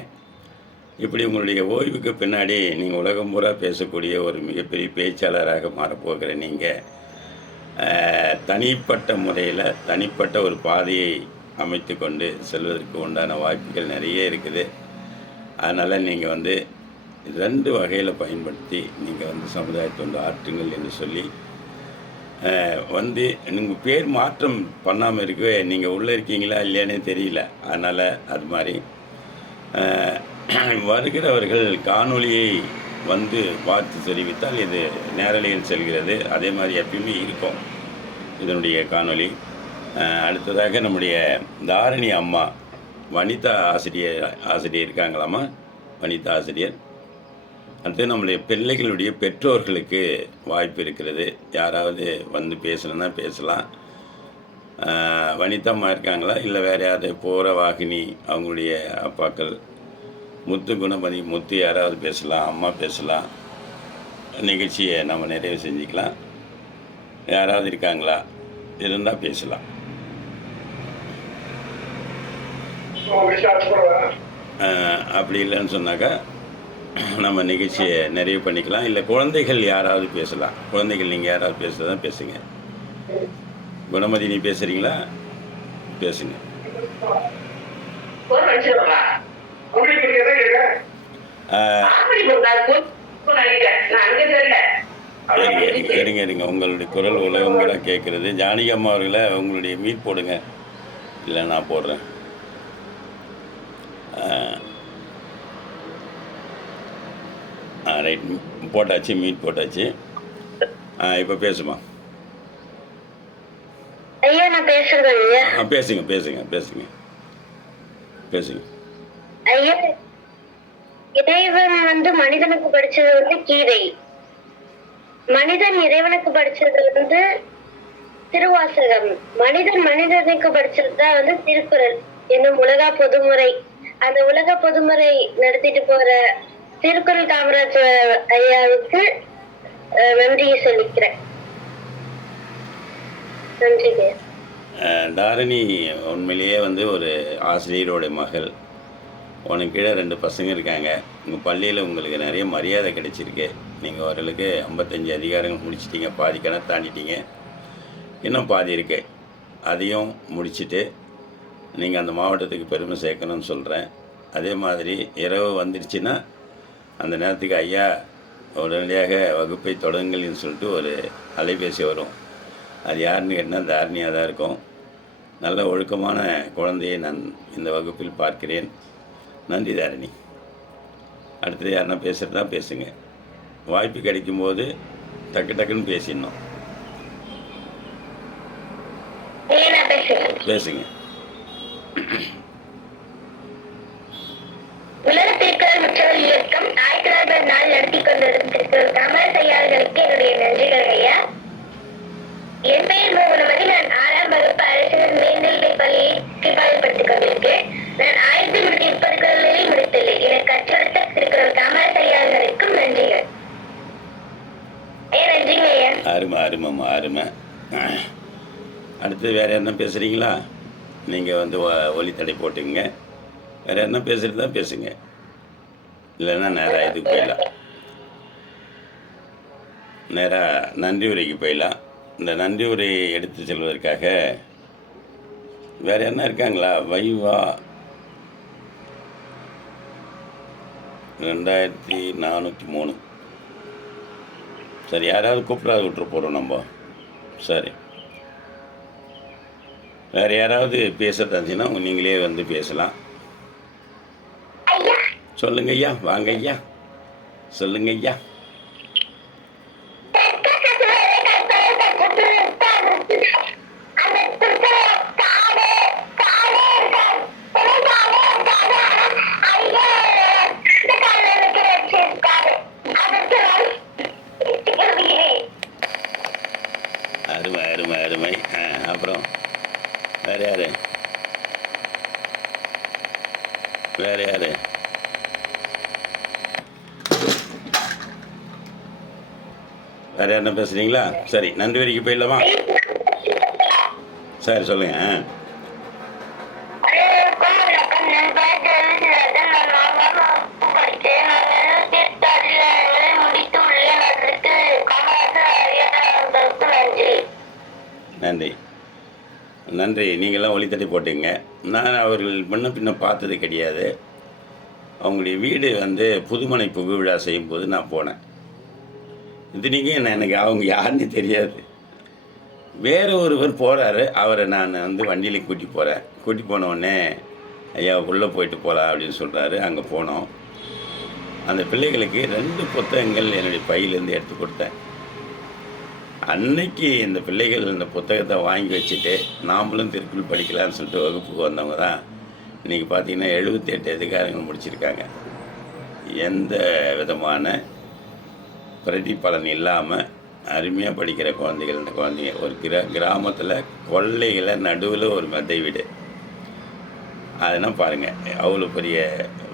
இப்படி உங்களுடைய ஓய்வுக்கு பின்னாடி நீங்கள் உலகம் பூரா பேசக்கூடிய ஒரு மிகப்பெரிய பேச்சாளராக மாறப்போகிற நீங்கள் தனிப்பட்ட முறையில் தனிப்பட்ட ஒரு பாதையை அமைத்து கொண்டு செல்வதற்கு உண்டான வாய்ப்புகள் நிறைய இருக்குது. அதனால் நீங்கள் 2 வகையில் பயன்படுத்தி நீங்கள் சமுதாயத்தை ஆற்றுங்கள் என்று சொல்லி வந்து நீங்கள் பேர் மாற்றம் பண்ணாமல் இருக்கவே நீங்கள் உள்ளே இருக்கீங்களா இல்லையானே தெரியல. அதனால் அது மாதிரி வருகிறவர்கள் காணொளியை வந்து பார்த்து தெரிவித்தால் இது நேரலையில் செல்கிறது. அதே மாதிரி எப்பயுமே இருக்கும் இதனுடைய காணொளி. அடுத்ததாக நம்முடைய தாரணி அம்மா வனிதா ஆசிரியர் இருக்காங்களாம்மா, வனிதா ஆசிரியர். அடுத்து நம்முடைய பிள்ளைகளுடைய பெற்றோர்களுக்கு வாய்ப்பு இருக்கிறது. யாராவது வந்து பேசணுன்னா பேசலாம். வனிதாம்மா இருக்காங்களா, இல்லை வேறு யாராவது போகிற வாகினி அவங்களுடைய அப்பாக்கள், முத்து குணபதி முத்து யாராவது பேசலாம், அம்மா பேசலாம். நிகழ்ச்சியை நம்ம நிறைவு செஞ்சுக்கலாம். யாராவது இருக்காங்களா, இருந்தால் பேசலாம். அப்படி இல்லைன்னு சொன்னாக்கா நம்ம நிகழ்ச்சியை நிறைவு பண்ணிக்கலாம். இல்லை குழந்தைகள் யாராவது பேசலாம். குழந்தைகள் நீங்கள் யாராவது பேசுகிறதா பேசுங்க. குணமதி நீ பேசுகிறீங்களா? பேசுங்க. இருங்க உங்களுடைய குரல் உலகம் கூட கேட்குறது. ஜானகி அம்மா அவர்களை உங்களுடைய மீட் போடுங்க, இல்லை நான் போடுறேன். ரைட், போட்டாச்சு, மீட் போட்டாச்சு. இப்போ பேசுமா. ஐயா நான் பேசுறது ஐயா. பேசுங்க பேசுங்க பேசுங்க பேசுங்க. ஐயா, இறைவன் வந்து மனிதனுக்கு படிச்சது வந்து கீதை, மனிதன் இறைவனுக்கு படிச்சது வந்து திருவாசகம், மனிதன் மனிதனுக்கு படிச்சது தான் வந்து திருக்குறள் என்னும் உலக பொதுமுறை. அந்த உலக பொதுமுறை நடத்திட்டு போற திருக்குறள் காமராஜர் ஐயாவுக்கு நன்றியை சொல்லிக்கிறேன். நன்றிங்க. தாரணி உண்மையிலேயே வந்து ஒரு ஆசிரியரோட மகள். உனக்கு கீழே 2 பசங்க இருக்காங்க. உங்கள் பள்ளியில் உங்களுக்கு நிறைய மரியாதை கிடைச்சிருக்கு. நீங்கள் அவர்களுக்கு 55 அதிகாரங்கள் முடிச்சிட்டிங்க, பாதி கணக்கு தாண்டிட்டீங்க. இன்னும் பாதி இருக்கு. அதையும் முடிச்சுட்டு நீங்கள் அந்த மாவட்டத்துக்கு பெருமை சேர்க்கணும்னு சொல்கிறேன். அதே மாதிரி இரவு வந்துடுச்சுன்னா அந்த நேரத்துக்கு ஐயா உடனடியாக வகுப்பை தொடங்குங்கள்னு சொல்லிட்டு ஒரு அலைபேசி வரும். அது யாருன்னு கேட்டால் தாரணியாக தான் இருக்கும். நல்ல ஒழுக்கமான குழந்தையை நான் இந்த வகுப்பில் பார்க்கிறேன். நன்றி தாரணி. அடுத்தது யாருன்னா பேசுகிறதா பேசுங்க. வாய்ப்பு கிடைக்கும்போது டக்கு டக்குன்னு பேசிடணும். பேசுங்க. உலக திருக்குறள் முற்றல் இயக்கம் 1904 நடத்தி கொண்டிருக்கும் திருக்குறள் காமராஜ் ஐயாவுக்கு என்னுடைய நன்றிகள் ஐயா. என் பெயர் குணமதி. நான் 6ஆம் வகுப்பு அரசு மேல்நிலைப் பள்ளியை கீழ்பாடுபடுத்திக் கொண்டிருக்கேன். நான் 1030 குறள்களில் முடித்துள்ளேன். எனக்கு கற்றுக் திருக்குறள் காமராஜ் ஐயாவுக்கும் நன்றிகள். நன்றிங்க ஐயா. அருமை அருமைம்மா அருமை. அடுத்து வேறு என்ன பேசுகிறீங்களா? நீங்கள் வந்து ஒலித்தடை போட்டுங்க. வேறு என்ன பேசுகிறதா பேசுங்க, இல்லைன்னா நேராக இதுக்கு போயிடலாம். நேராக நன்றி உரைக்கு போயிடலாம். இந்த நன்றி உரையை எடுத்து செல்வதற்காக வேறு என்ன இருக்காங்களா? வைவா 2403. சரி, யாராவது கூப்பிடாது விட்டுற போகிறோம் நம்ம. சரி, வேறு யாராவது பேச தந்துச்சுன்னா நீங்களே வந்து பேசலாம். சொல்லுங்க ஐயா. வாங்க ஐயா, சொல்லுங்க ஐயா. அருமை அருமை அருமை. அப்புறம் வேறு யாரு? வேறு யாரு? வேறு என்ன பேசுகிறீங்களா? சரி, நன்றி வரைக்கும் போயிடலாமா? சரி, சொல்லுங்கள். நன்றி நன்றி. நீங்களாம் ஒளித்தட்டி போட்டீங்க. நான் அவர்கள் முன்ன பின்ன பார்த்தது கிடையாது. அவங்களுடைய வீடு வந்து புதுமனை புகு விழா செய்யும்போது நான் போனேன். இது நீங்கள் எனக்கு அவங்க யாருன்னு தெரியாது. வேறு ஒருவர் போகிறாரு, அவரை நான் வந்து வண்டியில் கூட்டி போனோடனே ஐயா உள்ளே போயிட்டு போகலாம் அப்படின்னு சொல்கிறாரு. அங்கே போனோம். அந்த பிள்ளைகளுக்கு 2 புத்தகங்கள் என்னுடைய பையிலேருந்து எடுத்து கொடுத்தேன். அன்னைக்கு இந்த பிள்ளைகள் இந்த புத்தகத்தை வாங்கி வச்சுட்டு நாமளும் திருக்குறள் படிக்கலான்னு சொல்லிட்டு வகுப்புக்கு வந்தவங்க தான் இன்றைக்கி பார்த்திங்கன்னா 78 அதிகாரங்கள் முடிச்சிருக்காங்க. எந்த விதமான பிரதிபலன் இல்லாமல் அருமையாக படிக்கிற குழந்தைகள். இந்த குழந்தைங்க ஒரு கிராமத்தில் கொள்ளைகளை நடுவில் ஒரு மெத்தை வீடு. அதெல்லாம் பாருங்கள், அவ்வளோ பெரிய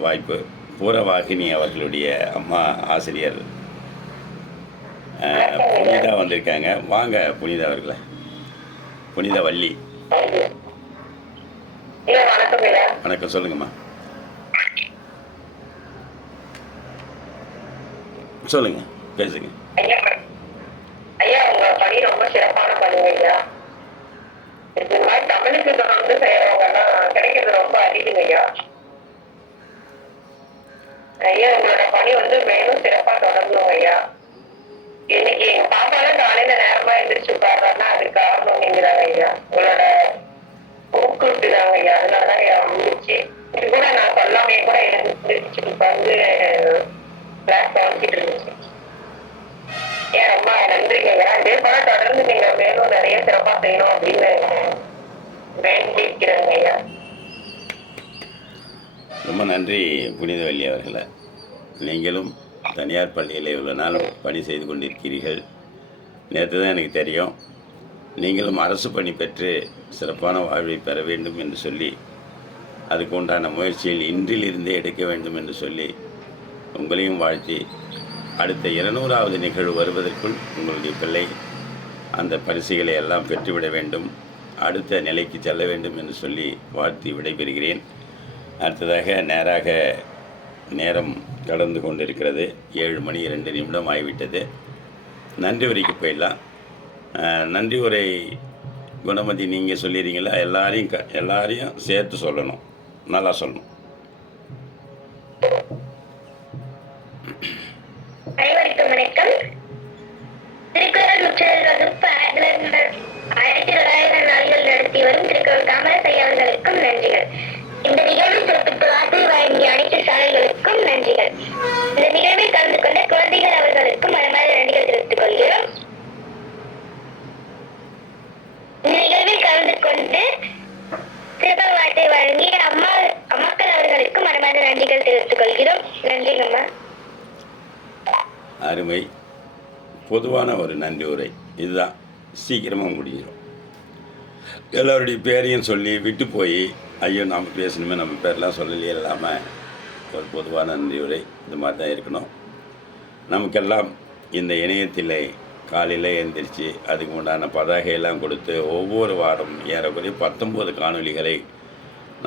வாய்ப்பு. பூரவாகினி அவர்களுடைய அம்மா ஆசிரியர் புனிதா வந்திருக்காங்க. வாங்க புனிதா அவர்களே. புனிதா வள்ளி, வணக்கம். சொல்லுங்கம்மா, சொல்லுங்க, பேசுங்க. ஐயா, உங்க பணி ரொம்ப சிறப்பான பணிங்க ஐயா. இந்த மாதிரி தமிழுக்கு தொடர்ந்து செய்யறவங்க கிடைக்கிறது ரொம்ப அதிகம் ஐயா. ஐயா, உங்களோட பணி வந்து மேலும் சிறப்பா தொடரணும் ஐயா. இன்னைக்கு எங்க பாப்பால காலையில நேரமா எந்திரிச்சு உட்கார்றாருன்னா அதுக்கு காரணம் நீங்கிறாங்க ஐயா. உங்களோட ஊக்குவிட்டுதாங்க ஐயா. அதனாலதான் ஐயா முடிச்சு இது கூட நான் சொல்லாமே கூட எழுந்திரிச்சு உட்கார்ந்து கிளாஸ் கவனிச்சிட்டு இருந்துச்சு. ஏன் ரொம்ப நன்றிங்க ஐயா. இதே போல தொடர்ந்து நீங்க மேலும் நிறைய சிறப்பா செய்யணும் அப்படின்னு வேண்டிக்கிறேங்க ஐயா. ரொம்ப நன்றி புனிதவல்லி அவர்களை. நீங்களும் தனியார் பள்ளியில் இவ்வளோ நாள் பணி செய்து கொண்டிருக்கிறீர்கள். நேற்று தான் எனக்கு தெரியும். நீங்களும் அரசு பணி பெற்று சிறப்பான வாழ்வை பெற வேண்டும் என்று சொல்லி அதுக்கு உண்டான முயற்சியில் இன்றிலிருந்தே எடுக்க வேண்டும் என்று சொல்லி உங்களையும் வாழ்த்தி, அடுத்த 200வது நிகழ்வு வருவதற்குள் உங்களுடைய பிள்ளை அந்த பரிசுகளை எல்லாம் பெற்றுவிட வேண்டும், அடுத்த நிலைக்கு செல்ல வேண்டும் என்று சொல்லி வாழ்த்தி விடைபெறுகிறேன். அடுத்ததாக நேரம் கடந்து கொண்டிருக்கிறது. 7:02 ஆகிவிட்டது. நன்றி உரைக்கு போயிடலாம். நன்றி உரை குணமதி நீங்கள் சொல்லிடுறீங்களா? எல்லாரையும் சேர்த்து சொல்லணும், நல்லா சொல்லணும். அனைவருக்கும் வணக்கம். திருக்குறள் முற்றல் வகுப்பு 1900 நாள்கள் நடத்தி வரும் திருக்குறள் காமராசையா அவர்களுக்கும் நன்றிகள். இந்த நிகழ்வில் சிறப்பித்து வார்த்தை வழங்கிய அனைத்து சாலைகளுக்கும் நன்றிகள். இந்த நிகழ்வில் கலந்து கொண்ட குழந்தைகள் அவர்களுக்கும் மனமார்ந்த நன்றிகள் தெரிவித்துக் கொள்கிறோம். இந்த நிகழ்வில் கலந்து கொண்டு சிறப்பு வார்த்தை வழங்கிய அம்மாக்கள் அவர்களுக்கும் மனமார்ந்த நன்றிகள் தெரிவித்துக் கொள்கிறோம். நன்றிங்கம்மா. அருமை. பொதுவான ஒரு நன்றி உரை இதுதான், சீக்கிரமாக முடிஞ்சிடும். எல்லோருடைய பேரையும் சொல்லி விட்டு போய் ஐயோ நாம் பேசணுமே நம்ம பேரெலாம் சொல்லலையே இல்லாமல் ஒரு பொதுவான நன்றி உரை இது மாதிரி தான் இருக்கணும். நமக்கெல்லாம் இந்த இணையத்தில் காலையில் எழுந்திரிச்சு அதுக்கு உண்டான பதாகையெல்லாம் கொடுத்து ஒவ்வொரு வாரம் ஏறக்குறைய 19 காணொலிகளை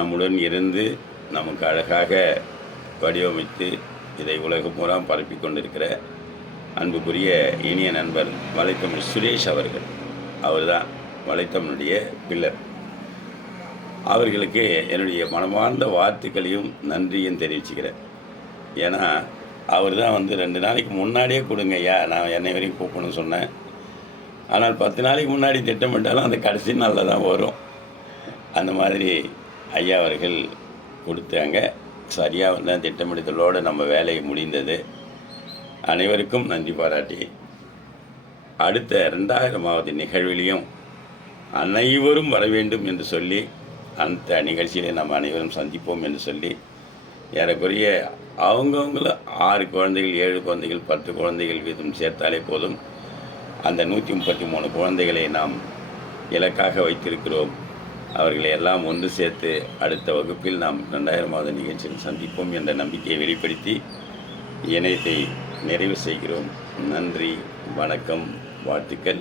நம்முடன் இருந்து நமக்கு அழகாக வடிவமைத்து இதை உலகம் பூரா பரப்பி கொண்டிருக்கிற அன்புக்குரிய இனிய நண்பர் வலைத்தமிழ் சுரேஷ் அவர்கள். அவர் தான் வலைத்தமிழுடைய பில்லர். அவர்களுக்கு என்னுடைய மனமார்ந்த வாழ்த்துக்களையும் நன்றியும் தெரிவிச்சுக்கிறேன். ஏன்னா அவர் தான் வந்து 2 நாளைக்கு முன்னாடியே கொடுங்க ஐயா, நான் என்னை வரைக்கும் கூப்பிடணும்னு சொன்னேன். ஆனால் 10 நாளைக்கு முன்னாடி திட்டமிட்டாலும் அந்த கடைசி நாளில் தான் வரும். அந்த மாதிரி ஐயா அவர்கள் கொடுத்தாங்க. சரியாக வந்து திட்டமிடுதலோடு நம்ம வேலையை முடிந்தது. அனைவருக்கும் நன்றி பாராட்டி அடுத்த 2000வது நிகழ்விலையும் அனைவரும் வர வேண்டும் என்று சொல்லி அந்த நிகழ்ச்சியிலே நம்ம அனைவரும் சந்திப்போம் என்று சொல்லி ஏறக்குறைய அவங்கவுங்கள 6 குழந்தைகள் 7 குழந்தைகள் 10 குழந்தைகள் வீதம் சேர்த்தாலே போதும். அந்த 133 குழந்தைகளை நாம் இலக்காக வைத்திருக்கிறோம். அவர்களை எல்லாம் ஒன்று சேர்த்து அடுத்த வகுப்பில் நாம் 2000வது நிகழ்ச்சியில் சந்திப்போம் என்ற நம்பிக்கையை வெளிப்படுத்தி இணையத்தை நிறைவு செய்கிறோம். நன்றி, வணக்கம், வாழ்த்துக்கள்.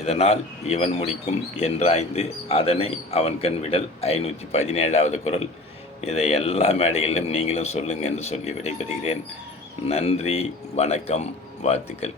இதனால் இவன் முடிக்கும் என்றாய்ந்து அதனை அவன் கண் விடல் 517வது குறள். இதை எல்லா மேடைகளிலும் நீங்களும் சொல்லுங்கள் என்று சொல்லி விடைபெறுகிறேன். நன்றி, வணக்கம், வாழ்த்துக்கள்.